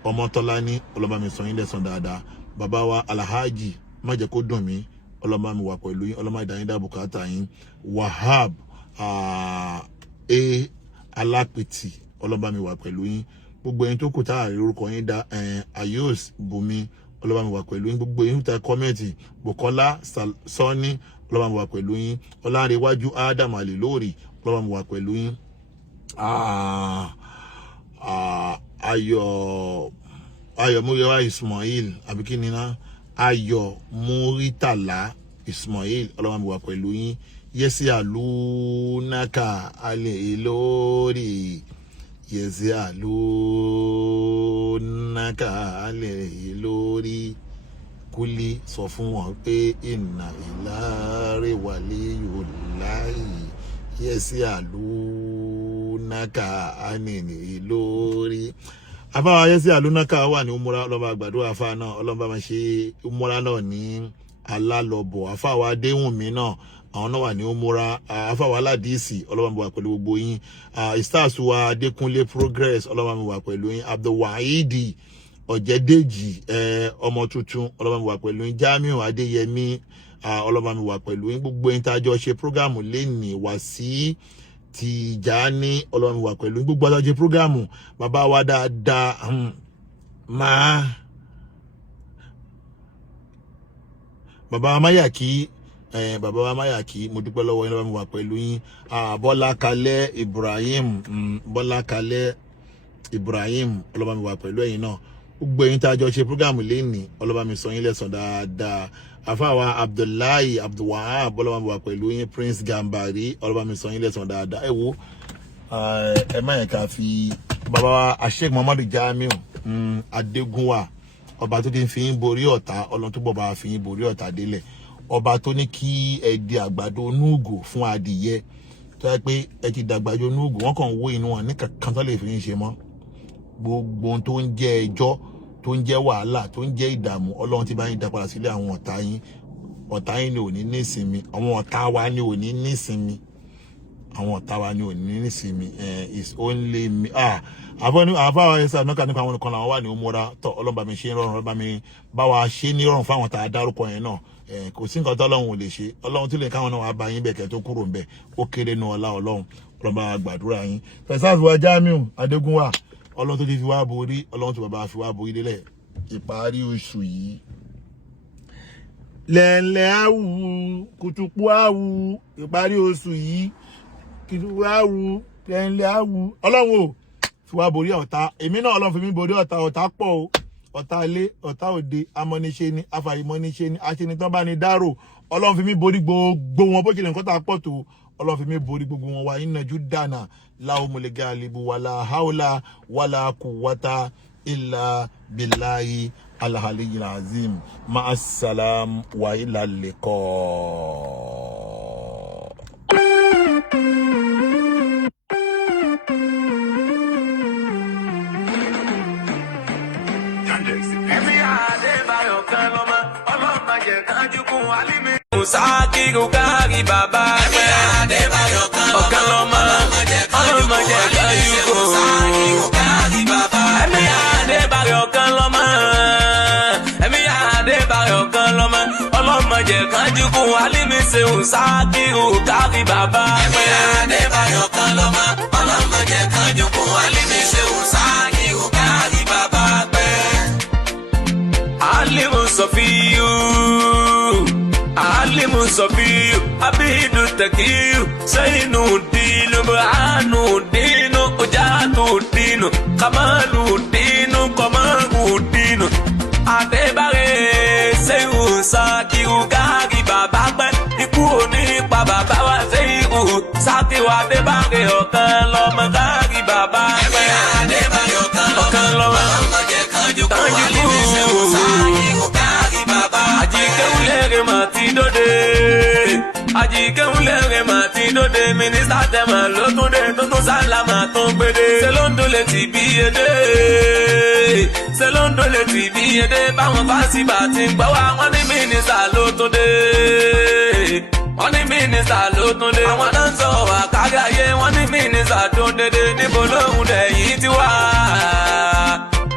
Ọmọtọ́lání ọlọ́bàá mi sọ yín lẹ́san dáadáa. Bàbá wa Alhaji má jẹ́ kó dùn mí ọlọ́bàá mi wà pẹ̀lú yín, ọlọ́bàá ìdáyín dá bùkátà yín. Wahab Alápìtì ọlọ́bàá mi wà pẹ̀lú yín. Gbogbo ẹni tó kù tá àrí orúkọ yín dá Ayos Bùnmi ọlọ́bàá mi wà pẹ̀lú yín. Gbogbo ẹni tó kọ́mẹ́ǹtì Bùkọ́lá Sọ́ni ọlọ́bàá mi wà pẹ̀lú yín. Ọlárẹ̀wájú Adam Alilori ọlọ́bàá mi wà pẹ̀lú yín. Ayọ̀ Múríwá Ismail abikínínà Ayọ̀ Múrítàlá Ismail ọlọ́bàá mi wà pẹ̀lú yín. Yẹ́sí àlùnáka alẹ́ lórí Yẹ́sí àlùnáka alẹ́ lórí Kúlí sọ fún wọn pé inna ilahi waliyullahi Yẹ́sí àlùnáka alẹ́ lórí. Àfáà Yẹ́sí àlùnáka wà ní umura ọlọ́ba àgbàdo àfáà náà ọlọ́ba máa ṣe umura náà ní alálọ́bọ̀. Àfáà wa Adéwùnmí náà àwọn náà wà ní umura. Àfáà wa Aládìsí ọlọ́ba mi wà pẹ̀lú gbogbo yín. Stars wa Adékúnlé Progress ọlọ́ba mi wà pẹ̀lú yín. Abdulwahidi Ọ̀jẹ̀dèjì ọmọ tuntun ọlọ́ba mi wà pẹ̀lú yín. Jamiu Adéyẹmí ọlọ́ba mi wà pẹ̀lú yín. Gbogbo yín tá a jọ ṣe prógámù lẹ́nìí wá sí Tìjání ọlọ́ba mi wà pẹ̀lú yín. Gbogbo àtàjẹ prógámù bàbá wa dáadáa bàbá Amáyàkí bàbá wa Amáyàkí mo dúpẹ́ lọ́wọ́ yín ọlọ́ba mi wà pẹ̀lú yín. Bọ́lá Kalẹ́ Ibrahim Bọ́lá Kalẹ́ Ibrahim ọlọ́ba mi wà pẹ̀lú ẹ̀yin náà. Gbogbo ẹ̀yin tá a jọ ṣe prógámù lẹ́nìí ọlọ́ba mi sọ yín lẹ́san dáadáa. Àfáà wa Abdullahi Abdulwahab ọlọ́ba mi wà pẹ̀lú yín. Prince Gambari ọlọ́ba mi sọ yín lẹ́san dáadáa. Ẹ wo ẹ má yẹn ká fi bàbá wa Sheikh Muhammadu Jamiu Adégúnwà ọba tó ti fi yín borí ọ̀tá ọlọ́run tó bọ̀ bá fi yín borí ọ̀tá délẹ̀. Ọba tó ní kí ẹ di àgbàdo onúgò fún adìyẹ tó yẹ pé ẹ ti dàgbàdo onúgò wọn kàn wó inú wọn ní kankan tó lè fi yín ṣe mọ́. Gbogbo ohun tó ń jẹ́ ẹjọ́ tó ń jẹ́ wàhálà tó ń jẹ́ ìdààmú ọlọ́run ti bá yín dá padà sílé àwọn ọ̀tá yín. Ọ̀tá yín ni ò ní nísinmi, àwọn ọ̀tá wa ni ò ní nísinmi, àwọn ọ̀tá wa ni ò ní nísinmi. It's only me. Àfáà Yẹ́sí àlùnáka nípa àwọn nìkan làwọn wà ní umura tó ọlọ́ba mi ṣe ń rọrùn ọlọ́ba mi bá wa ṣe ní rọrùn fáwọn tá a dárúkọ yẹn náà. Kò sí nǹkan tó ọlọ́run ò lè ṣe. Ọlọ́run tí lè káwọn náà wá bá yín bẹ̀kẹ́ tó kúrò ńbẹ̀ ó kéré nu ọlá ọlọ́run ọlọ́ba gbàdúrà yín. Fẹ̀sáàsì wa Jamiu Adégúnwà ọlọ́run tó ti fi wá borí ọlọ́run tó bàbá fi wá borí délẹ̀. Ìparí oṣù yìí lẹ́ńlẹ́ àwù kùtùkù àwù ìparí oṣù yìí kùtùkù àwù lẹ́ńlẹ́ àwù ọlọ́run ò fi wá borí ọ̀tá. Èmi náà ọlọ́run fi mí borí ọ̀tá. Ọ̀tá pọ̀ o, ọ̀tá ilé ọ̀tá òde amọ́niṣe ni afàìmọ́niṣe ni aṣenitán bá ní dárò. Ọlọ́run fi mí borí gbogbo wọn bó ṣe lè nǹkan tá a pọ̀ tó. Ọlọ́run fi mí borí gbogbo wọn wá innajú dànà láwùmúlẹ̀ gàlíbù wàlà haúlà wàlà kùwàtà ìlà bìláyì alhaliyyil azim. Ma'assalam wa ila liqa. ṣeun Sakiru kárí bàbá pẹ́. Okanlomo ọlọ́mọdé kájú kò. Emir Adebare Okanlomo Emir Adebare Okanlomo ọlọ́mọdé kájú kò. Alimi ṣeun Sakiru kárí bàbá pẹ́. Emir Adebare Okanlomo ọlọ́mọdé kájú kò. Alimi ṣeun Sakiru kárí bàbá pẹ́. Alimu Sofiyu Abidu Takiyu Zainu Dinu Burhanu Dinu Ujatu Dinu Kamalu Dinu Komaru Dinu Adebare Seun Sakiru kárí bàbá pẹ́. Ikú ò ní pa bàbá wa Seun Sakiru Adebare Okanlomo kárí bàbá pẹ́. Okanlomo Ajikewulere mati dode Mínísítà tẹ̀mọ̀ ló tún dé tó tún sálámà tó ń gbédè. Ṣé ló ń dolè tì bí edé? Ṣé ló ń dolè tì bí edé? Báwọn fásitì ti ń gbọ́ wá wọ́n ní mínísítà ló tún dé. Wọ́n ní mínísítà ló tún dé. Àwọn náà ń sọ̀rọ̀ àkárí ayé wọ́n ní mínísítà tó ń dédé. Níbo lóhùn dẹ̀ yìí ti wá?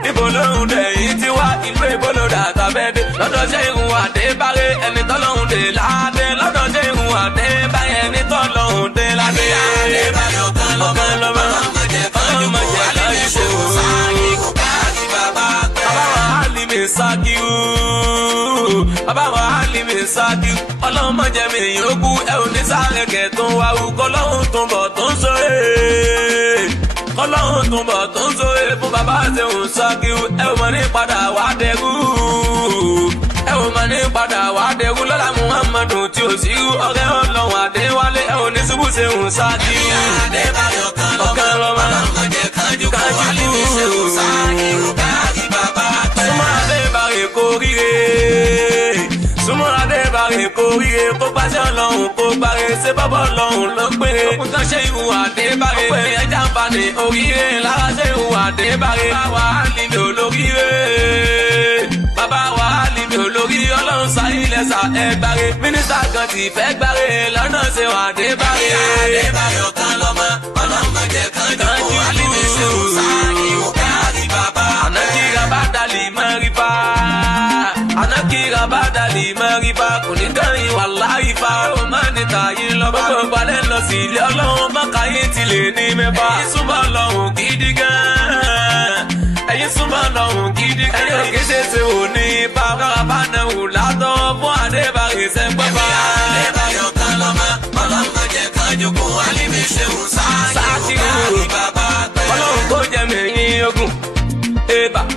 Níbo lóhùn dẹ̀ yìí ti wá? Ìlú èbó ló dà tàbẹ́dé. Lọ́dọ̀ Ṣéhù Adébáré ẹni tọ́lọ́hùn dé ládé. Lọ́dọ̀ Ṣéhù Adébáré ẹni tọ́lọ́hùn dé ládé. Okanlomo ọlọ́mọdé kájú kò. Alimi Sakiru bàbá wa Alimi Sakiru ọlọ́mọdé mi yòókù ẹ ò ní sáré kẹtùn wa wù kọ́lọ́hùn tún bọ̀ tó ń sóre. Kọ́lọ́hùn tún bọ̀ tó ń sóre fún bàbá Ṣeun Sakiru ẹ ò mọ̀ ní padà wá dẹrú. Ẹ ò mọ̀ ní padà wá dẹrú lọ́la Muhammadu tí ò sí ọ̀rẹ́ Ọlọ́run Adéwálé ẹ ò ní ṣubú Ṣeun Sakiru. Okanlomo ọlọ́mọdé kájú kò. Súnmọ́ Adébare kóríre Súnmọ́ Adébare kóríre kó pàṣẹ Ọlọ́run kó gbáre ṣé bọ́bọ́ Ọlọ́run ló péré. Òkun kan Ṣéhù Adébare ó pè ẹja ń fani oríire lára Ṣéhù Adébare. Bàbá wa Alimi olóríire bàbá wa Alimi olórí Ọlọ́run sáyílẹ̀ sá ẹgbàre. Mínísítà kan ti fẹ́ gbáre lọ́nà Ṣéhù Adébare. Adébare Okanlomo ọlọ́mọdé kájú kò. Alimi Ṣeun Sakiru kárí bàbá. Anakira badali mariba kò ní kẹrin wàláhì fa. Ó máa ní tàyín lọ bá gbogbo alẹ́ lọ sí ilé Ọlọ́run mọ́kàyé ti lè ní mẹ́fà. Ẹ̀yin súnmọ́ Ọlọ́run gidi gan. Ẹ̀yin súnmọ́ Ọlọ́run gidi gan. Ẹ̀yin òkè ṣe ò ní ipa kára bá náà wò látọ̀ fún Adébare sẹ́gbọ́fà. Adébare Okanlomo ọlọ́mọdé kájú kò. Alimi Ṣeun Sakiru bàbá pẹ́. Ọlọ́run kò jẹ́ mẹ́rin ogun.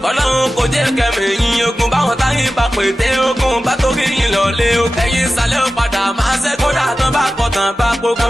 Ọlọ́run kò jẹ́ kẹ́mẹ̀yìn ogun báwọn táyé bá pète ogun bá torí yín lọ lé o. Ẹ̀yin ìsàlẹ̀ ó padà máa ṣẹ́ kódà tán bá kọ̀ tán bá gbogbo.